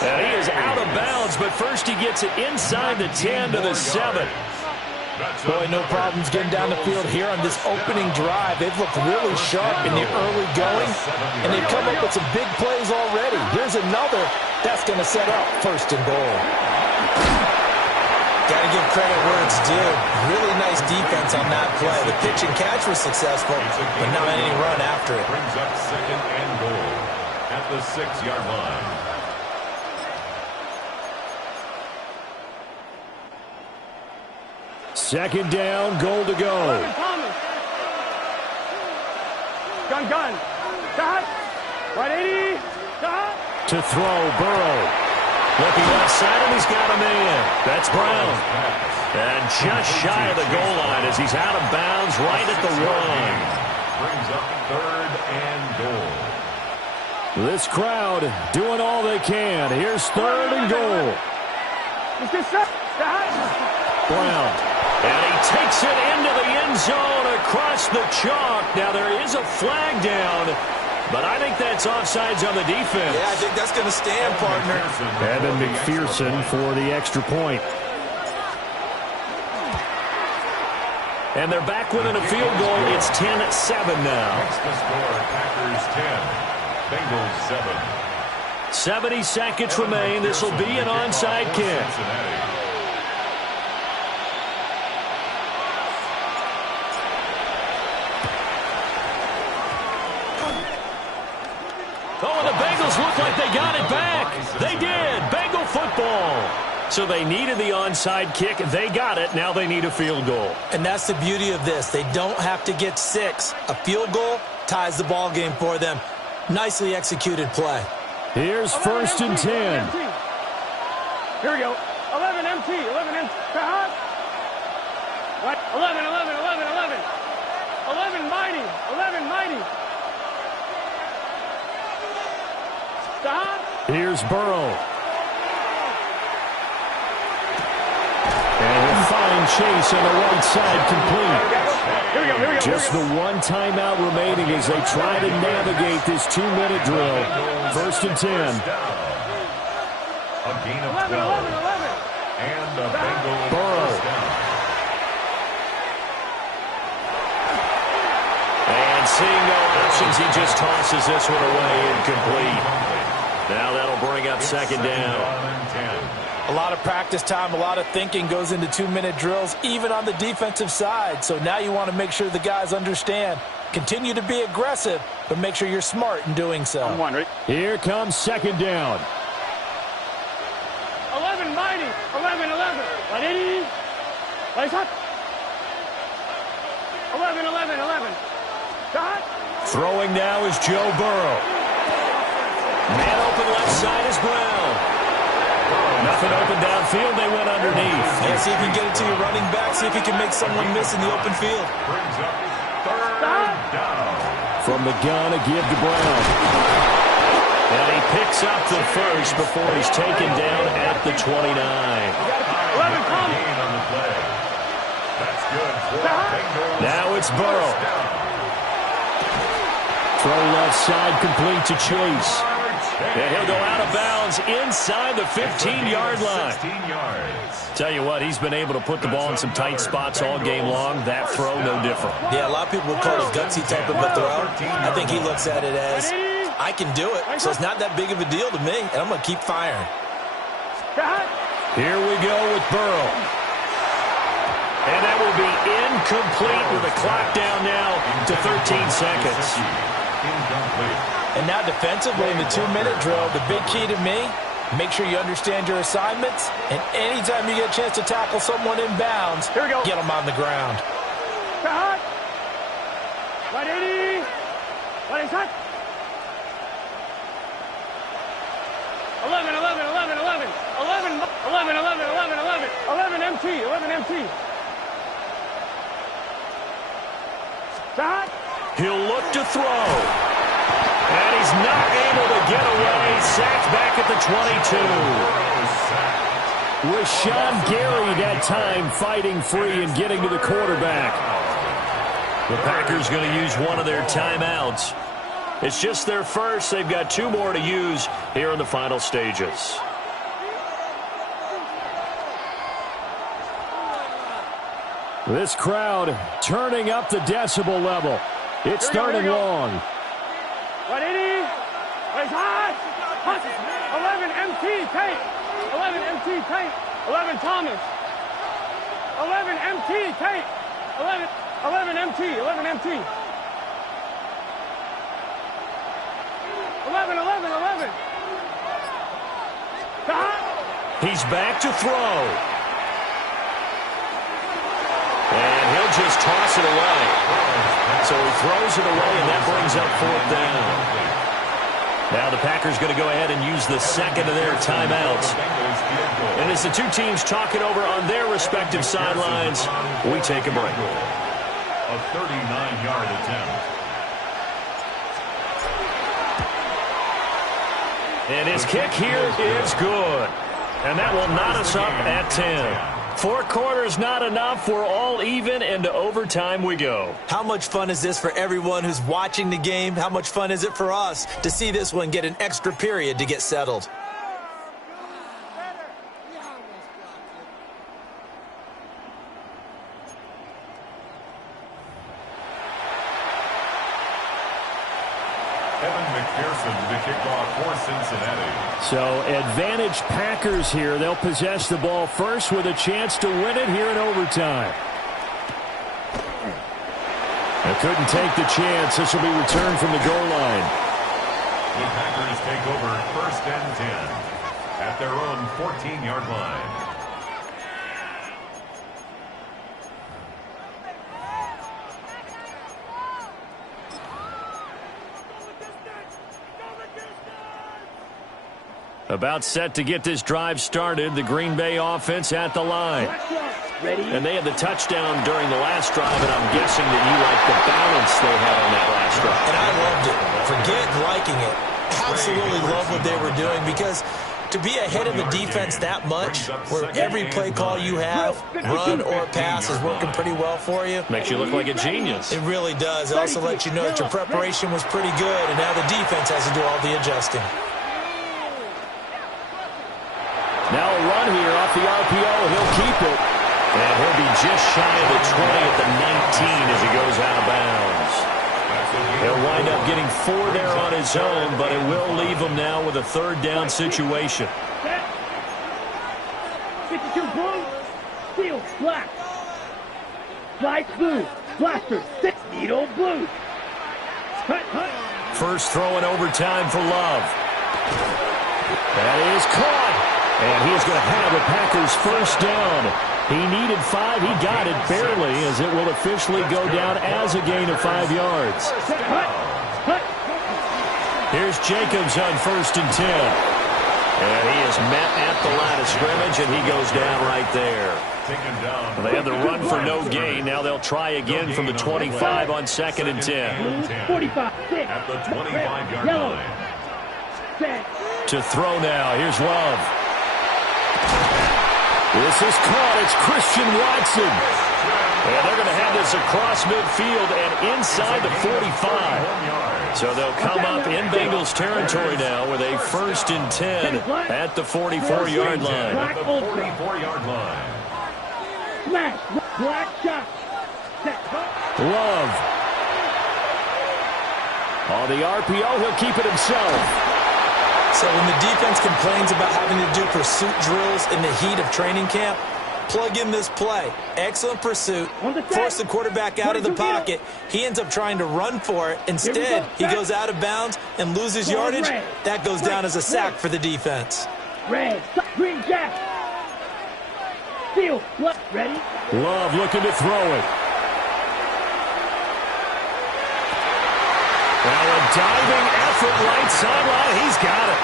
And he is out of bounds, but first he gets it inside the 10 to the 7. Boy, no problems getting down the field here on this opening drive. They've looked really sharp in the early going, and they've come up with some big plays already. Here's another that's going to set up 1st and goal. Got to give credit where it's due. Really nice defense on that play. The pitch and catch was successful, but not any run after it. Brings up 2nd and goal at the 6-yard line. Second down, goal to go. Gun. Dot. Right 80. Dot. To throw, Burrow. Looking outside, and he's got a man. That's Brown. And just shy of the goal line as he's out of bounds right at the 1. Brings up 3rd and goal. This crowd doing all they can. Here's 3rd and goal. Let's get set. Brown. And he takes it into the end zone across the chalk. Now there is a flag down, but I think that's offsides on the defense. Yeah, I think that's going to stand, partner. Evan McPherson for the extra point. And they're back within a field goal. It's 10-7 now. Makes the score Packers 10, Bengals 7. 70 seconds remain. This will be an onside kick. Oh, and the Bengals look like they got it back. They did. Bengal football. So they needed the onside kick. They got it. Now they need a field goal. And that's the beauty of this. They don't have to get 6. A field goal ties the ball game for them. Nicely executed play. Here's 1st and 10. Here we go. 11 MT. 11 MT. Right. 11. 11 mighty. 11 mighty. Stop. Here's Burrow. And he'll find Chase on the right side complete. Here we go. Just the one timeout remaining as they try to navigate this 2-minute drill. 1st and 10. A gain of 12. 11. And the Bengals Burrow. first down. And seeing no options, he just tosses this one away incomplete. Now that'll bring up 2nd down. A lot of practice time, a lot of thinking goes into 2-minute drills, even on the defensive side. So now you want to make sure the guys understand. Continue to be aggressive, but make sure you're smart in doing so. I'm one, right? Here comes 2nd down. 11 mighty. 11. Right 80. Right up. 11. Shot. Throwing now is Joe Burrow. Man open left side is Brown. Nothing open downfield. They went underneath. Yeah, see if you can get it to your running back. See if you can make someone miss in the open field. Brings up 3rd down. From the gun, a give to Brown. And he picks up the first before he's taken down at the 29. 11 comes. Gain on the play. That's good for Bengals. Now it's Burrow. Throw left side complete to Chase. And he'll go out of bounds inside the 15-yard line. 16 yards. Tell you what, he's been able to put the ball in some tight spots all game long. That throw, no different. Yeah, a lot of people would call it gutsy type of a throw. I think he looks at it as, I can do it, so it's not that big of a deal to me, and I'm going to keep firing. Here we go with Burrow. And that will be incomplete with the clock down now to 13 seconds. Incomplete. And now defensively in the 2-minute drill, the big key to me, make sure you understand your assignments, and anytime you get a chance to tackle someone in bounds, Here we go. get them on the ground. Shot. Right 80. Right shot. 11 MT. 11 MT. Shot. He'll look to throw. And he's not able to get away. Sacked back at the 22. Rashawn Gary that time fighting free and getting to the quarterback. The Packers going to use one of their timeouts. It's just their first. They've got 2 more to use here in the final stages. This crowd turning up the decibel level. It's third and long. 180. Raise high. 11 MT Tate. 11 MT Tate. 11 Thomas. 11 MT Tate. 11 MT. 11 MT. 11. He's back to throw. And he'll just toss it away. So he throws it away, and that brings up 4th down. Now the Packers going to go ahead and use the second of their timeouts. And as the 2 teams talk it over on their respective sidelines, we take a break. A 39-yard attempt. And his kick here is good. And that will knot us up at 10. 4 quarters not enough. We're all even, and to overtime we go. How much fun is this for everyone who's watching the game? How much fun is it for us to see this one get an extra period to get settled? Evan McPherson to kick off for Cincinnati. So advantage Packers here. They'll possess the ball first with a chance to win it here in overtime. They couldn't take the chance. This will be returned from the goal line. The Packers take over 1st and 10 at their own 14-yard line. About set to get this drive started. The Green Bay offense at the line. And they had the touchdown during the last drive, and I'm guessing that you like the balance they had on that last drive. And I loved it. Forget liking it. Absolutely love what they were doing, because to be ahead of the defense that much, where every play call you have, run or pass, is working pretty well for you. Makes you look like a genius. It really does. It also lets you know that your preparation was pretty good, and now the defense has to do all the adjusting. Now a run here off the RPO. He'll keep it. And he'll be just shy of the 20 at the 19 as he goes out of bounds. He'll wind up getting 4 there on his own, but it will leave him now with a 3rd down situation. 52 blue. Steel black. Light blue. Blaster 6 needle blue. First throw in overtime for Love. That is caught. And he's going to have a Packers 1st down. He needed 5. He got it barely, as it will officially go down as a gain of 5 yards. Here's Jacobs on 1st and 10. And he is met at the line of scrimmage, and he goes down right there. They had the run for no gain. Now they'll try again from the 25 on 2nd and 10. 45. At the 25-yard line. To throw now. Here's Love. This is caught. It's Christian Watson. And they're going to have this across midfield and inside the 45. So they'll come up in Bengals territory now with a 1st and 10 at the 44-yard line. At the 44-yard line. Black shot. Love. On the RPO, he'll keep it himself. So when the defense complains about having to do pursuit drills in the heat of training camp, plug in this play. Excellent pursuit. Force the quarterback out of the pocket. He ends up trying to run for it. Instead, he goes out of bounds and loses yardage. That goes down as a sack for the defense. Red, green jack. Steel, ready. Love looking to throw it. Now a diving effort right sideline. He's got it.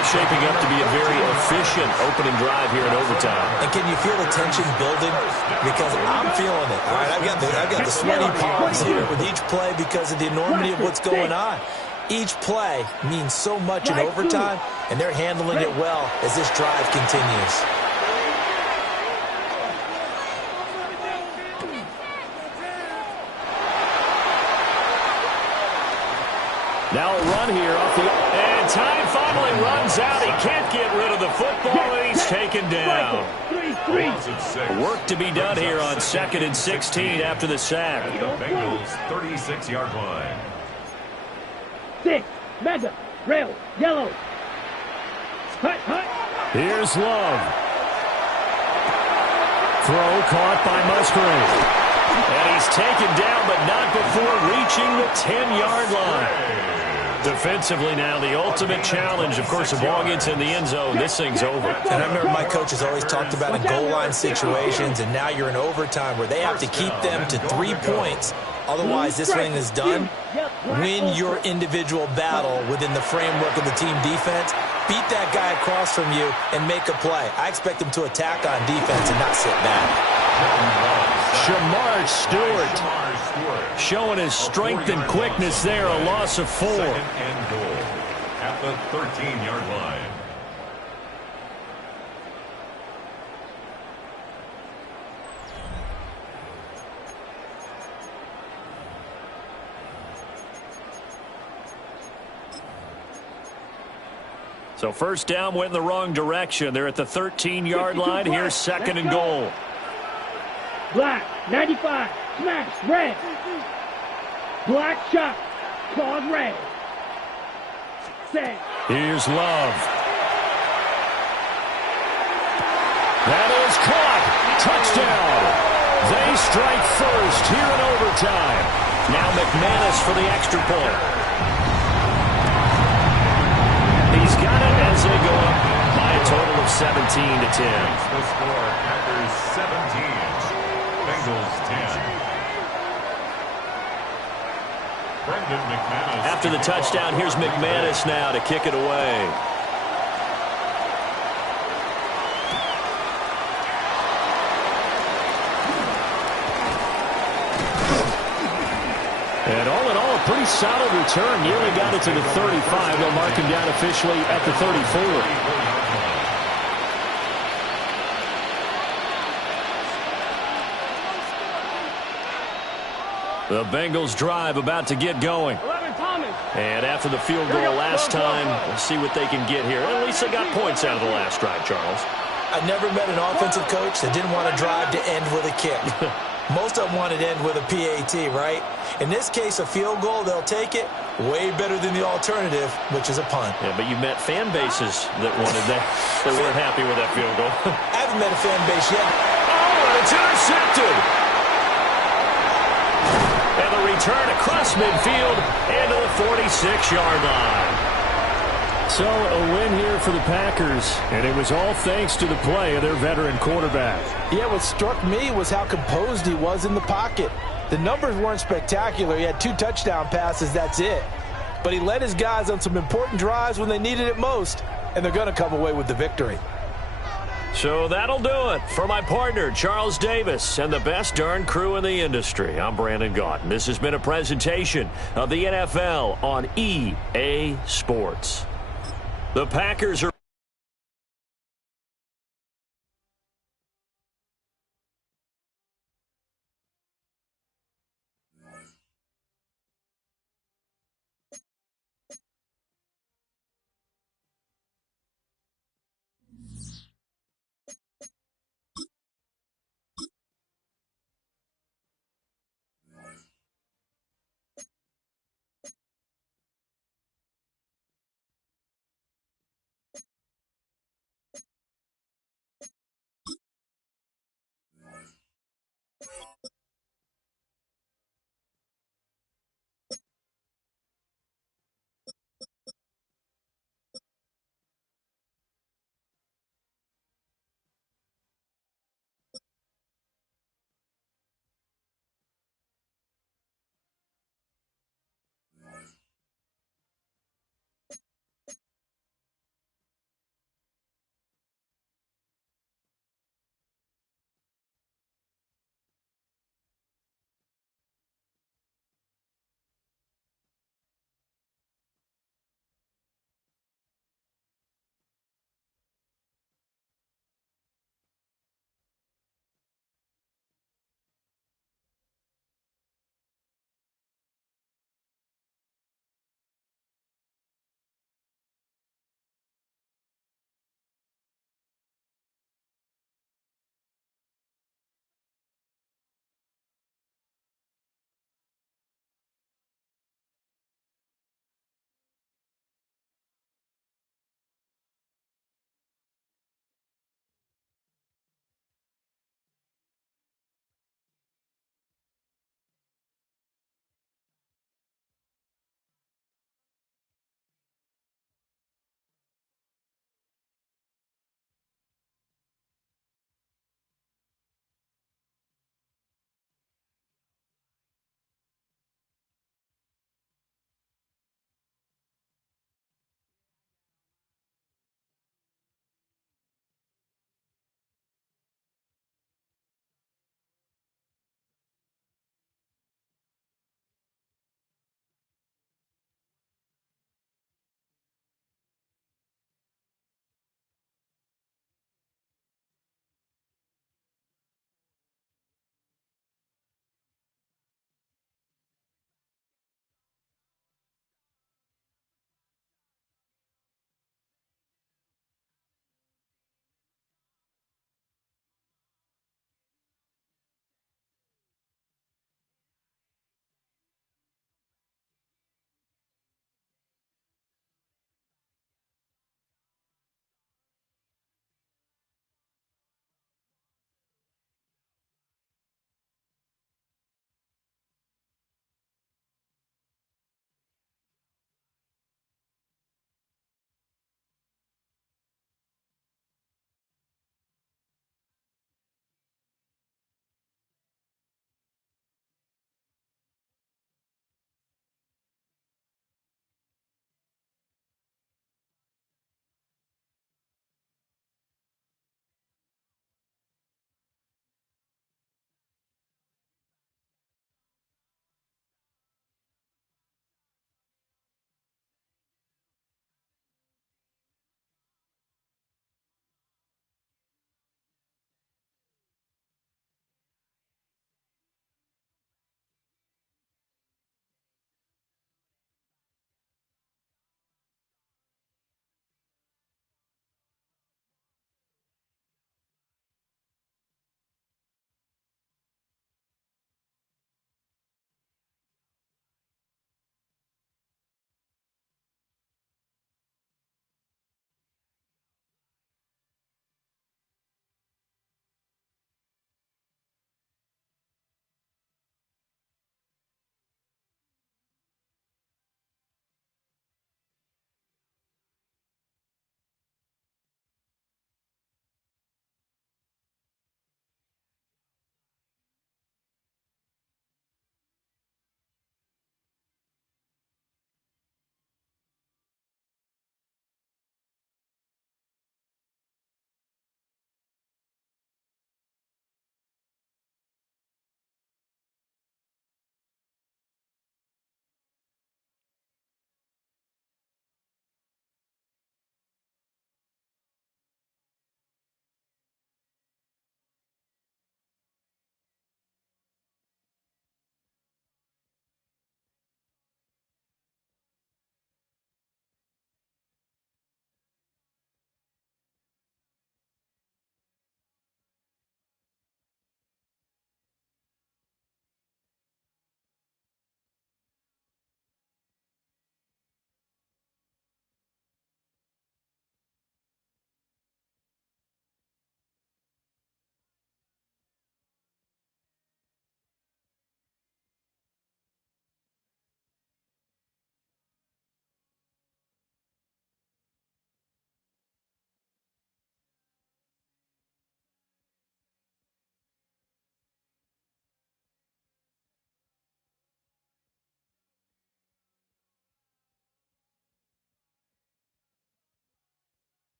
It's shaping up to be a very efficient opening drive here in overtime. And can you feel the tension building? Because I'm feeling it. All right, I've got the sweaty palms here with each play because of the enormity of what's going on. Each play means so much in overtime, and they're handling it well as this drive continues. Now a run here off the... And Ty finally runs out. He can't get rid of the football, and he's taken down. Work to be done here on 2nd and 16 after the sack. At the Bengals' 36-yard line. 6, mega, rail, yellow. Hut, hut. Here's Love. Throw caught by Musgrave. And he's taken down, but not before reaching the 10-yard line. Defensively now, the ultimate challenge. Of course, the ball gets in the end zone, this thing's over. And I remember my coaches always talked about in goal line situations, and now you're in overtime where they have to keep them to 3 points. Otherwise, this thing is done. Win your individual battle within the framework of the team defense. Beat that guy across from you and make a play. I expect them to attack on defense and not sit back. Shamar Stewart showing his strength and quickness there, a loss of 4. 2nd and goal at the 13-yard line. So first down went in the wrong direction. They're at the 13-yard line. Here's 2nd and goal. Black, 95, smash, red. Black shot, clawed red. Set. Here's Love. That is caught. Touchdown. They strike first here in overtime. Now McManus for the extra point. He's got it as they go up by a total of 17-10. The score, Packers 17, Bengals 10. Brendan McManus. After the touchdown, here's McManus now to kick it away. And all in all, a pretty solid return. Nearly got it to the 35. They'll mark him down officially at the 34. The Bengals drive about to get going. And after the field goal last time, we'll see what they can get here. At least they got points out of the last drive, Charles. I've never met an offensive coach that didn't want to drive to end with a kick. Most of them wanted to end with a PAT, right? In this case, a field goal, they'll take it. Way better than the alternative, which is a punt. Yeah, but you met fan bases that wanted that. They weren't happy with that field goal. I haven't met a fan base yet. Oh, and it's intercepted. And the return across midfield into the 46-yard line. So a win here for the Packers, and it was all thanks to the play of their veteran quarterback. Yeah, what struck me was how composed he was in the pocket. The numbers weren't spectacular. He had 2 touchdown passes, that's it. But he led his guys on some important drives when they needed it most, and they're going to come away with the victory. So that'll do it for my partner, Charles Davis, and the best darn crew in the industry. I'm Brandon Gaudin. This has been a presentation of the NFL on EA Sports. The Packers are